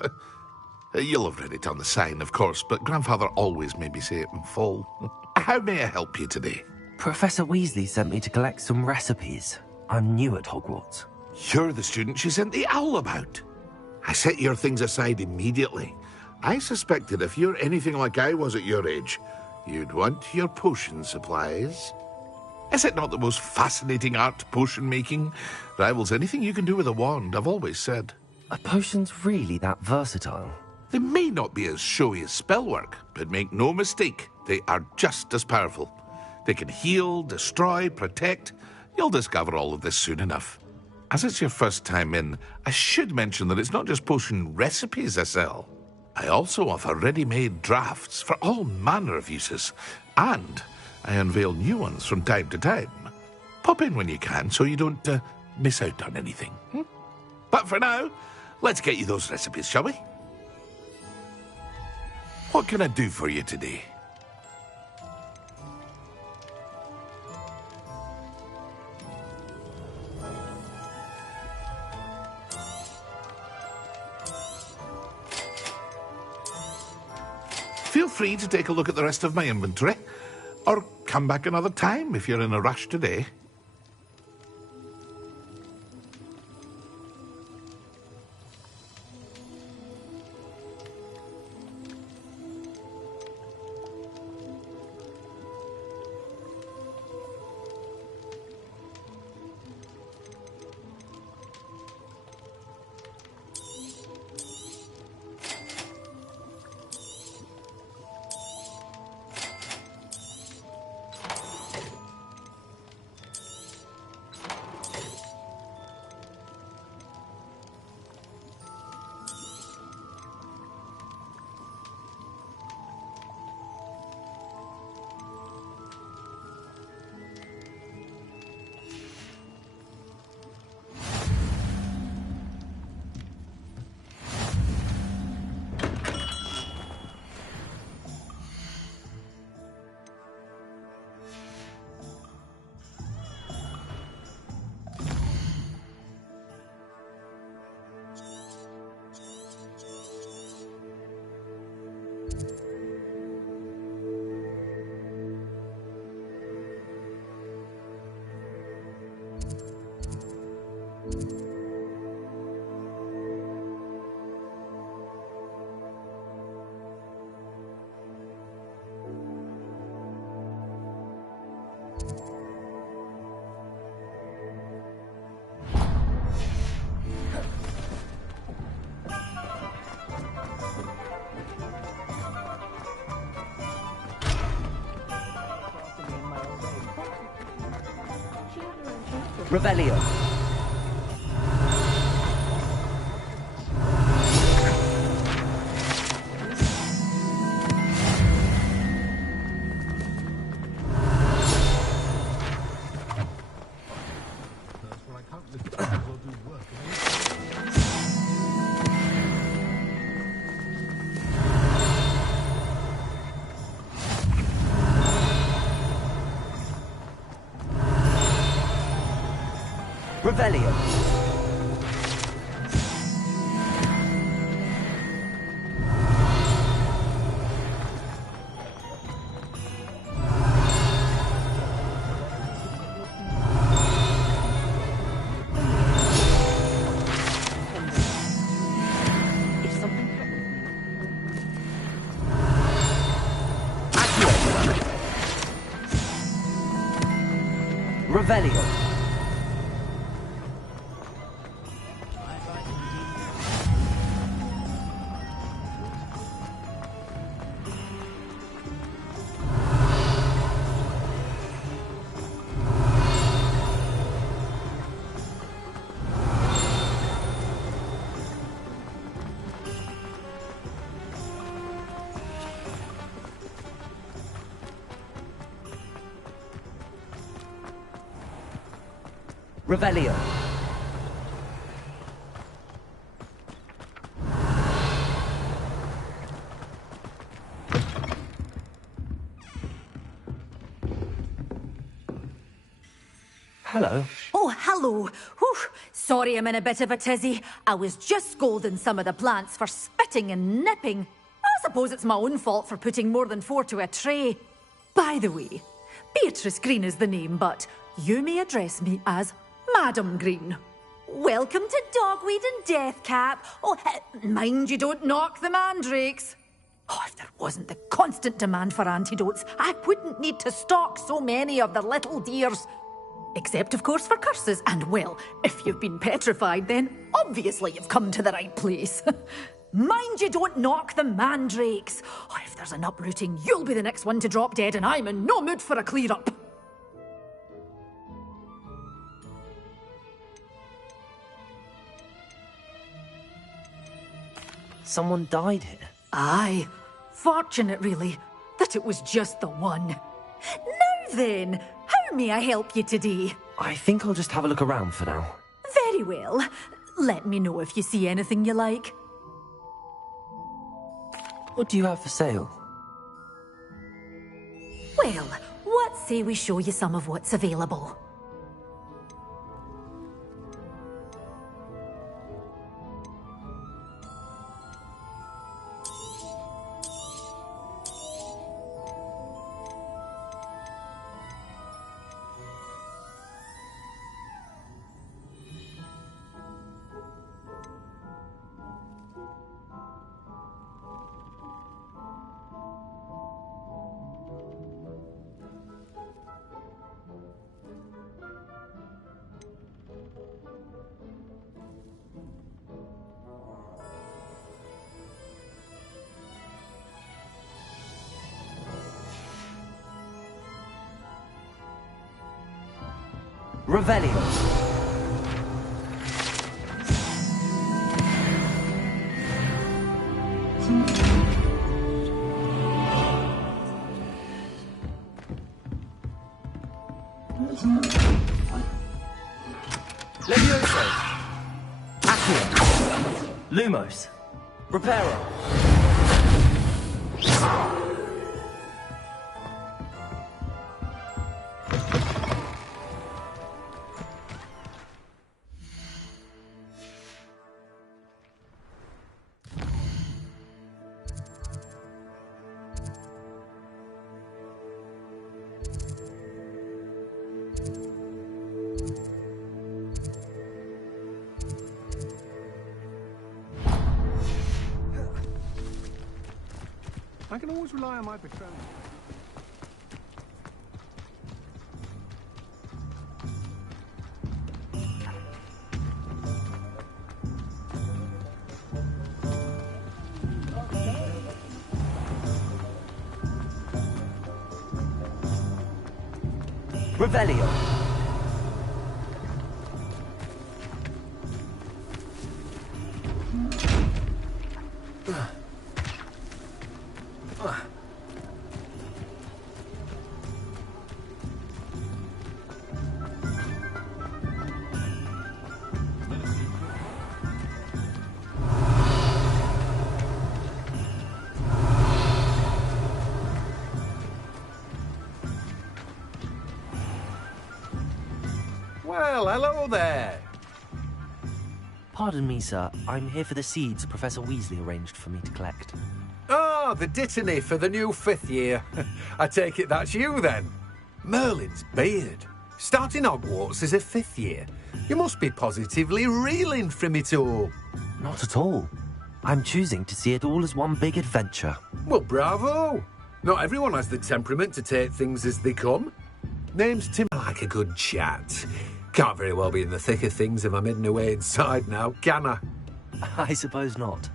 You'll have read it on the sign, of course, but Grandfather always made me say it in full. How may I help you today? Professor Weasley sent me to collect some recipes. I'm new at Hogwarts. You're the student she sent the owl about. I set your things aside immediately. I suspected if you're anything like I was at your age, you'd want your potion supplies. Is it not the most fascinating art, potion making? Rivals anything you can do with a wand, I've always said. Are potions really that versatile? They may not be as showy as spellwork, but make no mistake, they are just as powerful. They can heal, destroy, protect. You'll discover all of this soon enough. As it's your first time in, I should mention that it's not just potion recipes I sell. I also offer ready-made drafts for all manner of uses, and I unveil new ones from time to time. Pop in when you can so you don't miss out on anything. But for now, let's get you those recipes, shall we? What can I do for you today? Feel free to take a look at the rest of my inventory, or come back another time if you're in a rush today. Revelio. Revelio. Revelio. Revelio. Hello. Oh, hello. Whew. Sorry I'm in a bit of a tizzy. I was just scolding some of the plants for spitting and nipping. I suppose it's my own fault for putting more than 4 to a tray. By the way, Beatrice Green is the name, but you may address me as Madam Green. Welcome to Dogweed and Deathcap. Oh, mind you don't knock the mandrakes. Oh, if there wasn't the constant demand for antidotes, I wouldn't need to stock so many of the little dears. Except, of course, for curses. And, well, if you've been petrified, then obviously you've come to the right place. Mind you don't knock the mandrakes. Oh, if there's an uprooting, you'll be the next one to drop dead, and I'm in no mood for a clear-up. Someone died here. Aye. Fortunate, really, that it was just the one. Now then, how may I help you today? I think I'll just have a look around for now. Very well. Let me know if you see anything you like. What do you have for sale? Well, what say we show you some of what's available? Revelio. Levioso. Accio. Lumos. Reparo. I can always rely on my betrothed. Revelio. Hello there. Pardon me, sir. I'm here for the seeds Professor Weasley arranged for me to collect. Oh, the dittany for the new 5th year. I take it that's you, then. Merlin's beard. Starting Hogwarts as a 5th year. You must be positively reeling from it all. Not at all. I'm choosing to see it all as one big adventure. Well, bravo. Not everyone has the temperament to take things as they come. Name's Tim. I like a good chat. Can't very well be in the thick of things if I'm hidden away inside now, can I? I suppose not.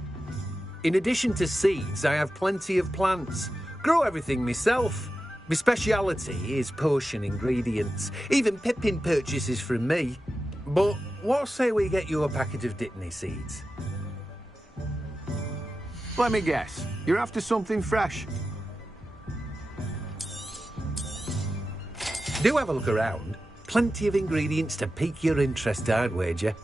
In addition to seeds, I have plenty of plants. Grow everything myself. My speciality is potion ingredients. Even Pippin purchases from me. But what say we get you a packet of Dittany seeds? Let me guess. You're after something fresh. Do have a look around. Plenty of ingredients to pique your interest, I'd wager.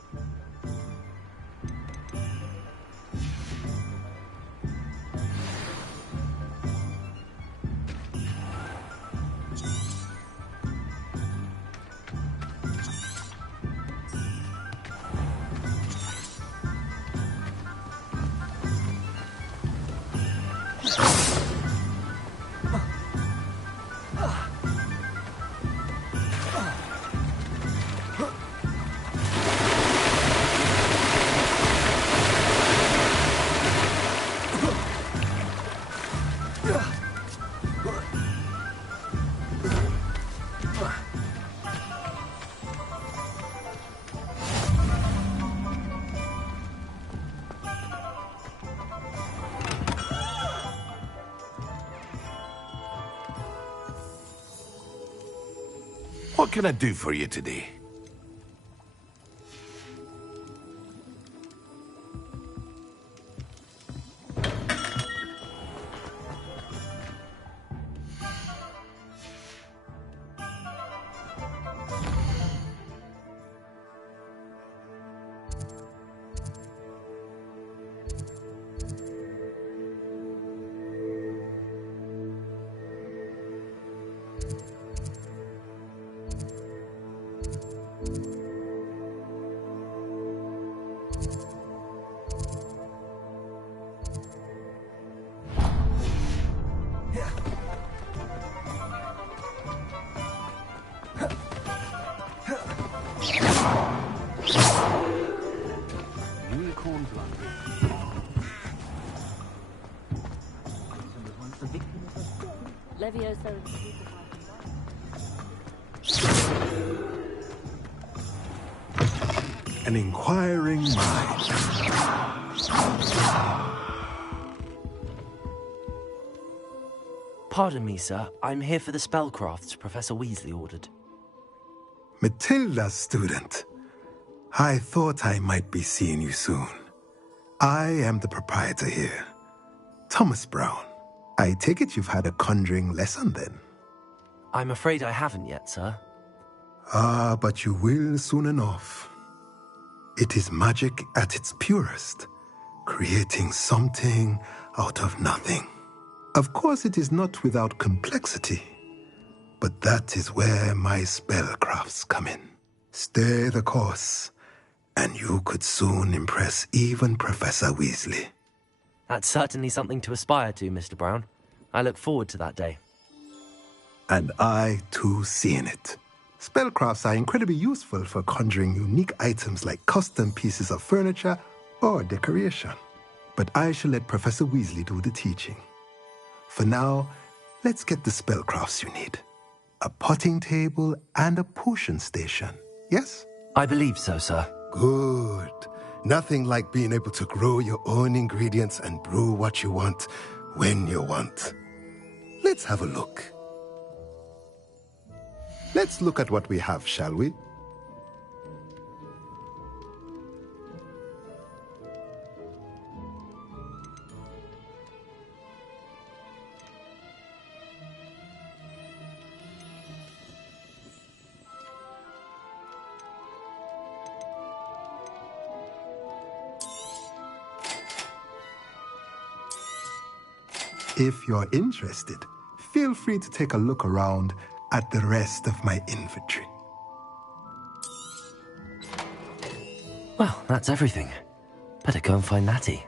What can I do for you today? An inquiring mind. Pardon me, sir. I'm here for the spellcrafts Professor Weasley ordered. Matilda's student. I thought I might be seeing you soon. I am the proprietor here, Thomas Brown. I take it you've had a conjuring lesson then? I'm afraid I haven't yet, sir. Ah, but you will soon enough. It is magic at its purest, creating something out of nothing. Of course, it is not without complexity, but that is where my spellcrafts come in. Stay the course, and you could soon impress even Professor Weasley. That's certainly something to aspire to, Mr. Brown. I look forward to that day. And I, too, see in it. Spellcrafts are incredibly useful for conjuring unique items like custom pieces of furniture or decoration. But I shall let Professor Weasley do the teaching. For now, let's get the spellcrafts you need. A potting table and a potion station, yes? I believe so, sir. Good. Nothing like being able to grow your own ingredients and brew what you want when you want. Let's have a look. Let's look at what we have, shall we? If you're interested, feel free to take a look around at the rest of my inventory. Well, that's everything. Better go and find Natty.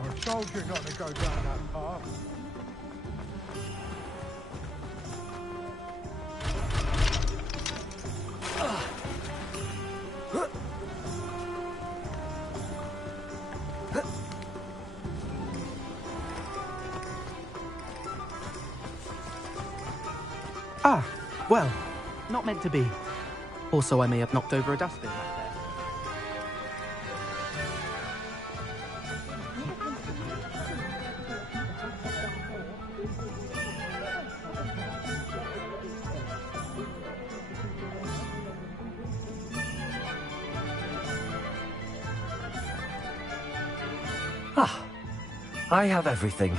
I told you not to go down that path. Ah, well, not meant to be. Also, I may have knocked over a dustbin back there. Ah, I have everything.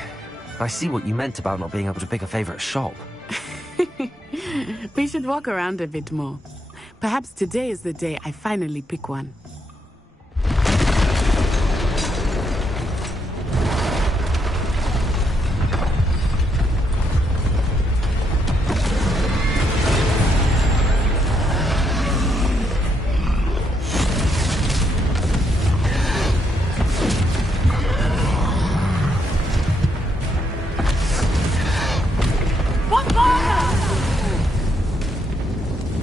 I see what you meant about not being able to pick a favorite shop. We should walk around a bit more. Perhaps today is the day I finally pick one.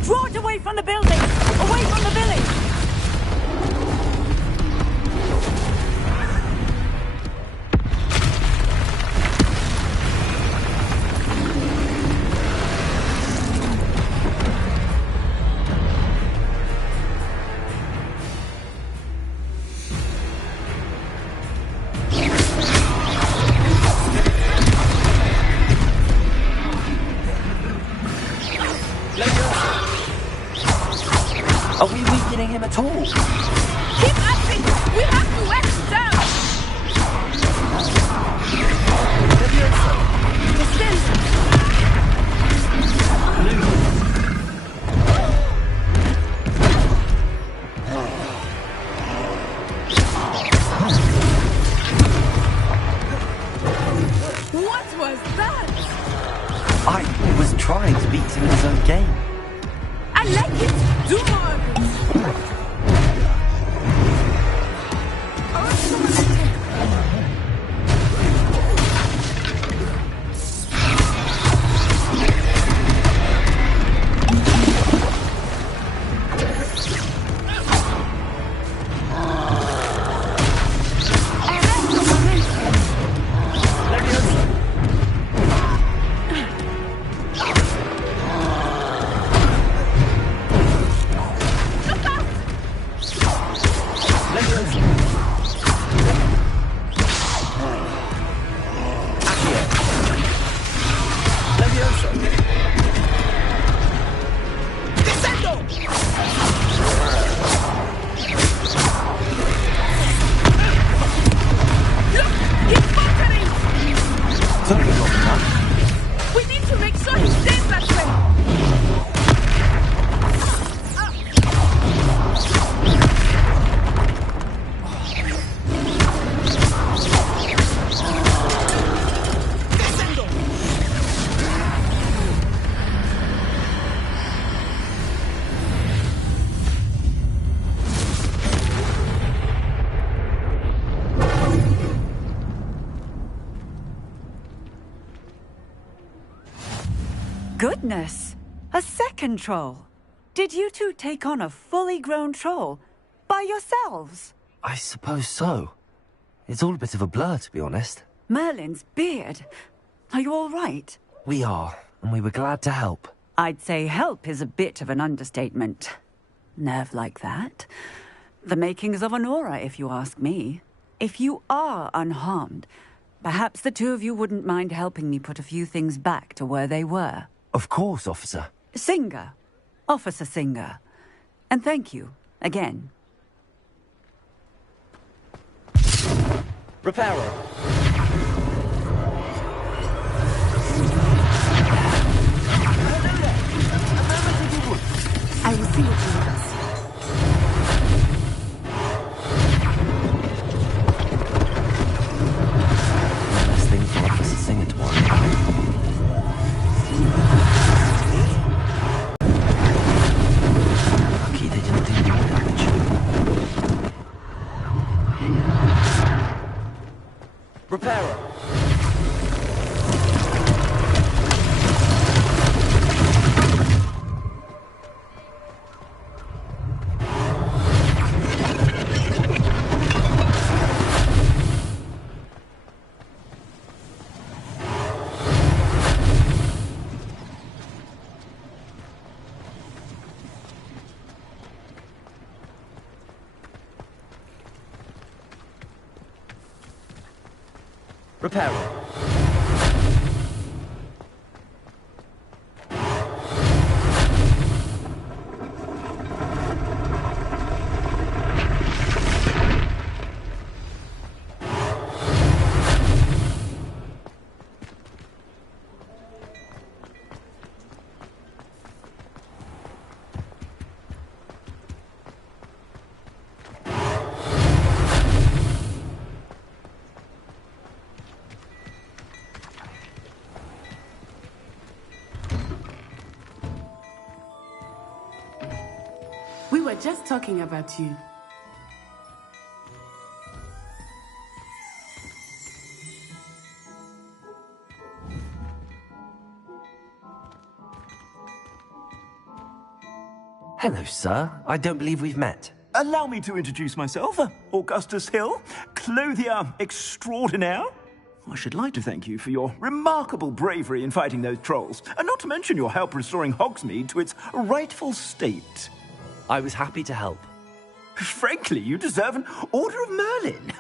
Draw it away from the building! Away from the village! at all. Keep acting! We have to wear it down! What was that? I was trying to beat him in his own game. I like it! Do more of it! We need to make sure he stays that way! Goodness! A second troll! Did you two take on a fully grown troll? By yourselves? I suppose so. It's all a bit of a blur, to be honest. Merlin's beard. Are you all right? We are, and we were glad to help. I'd say help is a bit of an understatement. Nerve like that. The makings of an aura, if you ask me. If you are unharmed, perhaps the two of you wouldn't mind helping me put a few things back to where they were. Of course, officer. Singer. Officer Singer. And thank you, again. Reparo. I will see what you want. Last thing for Officer Singer to worry about. Lucky they didn't do more damage. Reparo. Reparo. We were just talking about you. Hello, sir. I don't believe we've met. Allow me to introduce myself, Augustus Hill, clothier extraordinaire. I should like to thank you for your remarkable bravery in fighting those trolls, and not to mention your help restoring Hogsmeade to its rightful state. I was happy to help. Frankly, you deserve an Order of Merlin.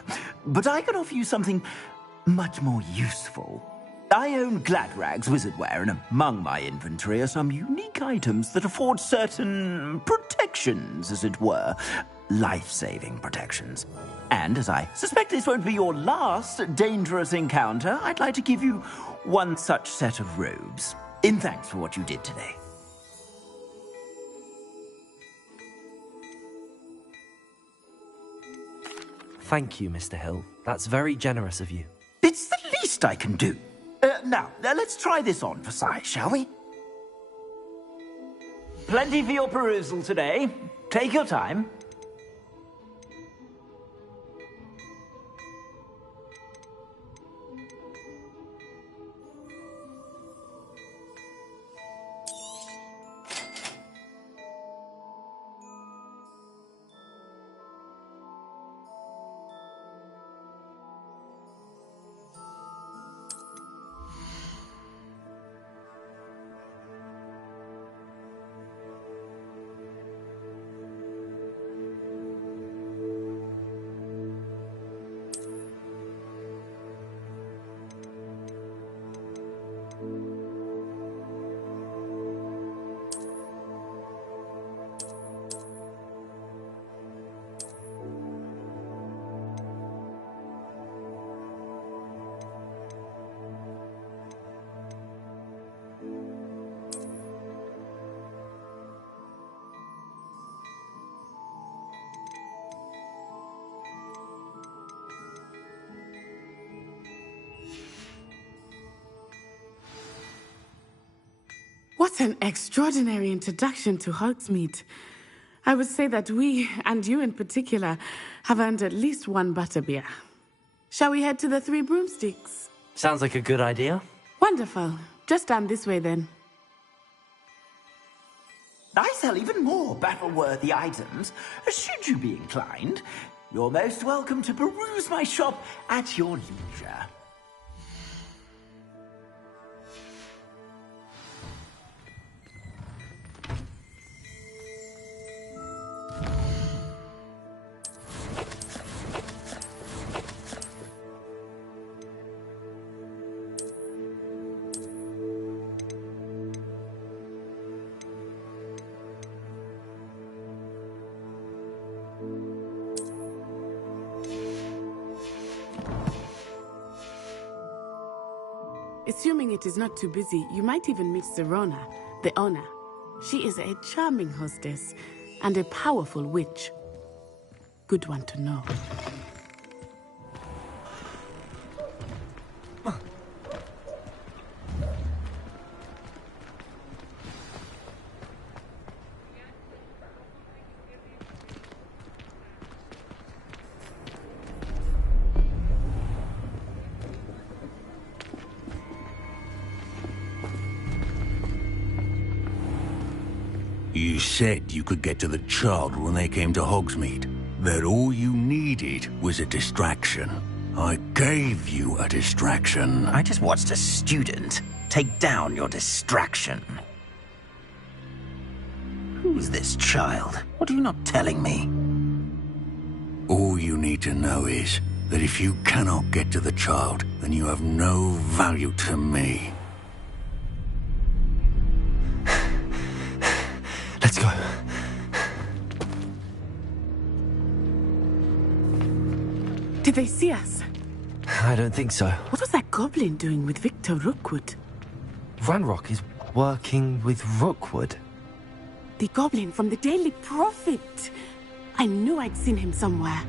But I can offer you something much more useful. I own Gladrag's wizardware, and among my inventory are some unique items that afford certain protection protections, as it were. Life-saving protections. And as I suspect this won't be your last dangerous encounter, I'd like to give you one such set of robes, in thanks for what you did today. Thank you, Mr. Hill. That's very generous of you. It's the least I can do. Now, let's try this on for size, shall we? Plenty for your perusal today. Take your time. What an extraordinary introduction to Hogsmeade. I would say that we, and you in particular, have earned at least one butterbeer. Shall we head to the Three Broomsticks? Sounds like a good idea. Wonderful. Just down this way then. I sell even more battle-worthy items. Should you be inclined, you're most welcome to peruse my shop at your leisure. Assuming it is not too busy, you might even meet Sirona, the owner. She is a charming hostess and a powerful witch. Good one to know. You said you could get to the child when they came to Hogsmeade. That all you needed was a distraction. I gave you a distraction. I just watched a student take down your distraction. Who's this child? What are you not telling me? All you need to know is that if you cannot get to the child, then you have no value to me. Let's go. Did they see us? I don't think so. What was that goblin doing with Victor Rookwood? Ranrock is working with Rookwood. The goblin from the Daily Prophet. I knew I'd seen him somewhere.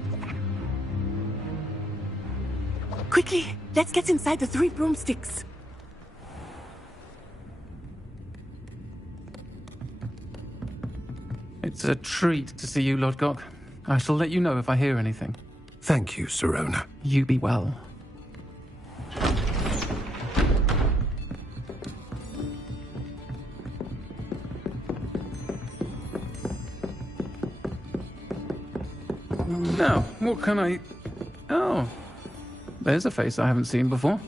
Quickly, let's get inside the Three Broomsticks. It's a treat to see you, Lodgok. I shall let you know if I hear anything. Thank you, Sirona. You be well. Now, what can I... Oh, there's a face I haven't seen before.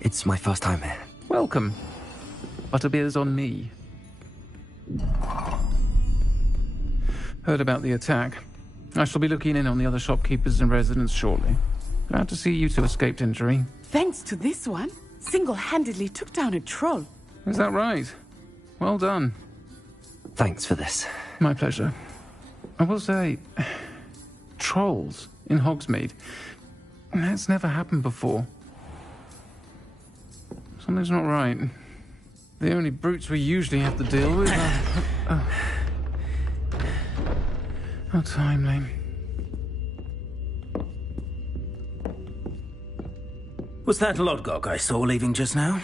It's my first time here. Welcome. Butterbeer's on me. Heard about the attack. I shall be looking in on the other shopkeepers and residents shortly. Glad to see you two escaped injury. Thanks to this one, single-handedly took down a troll. Is that right? Well done. Thanks for this. My pleasure. I will say, trolls in Hogsmeade. That's never happened before. Something's not right. The only brutes we usually have to deal with are... How timely. Was that Lodgok I saw leaving just now?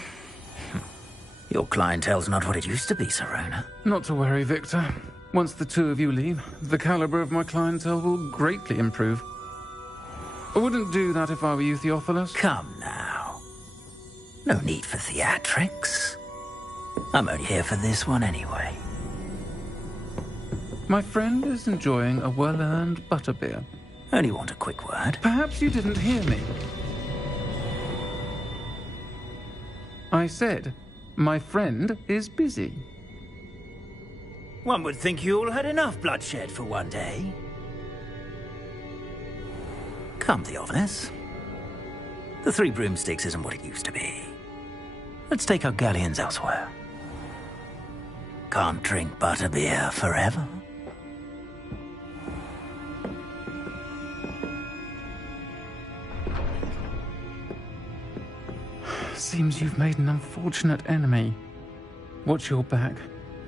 Your clientele's not what it used to be, Sirona. Not to worry, Victor. Once the two of you leave, the caliber of my clientele will greatly improve. I wouldn't do that if I were you, Theophilus. Come now. No need for theatrics. I'm only here for this one anyway. My friend is enjoying a well-earned butterbeer. Only want a quick word. Perhaps you didn't hear me. I said, my friend is busy. One would think you all had enough bloodshed for one day. Come, Theophilus. The Three Broomsticks isn't what it used to be. Let's take our galleons elsewhere. Can't drink butterbeer forever. Seems you've made an unfortunate enemy. Watch your back.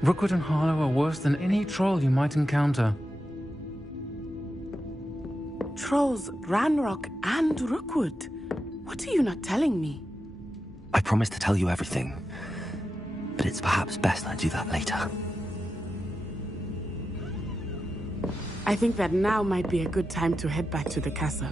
Rookwood and Harlow are worse than any troll you might encounter. Trolls, Ranrock, and Rookwood. What are you not telling me? I promise to tell you everything, but it's perhaps best I do that later. I think that now might be a good time to head back to the castle.